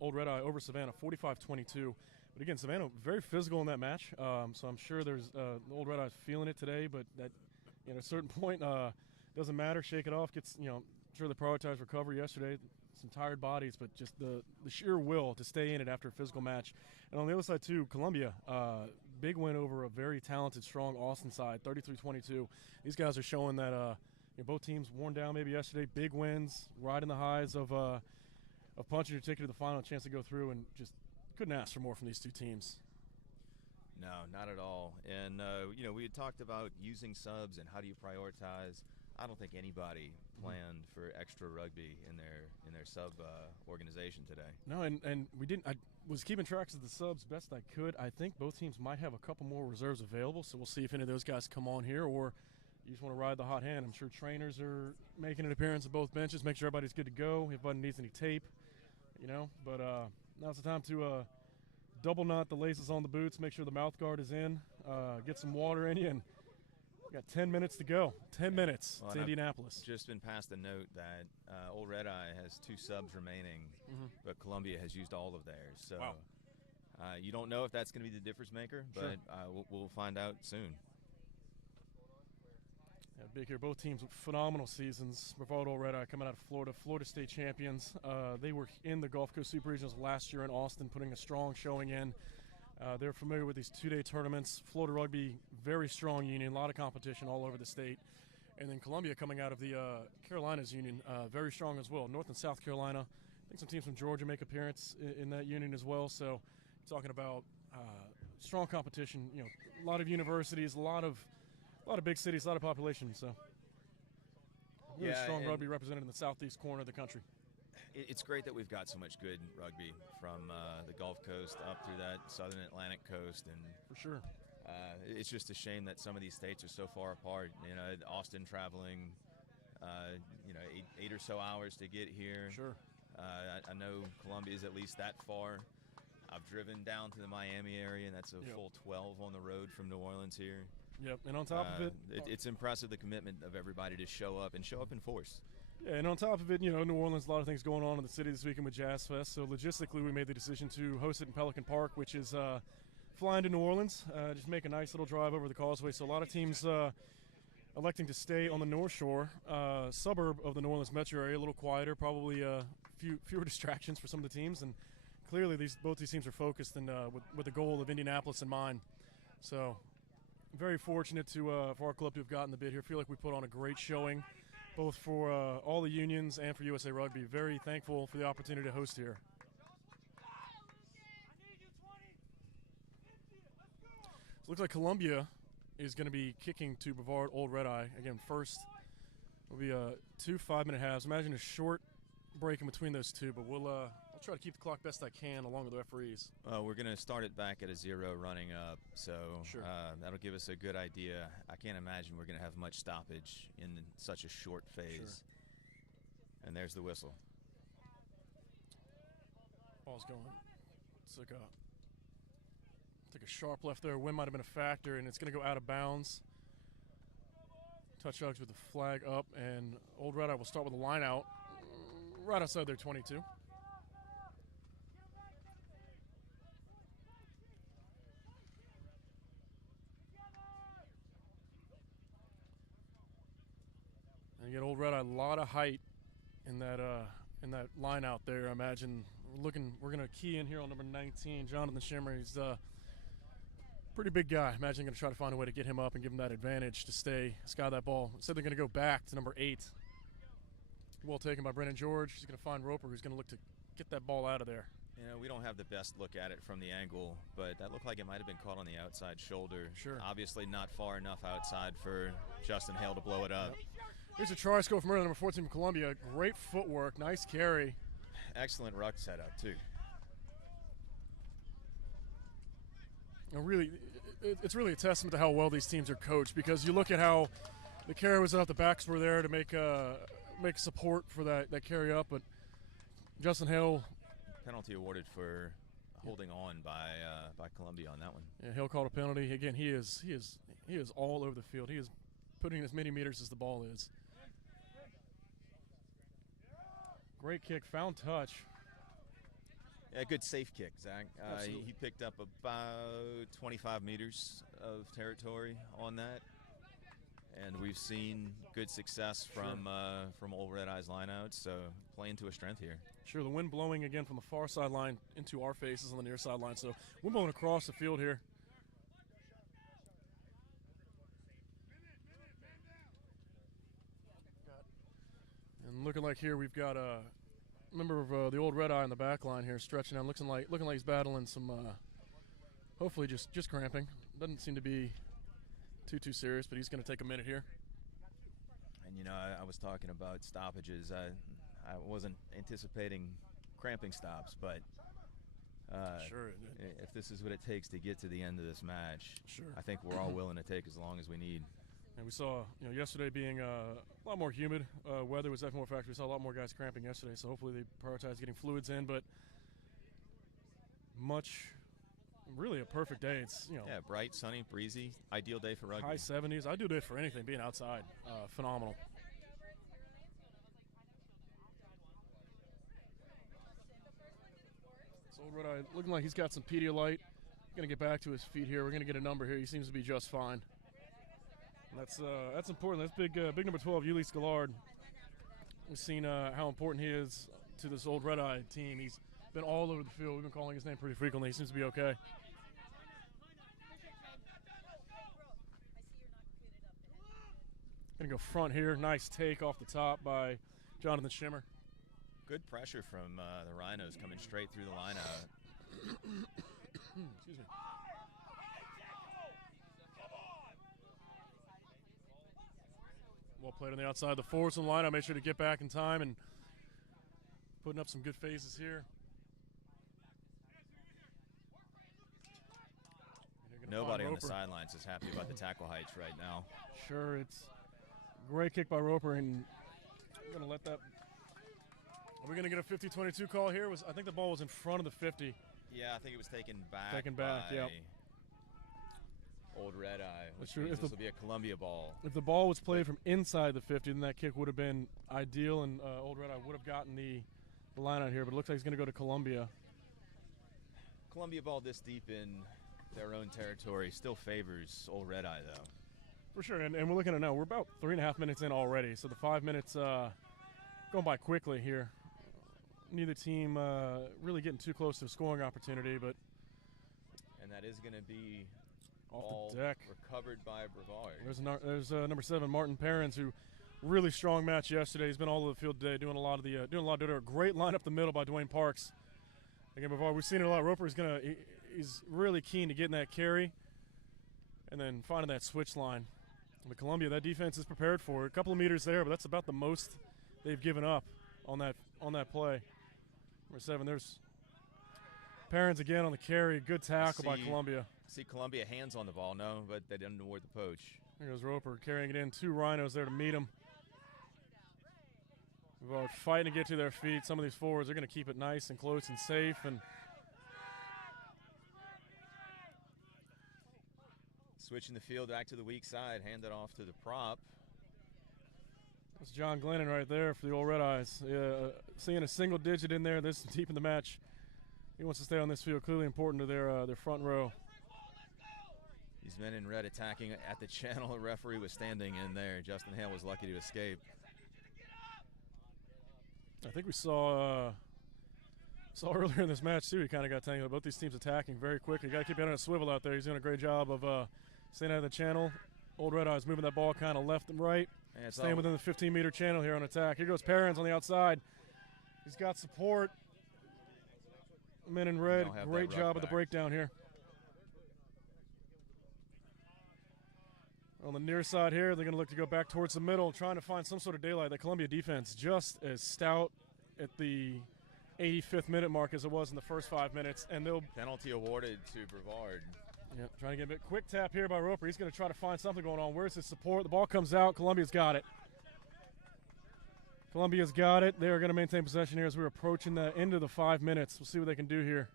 Old Red Eye over Savannah, 45-22. But again, Savannah very physical in that match. So I'm sure there's Old Red Eye's feeling it today. But that, at a certain point, doesn't matter. Shake it off. I'm sure they prioritized recovery yesterday. Some tired bodies, but just the sheer will to stay in it after a physical match. And on the other side too, Columbia, big win over a very talented, strong Austin side, 33-22. These guys are showing that both teams worn down maybe yesterday. Big wins, riding the highs of punching your ticket to the final, chance to go through, and just couldn't ask for more from these two teams. No, not at all. And we had talked about using subs and how do you prioritize. I don't think anybody planned for extra rugby in their sub organization today. No, and we didn't. I was keeping track of the subs best I could. I think both teams might have a couple more reserves available, so we'll see if any of those guys come on here, or you just want to ride the hot hand. I'm sure trainers are making an appearance at both benches, make sure everybody's good to go. If anybody needs any tape, But now's the time to double knot the laces on the boots, make sure the mouth guard is in, get some water in you, and we got 10 minutes to go. 10 minutes to Indianapolis. Just been passed a note that Old Red Eye has 2 subs remaining, but Columbia has used all of theirs. So wow. You don't know if that's going to be the difference maker, but sure. we'll find out soon. Yeah, big here. Both teams with phenomenal seasons. Brevard Old Red Eye coming out of Florida, Florida State champions. They were in the Gulf Coast Super Regionals last year in Austin, putting a strong showing in. They're familiar with these 2-day tournaments. Florida Rugby, very strong union, a lot of competition all over the state. And then Columbia coming out of the Carolinas union, very strong as well. North and South Carolina. I think some teams from Georgia make appearance in that union as well. So talking about strong competition, a lot of universities, a lot of big cities, a lot of population. So really strong rugby represented in the southeast corner of the country. It's great that we've got so much good rugby from the Gulf Coast up through that southern Atlantic coast, and for sure, it's just a shame that some of these states are so far apart. Austin traveling, 8 or so hours to get here. Sure. I know Columbia is at least that far. I've driven down to the Miami area, and that's a full 12 on the road from New Orleans here. Yep, and on top of it, it's impressive the commitment of everybody to show up in force. Yeah, and on top of it, New Orleans, a lot of things going on in the city this weekend with Jazz Fest. So logistically, we made the decision to host it in Pelican Park, which is flying to New Orleans, just make a nice little drive over the causeway. So a lot of teams electing to stay on the North Shore, suburb of the New Orleans metro area, a little quieter, probably fewer distractions for some of the teams. And clearly, both these teams are focused and with the goal of Indianapolis in mind. So very fortunate for our club to have gotten the bid here. Feel like we put on a great showing, both for all the unions and for USA Rugby. Very thankful for the opportunity to host here. So it looks like Columbia is going to be kicking to Brevard Old Red Eye. Again, first will be 2 5-minute halves. Imagine a short break in between those two, but I'll try to keep the clock best I can along with the referees. We're going to start it back at a 0 running up, so sure. That'll give us a good idea. I can't imagine we're going to have much stoppage in such a short phase. Sure. And there's the whistle. Ball's going. It's like a sharp left there. Wind might have been a factor, and it's going to go out of bounds. Touch dogs with the flag up, and Old Red Eye will start with a line out right outside their 22. And you get Old Red Eye, a lot of height in that line out there. I imagine we're going to key in here on number 19, Jonathan Shimmer. He's pretty big guy. Imagine going to try to find a way to get him up and give him that advantage to sky that ball. Instead, they're going to go back to number 8. Well taken by Brennan George. He's going to find Roper, who's going to look to get that ball out of there. We don't have the best look at it from the angle, but that looked like it might have been caught on the outside shoulder. Sure. Obviously not far enough outside for Justin Hale to blow it up. Yep. Here's a try score from early, number 14 from Columbia. Great footwork, nice carry. Excellent ruck setup, too. Really, it's really a testament to how well these teams are coached, because you look at how the carry was up, the backs were there to make support for that carry up, but Justin Hale. Penalty awarded for holding on by Columbia on that one. Yeah, Hale called a penalty. Again, he is all over the field. He is putting in as many meters as the ball is. Great kick, found touch. Yeah, good safe kick, Zach. Absolutely. He picked up about 25 meters of territory on that, and we've seen good success from Old Red Eye's lineouts, so playing to a strength here. Sure, the wind blowing again from the far sideline into our faces on the near sideline, so wind blowing across the field here. And looking like here we've got a member of the Old Red Eye in the back line here stretching out, looking like he's battling some, hopefully just cramping. Doesn't seem to be too serious, but he's going to take a minute here. And I was talking about stoppages. I wasn't anticipating cramping stops, but sure. If this is what it takes to get to the end of this match, sure. I think we're all willing to take as long as we need. And we saw, yesterday being a lot more humid. Weather was definitely more factor. We saw a lot more guys cramping yesterday, so hopefully they prioritize getting fluids in. But really a perfect day. It's bright, sunny, breezy, ideal day for rugby. High 70s. I do it for anything. Being outside, phenomenal. So Red Eye looking like he's got some Pedialyte. Going to get back to his feet here. We're going to get a number here. He seems to be just fine. That's important. That's big number 12, Ulysse Gallard. We've seen how important he is to this old Red Eye team. He's been all over the field. We've been calling his name pretty frequently. He seems to be okay. Gonna go front here. Nice take off the top by Jonathan Schimmer. Good pressure from the Rhinos coming straight through the line. Excuse me. Well played on the outside. The forwards in the line. I made sure to get back in time and putting up some good phases here. Nobody on the sidelines is happy about the tackle heights right now. Sure, it's a great kick by Roper, and I'm going to let that. Are we going to get a 50-22 call here? I think the ball was in front of the 50. Yeah, I think it was taken back. Yep. Old Red Eye, which means this will be a Columbia ball. If the ball was played from inside the 50, then that kick would have been ideal, and Old Red Eye would have gotten the line out here. But it looks like he's going to go to Columbia. Columbia ball this deep in their own territory still favors Old Red Eye, though. For sure, and we're looking at it now. We're about 3.5 minutes in already, so the 5 minutes going by quickly here. Neither team really getting too close to a scoring opportunity, and that is going to be off the deck, recovered by Brevard. There's number 7, Martin Perrins, who really strong match yesterday. He's been all over the field today, doing a lot of a great line up the middle by Dwayne Parks. Again, Brevard, we've seen it a lot. Roper he's really keen to getting that carry and then finding that switch line. But Columbia, that defense is prepared for it. A couple of meters there, but that's about the most they've given up on that play. Number 7, there's Perrins again on the carry. Good tackle by Columbia. See Columbia hands on the ball, no, but they didn't award the poach. There goes Roper carrying it in. 2 Rhinos there to meet him. We're fighting to get to their feet. Some of these forwards are going to keep it nice and close and safe. And switching the field back to the weak side, hand it off to the prop. That's John Glennon right there for the Old Red Eyes. Seeing a single digit in there this deep in the match. He wants to stay on this field. Clearly important to their front row. These men in red attacking at the channel. The referee was standing in there. Justin Hale was lucky to escape. I think we saw earlier in this match, too, he kind of got tangled. Both these teams attacking very quickly. You got to keep it on a swivel out there. He's doing a great job of staying out of the channel. Old Red Eyes moving that ball kind of left and right. Staying within the 15-meter channel here on attack. Here goes Perrins on the outside. He's got support. Men in red, great job of the breakdown here. On the near side here, they're going to look to go back towards the middle, trying to find some sort of daylight. The Columbia defense just as stout at the 85th minute mark as it was in the first 5 minutes. And they'll penalty awarded to Brevard. Yeah, trying to get a bit quick tap here by Roper. He's going to try to find something going on. Where's his support? The ball comes out. Columbia's got it. Columbia's got it. They are going to maintain possession here as we're approaching the end of the 5 minutes. We'll see what they can do here.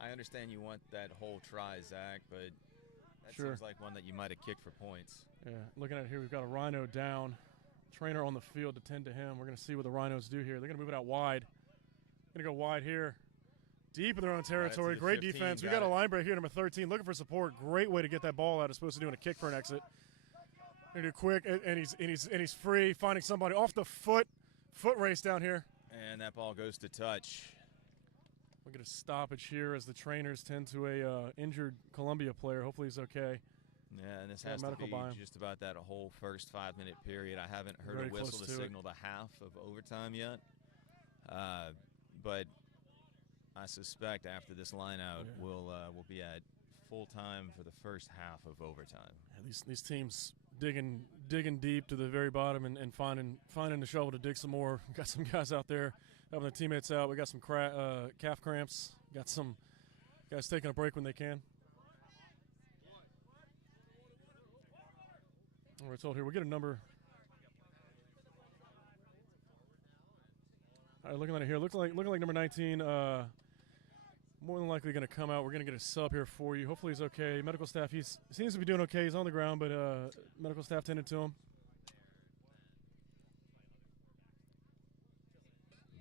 I understand you want that whole try, Zach, but that seems like one that you might have kicked for points. Yeah, looking at it here, we've got a Rhino down. Trainer on the field to tend to him. We're going to see what the Rhinos do here. They're going to move it out wide. Going to go wide here. Deep in their own territory. Great 15, defense. We got a line break here, number 13, looking for support. Great way to get that ball out as opposed to doing a kick for an exit. Going to do quick, and he's free, finding somebody off the foot race down here. And that ball goes to touch. We're going to stoppage here as the trainers tend to a injured Columbia player. Hopefully he's okay. Yeah, and this has to be just about that whole first 5 minute period. I haven't heard a whistle to signal the half of overtime yet. But I suspect after this line out, we'll be at full time for the first half of overtime. Yeah, these teams digging deep to the very bottom and finding the shovel to dig some more. Got some guys out there helping their teammates out. We got some calf cramps. Got some guys taking a break when they can. We're told here we'll get a number. All right, looking at it here, looking like number 19. More than likely going to come out. We're going to get a sub here for you. Hopefully he's okay. Medical staff, he seems to be doing okay. He's on the ground, but medical staff tended to him.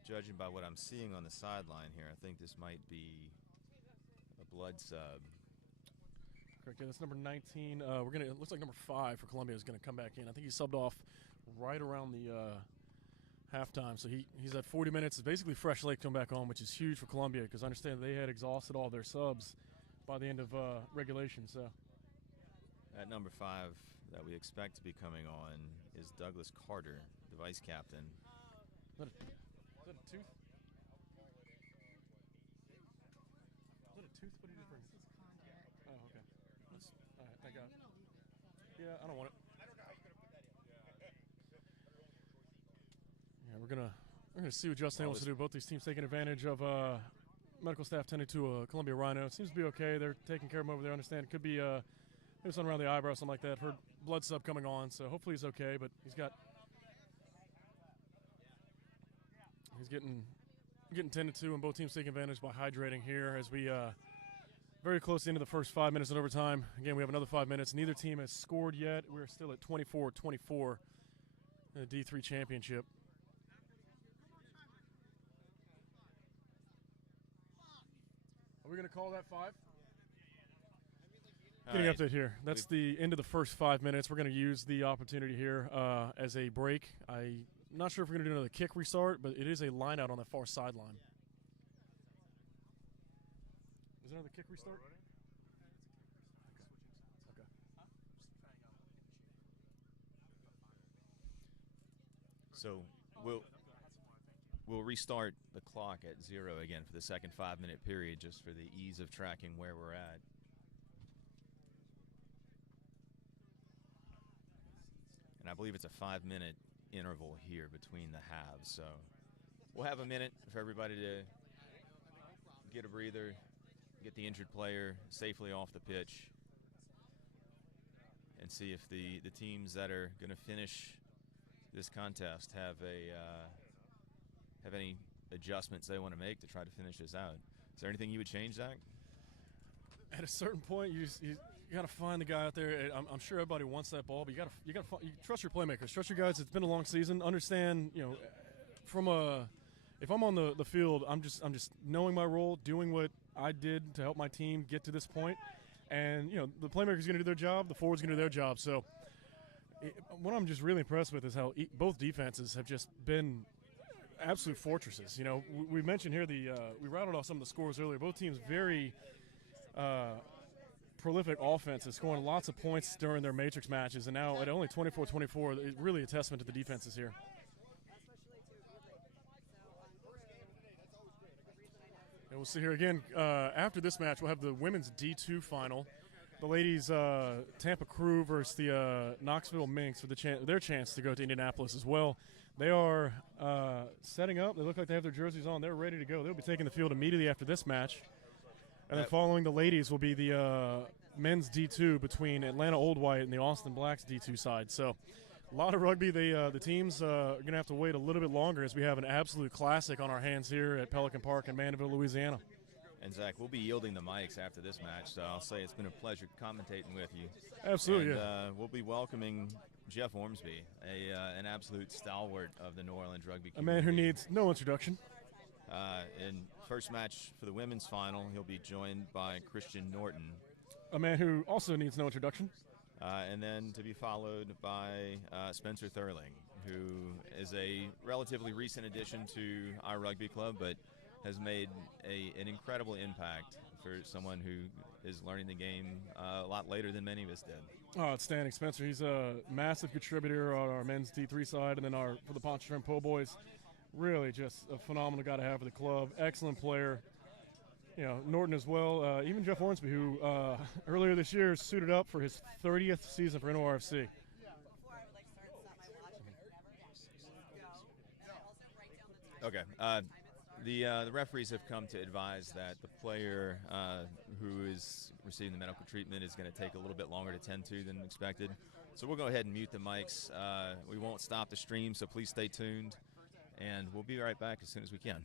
Judging by what I'm seeing on the sideline here, I think this might be a blood sub. Correct. Yeah, that's number 19. It looks like number 5 for Columbia is going to come back in. I think he subbed off right around the halftime, so he's at 40 minutes. It's basically fresh slate coming back on, which is huge for Columbia because I understand they had exhausted all their subs by the end of regulation. So at number 5 that we expect to be coming on is Douglas Carter, the vice captain. Is that a tooth? Is that a tooth? What did you bring? Oh, okay. All right, thank God. Yeah, I don't want it. Yeah, we're gonna see what Justin wants to do. Both these teams taking advantage of medical staff tending to Columbia Rhino. It seems to be okay. They're taking care of him over there. I understand it could be maybe something around the eyebrow, something like that. Heard blood sub coming on, so hopefully he's okay. But he's getting tended to, and both teams taking advantage by hydrating here as we very close into the first 5 minutes of overtime. Again, we have another 5 minutes. Neither team has scored yet. We're still at 24-24 in the D3 championship. Are we going to call that 5? Getting Right. update here. That's the end of the first 5 minutes. We're going to use the opportunity here as a break. I'm not sure if we're going to do another kick restart, but it is a line out on the far sideline. Is there another kick restart? Okay. So we'll restart the clock at 0 again for the second 5-minute period, just for the ease of tracking where we're at. And I believe it's a 5-minute interval here between the halves. So we'll have a minute for everybody to get a breather, get the injured player safely off the pitch, and see if the teams that are going to finish this contest have any adjustments they want to make to try to finish this out. Is there anything you would change, Zach? At a certain point, you got to find the guy out there. I'm sure everybody wants that ball, but you got to trust your playmakers, trust your guys. It's been a long season. Understand, if I'm on the field, I'm just knowing my role, doing what I did to help my team get to this point, and the playmaker's going to do their job, the forward's going to do their job. So, what I'm just really impressed with is how both defenses have just been absolute fortresses. We mentioned here we rattled off some of the scores earlier. Both teams very prolific offenses, scoring lots of points during their matrix matches, and now at only 24-24, it's really a testament to the defenses here. And we'll see here again, after this match, we'll have the women's D2 final. The ladies' Tampa Crew versus the Knoxville Minx for their chance to go to Indianapolis as well. They are setting up. They look like they have their jerseys on. They're ready to go. They'll be taking the field immediately after this match. And then following the ladies will be the men's D2 between Atlanta Old White and the Austin Blacks D2 side. So a lot of rugby. The teams are going to have to wait a little bit longer as we have an absolute classic on our hands here at Pelican Park in Mandeville, Louisiana. And, Zach, we'll be yielding the mics after this match, so I'll say it's been a pleasure commentating with you. Absolutely, and, yeah. We'll be welcoming Jeff Ormsby, an absolute stalwart of the New Orleans rugby community. A man who needs no introduction. In first match for the women's final, he'll be joined by Christian Norton. A man who also needs no introduction. And then to be followed by Spencer Thurling, who is a relatively recent addition to our rugby club, but has made an incredible impact for someone who is learning the game a lot later than many of us did. Oh, outstanding. Spencer, he's a massive contributor on our men's D3 side, and then for the Pontchartrain Po Boys. Really just a phenomenal guy to have for the club. Excellent player. Norton as well. Even Jeff Ormsby, who earlier this year suited up for his 30th season for NORFC. Okay. The referees have come to advise that the player who is receiving the medical treatment is going to take a little bit longer to tend to than expected. So we'll go ahead and mute the mics. We won't stop the stream, so please stay tuned, and we'll be right back as soon as we can.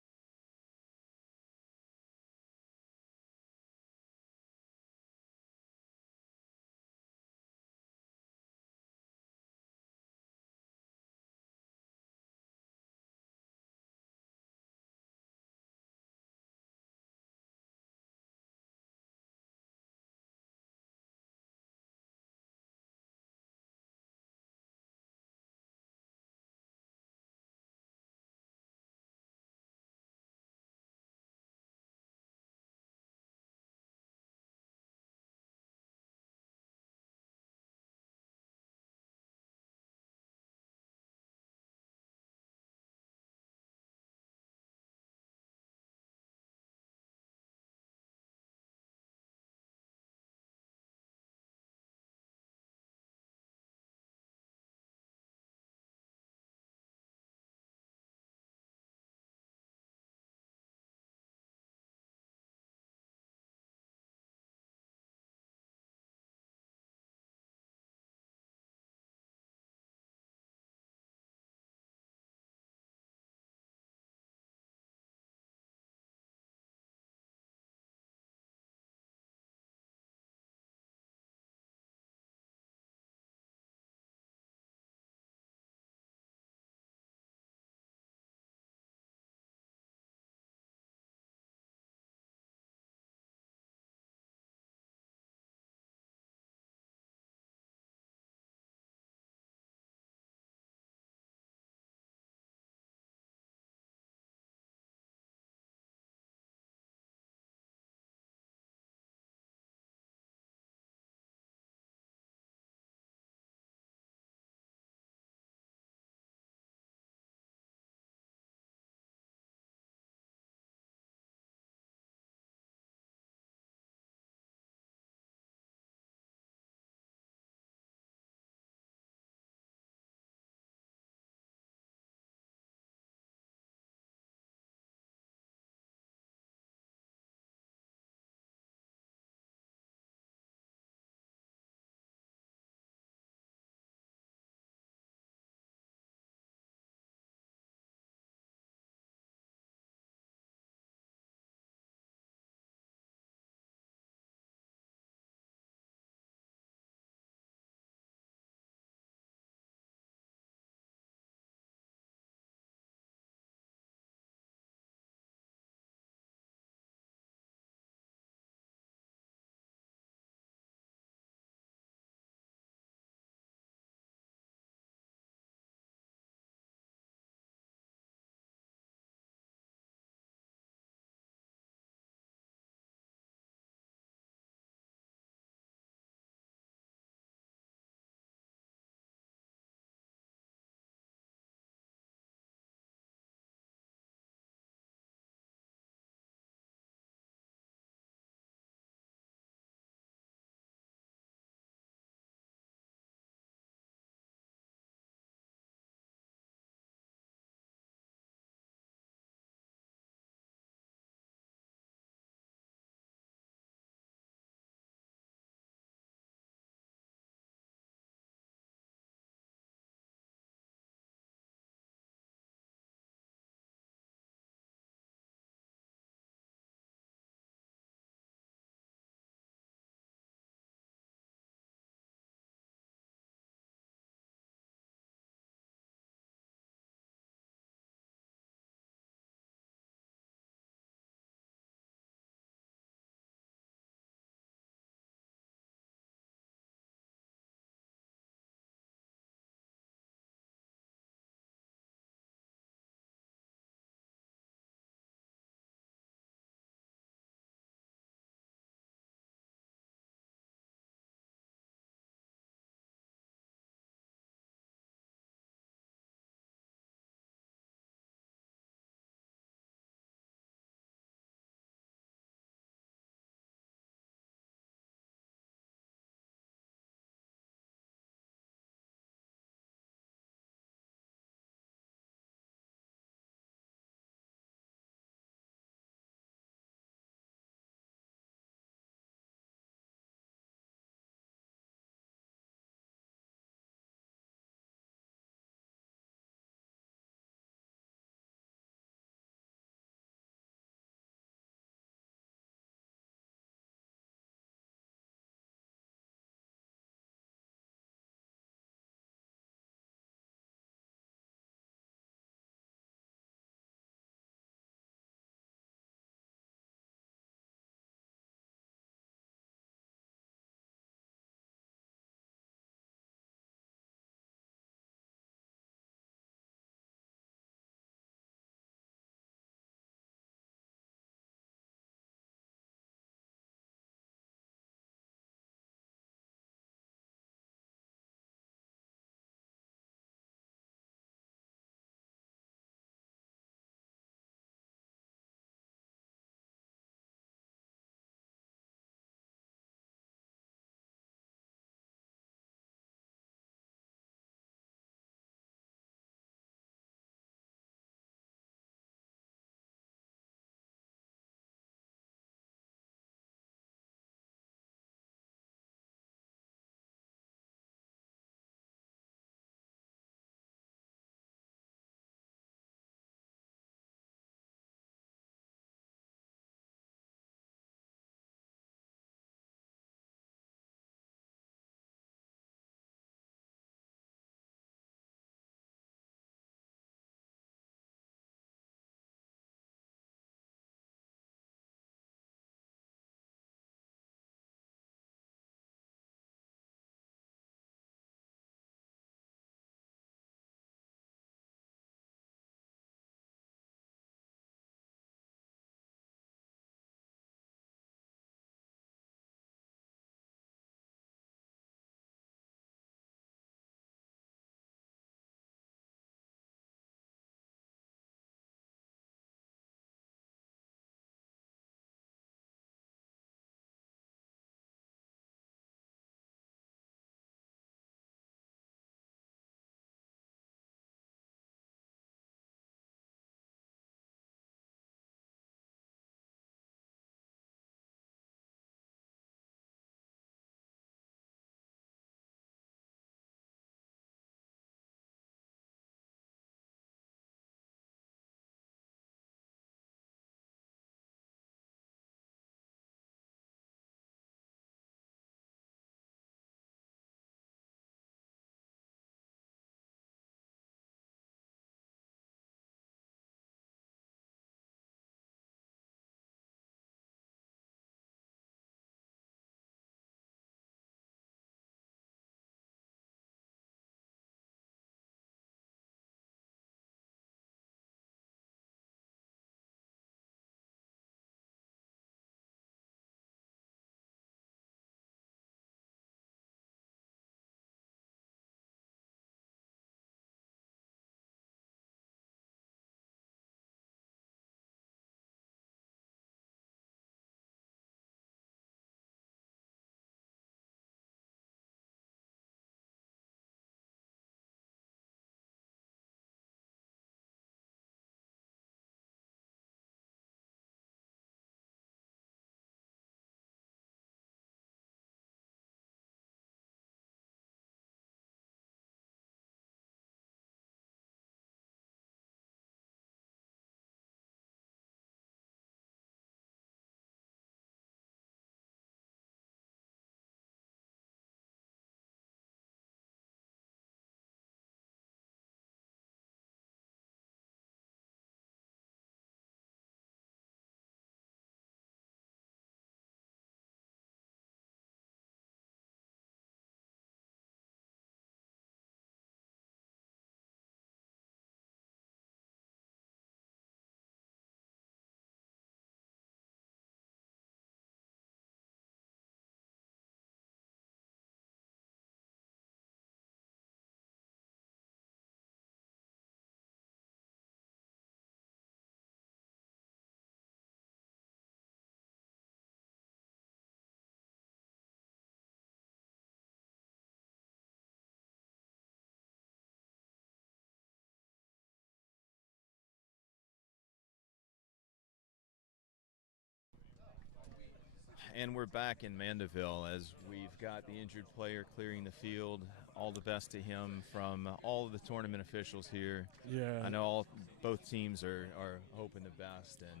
And we're back in Mandeville as we've got the injured player clearing the field. All the best to him from all of the tournament officials here. Yeah. I know both teams are hoping the best, and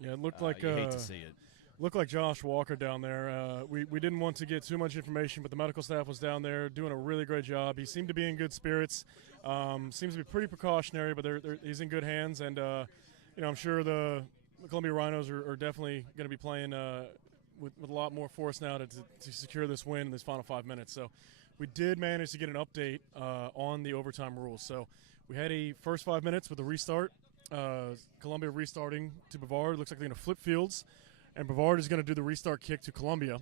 yeah, it looked like you hate to see it. Looked like Josh Walker down there. We didn't want to get too much information, but the medical staff was down there doing a really great job. He seemed to be in good spirits. Seems to be pretty precautionary, but he's in good hands. And I'm sure the Columbia Rhinos are definitely going to be playing with a lot more force now to secure this win in this final 5 minutes. So we did manage to get an update on the overtime rules. So we had a first 5 minutes with a restart. Columbia restarting to Brevard. Looks like they're going to flip fields. And Brevard is going to do the restart kick to Columbia.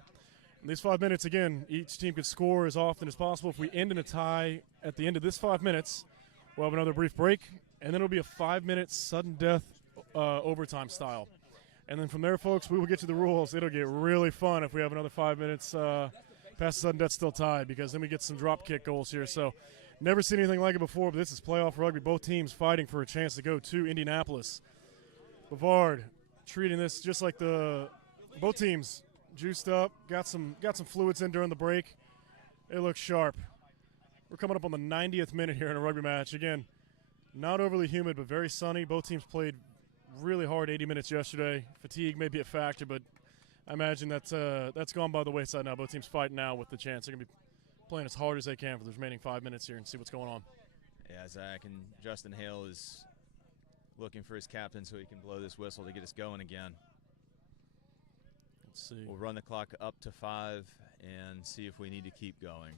In these 5 minutes, again, each team could score as often as possible. If we end in a tie at the end of this 5 minutes, we'll have another brief break, and then it'll be a 5-minute sudden death overtime style. And then from there, folks, we will get to the rules. It'll get really fun if we have another 5 minutes past the sudden death still tied, because then we get some drop kick goals here. So never seen anything like it before, but this is playoff rugby. Both teams fighting for a chance to go to Indianapolis. Brevard treating this just like both teams juiced up, got some fluids in during the break. It looks sharp. We're coming up on the 90th minute here in a rugby match. Again, not overly humid, but very sunny. Both teams played really hard 80 minutes yesterday. Fatigue may be a factor, but I imagine that's gone by the wayside now. Both teams fighting now with the chance. They're going to be playing as hard as they can for the remaining 5 minutes here and see what's going on. Yeah, Zach, and Justin Hale is looking for his captain so he can blow this whistle to get us going again. Let's see. We'll run the clock up to 5 and see if we need to keep going.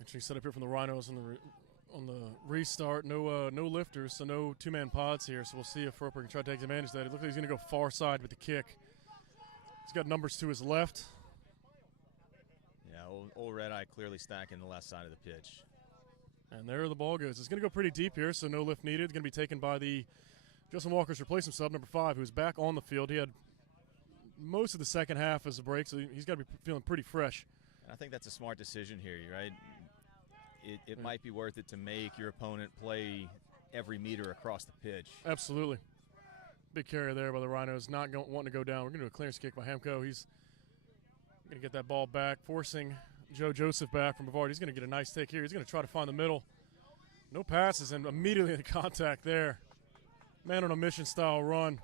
Interesting setup here from the Rhinos on the restart. No lifters, so no two-man pods here. So we'll see if Roper can try to take advantage of that. It looks like he's going to go far side with the kick. He's got numbers to his left. Yeah, old Red Eye clearly stacking the left side of the pitch. And there the ball goes. It's going to go pretty deep here, so no lift needed. It's going to be taken by the Justin Walker's replacement sub, number 5, who's back on the field. He had most of the second half as a break, so he's got to be feeling pretty fresh. And I think that's a smart decision here, right? It might be worth it to make your opponent play every meter across the pitch. Absolutely. Big carry there by the Rhinos, not wanting to go down. We're going to do a clearance kick by Hamko. He's going to get that ball back, forcing Joe Joseph back from Brevard. He's going to get a nice take here. He's going to try to find the middle. No passes, and immediately the contact there. Man on a mission style run.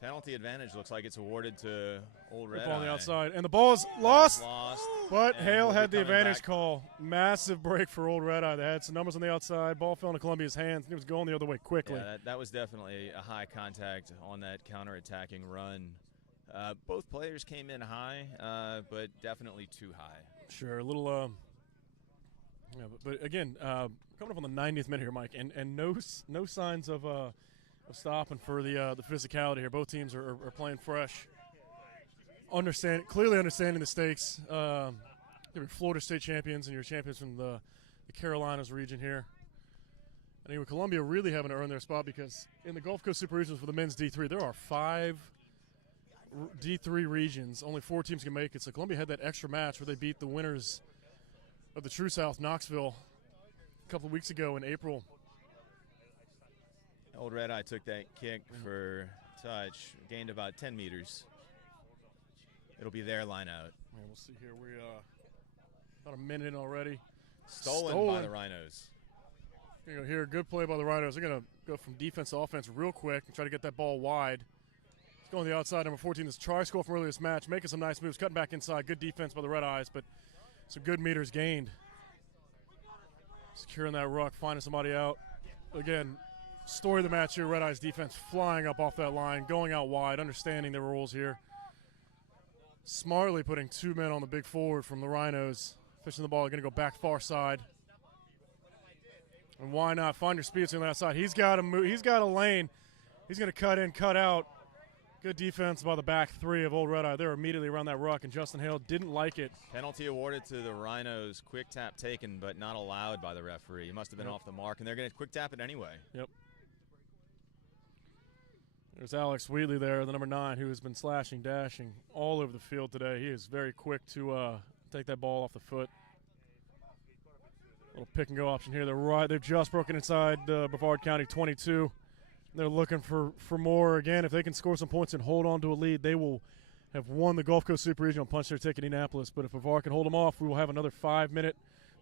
Penalty advantage looks like it's awarded to old Red Eye. Ball on the outside, and the ball is lost. But and Hale we'll had be the coming advantage back. call. Massive break for old Red Eye. They had some numbers on the outside. Ball fell into Columbia's hands, and it was going the other way quickly. Yeah, that was definitely a high contact on that counter-attacking run. Both players came in high, but definitely too high. Sure, a little. Yeah, but again, coming up on the 90th minute here, Mike, and no signs of stopping for the physicality here. Both teams are playing fresh. Clearly understanding the stakes. You're Florida State champions, and you're champions from the Carolinas region here. I think with Columbia really having to earn their spot, because in the Gulf Coast Super Regionals for the men's D3, there are 5 D3 regions. Only 4 teams can make it. So Columbia had that extra match where they beat the winners of the True South, Knoxville, a couple of weeks ago in April. Old Red Eye took that kick for touch, gained about 10 meters. It'll be their line out. Yeah, we'll see here. We're about a minute in already. Stolen by the Rhinos. You're going to hear a good play by the Rhinos. They're going to go from defense to offense real quick and try to get that ball wide. It's going to the outside. Number 14, this try score from earlier this match, making some nice moves, cutting back inside. Good defense by the Red Eyes, but some good meters gained. Securing that ruck, finding somebody out. Again, story of the match here, Red Eyes defense flying up off that line, going out wide, understanding the rules here. Smartly putting 2 men on the big forward from the Rhinos. Fishing the ball, going to go back far side. And why not? Find your speed on that side. He's got a move. He's got a lane. He's going to cut in, cut out. Good defense by the back 3 of Old Red Eye. They're immediately around that ruck, and Justin Hale didn't like it. Penalty awarded to the Rhinos. Quick tap taken, but not allowed by the referee. He must have been off the mark, and they're going to quick tap it anyway. Yep. There's Alex Wheatley there, the number 9, who has been slashing, dashing all over the field today. He is very quick to take that ball off the foot. Little pick and go option here. They've just broken inside Brevard County 22. They're looking for more. Again, if they can score some points and hold on to a lead, they will have won the Gulf Coast Super Regional and punched their ticket in Indianapolis. But if Brevard can hold them off, we will have another 5-minute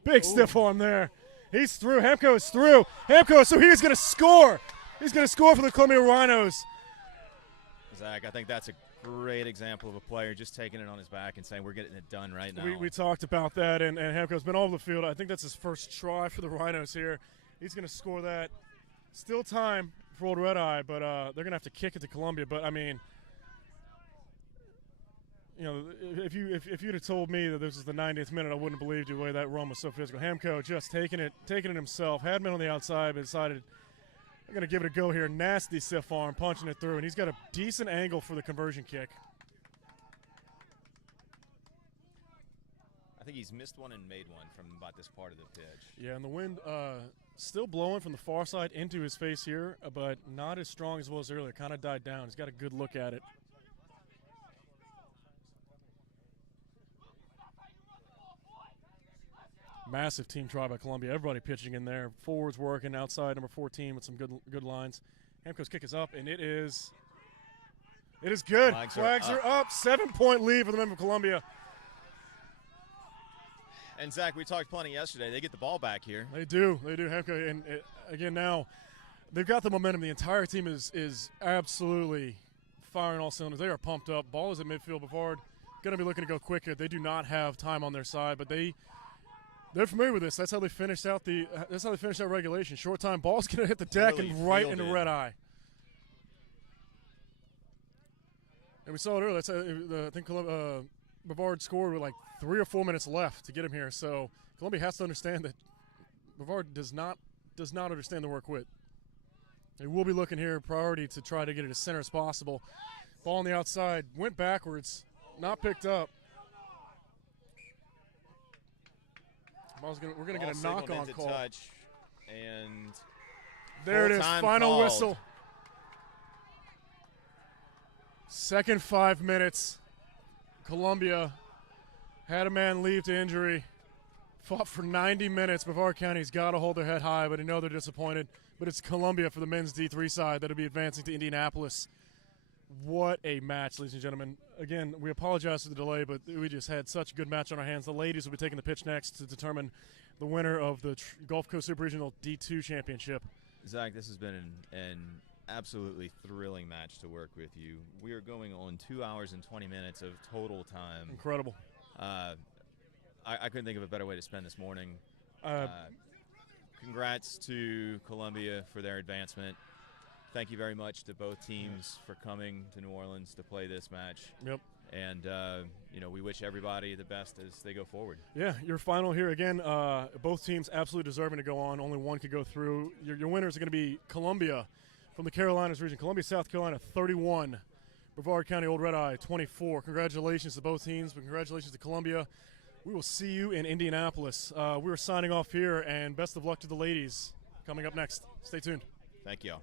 big stiff arm there. He's through. Hamko is through. Hamko, so he's going to score. He's going to score for the Columbia Rhinos. Zach, I think that's a great example of a player just taking it on his back and saying we're getting it done right now. We talked about that, and Hamko's been all over the field. I think that's his first try for the Rhinos here. He's going to score that. Still time for Old Red Eye, but they're going to have to kick it to Columbia. But, I mean, you know, if you'd have told me that this was the 90th minute, I wouldn't have believed you the way that run was so physical. Hamko just taking it himself. Had been on the outside, but decided I'm going to give it a go here. Nasty stiff arm, punching it through, and he's got a decent angle for the conversion kick. I think he's missed one and made one from about this part of the pitch. Yeah, and the wind still blowing from the far side into his face here, but not as strong as it was earlier. Kind of died down. He's got a good look at it. Massive team try by Columbia. Everybody pitching in there. Forwards working outside, number 14 with some good lines. Hamko's kick is up, and it is good. Flags are up. 7-point lead for the men of Columbia. And, Zach, we talked plenty yesterday. They get the ball back here. They do. Hamko, and again, now they've got the momentum. The entire team is absolutely firing all cylinders. They are pumped up. Ball is at midfield. Brevard going to be looking to go quicker. They do not have time on their side, but they're familiar with this. That's how they finished out regulation. Short time, ball's going to hit the deck and right into Red Eye. And we saw it earlier. I think Brevard scored with like 3 or 4 minutes left to get him here. So Columbia has to understand that Brevard does not understand the word quit. They will be looking here, priority to try to get it as center as possible. Ball on the outside, went backwards, not picked up. We're going to get a knock-on call. Touch, and there it is, final called. whistle. Second 5 minutes. Columbia had a man leave to injury. Fought for 90 minutes. Brevard County's got to hold their head high, but I know they're disappointed. But it's Columbia for the men's D3 side that'll be advancing to Indianapolis. What a match, ladies and gentlemen. Again, we apologize for the delay, but we just had such a good match on our hands. The ladies will be taking the pitch next to determine the winner of the Gulf Coast Super Regional D2 Championship. Zach, this has been an absolutely thrilling match to work with you. We are going on 2 hours and 20 minutes of total time. Incredible. I couldn't think of a better way to spend this morning. Congrats to Columbia for their advancement. Thank you very much to both teams for coming to New Orleans to play this match. Yep. And, we wish everybody the best as they go forward. Yeah, your final here again, both teams absolutely deserving to go on. Only one could go through. Your winners are going to be Columbia from the Carolinas region. Columbia, South Carolina, 31. Brevard County, Old Red Eye, 24. Congratulations to both teams, but congratulations to Columbia. We will see you in Indianapolis. We are signing off here, and best of luck to the ladies coming up next. Stay tuned. Thank you all.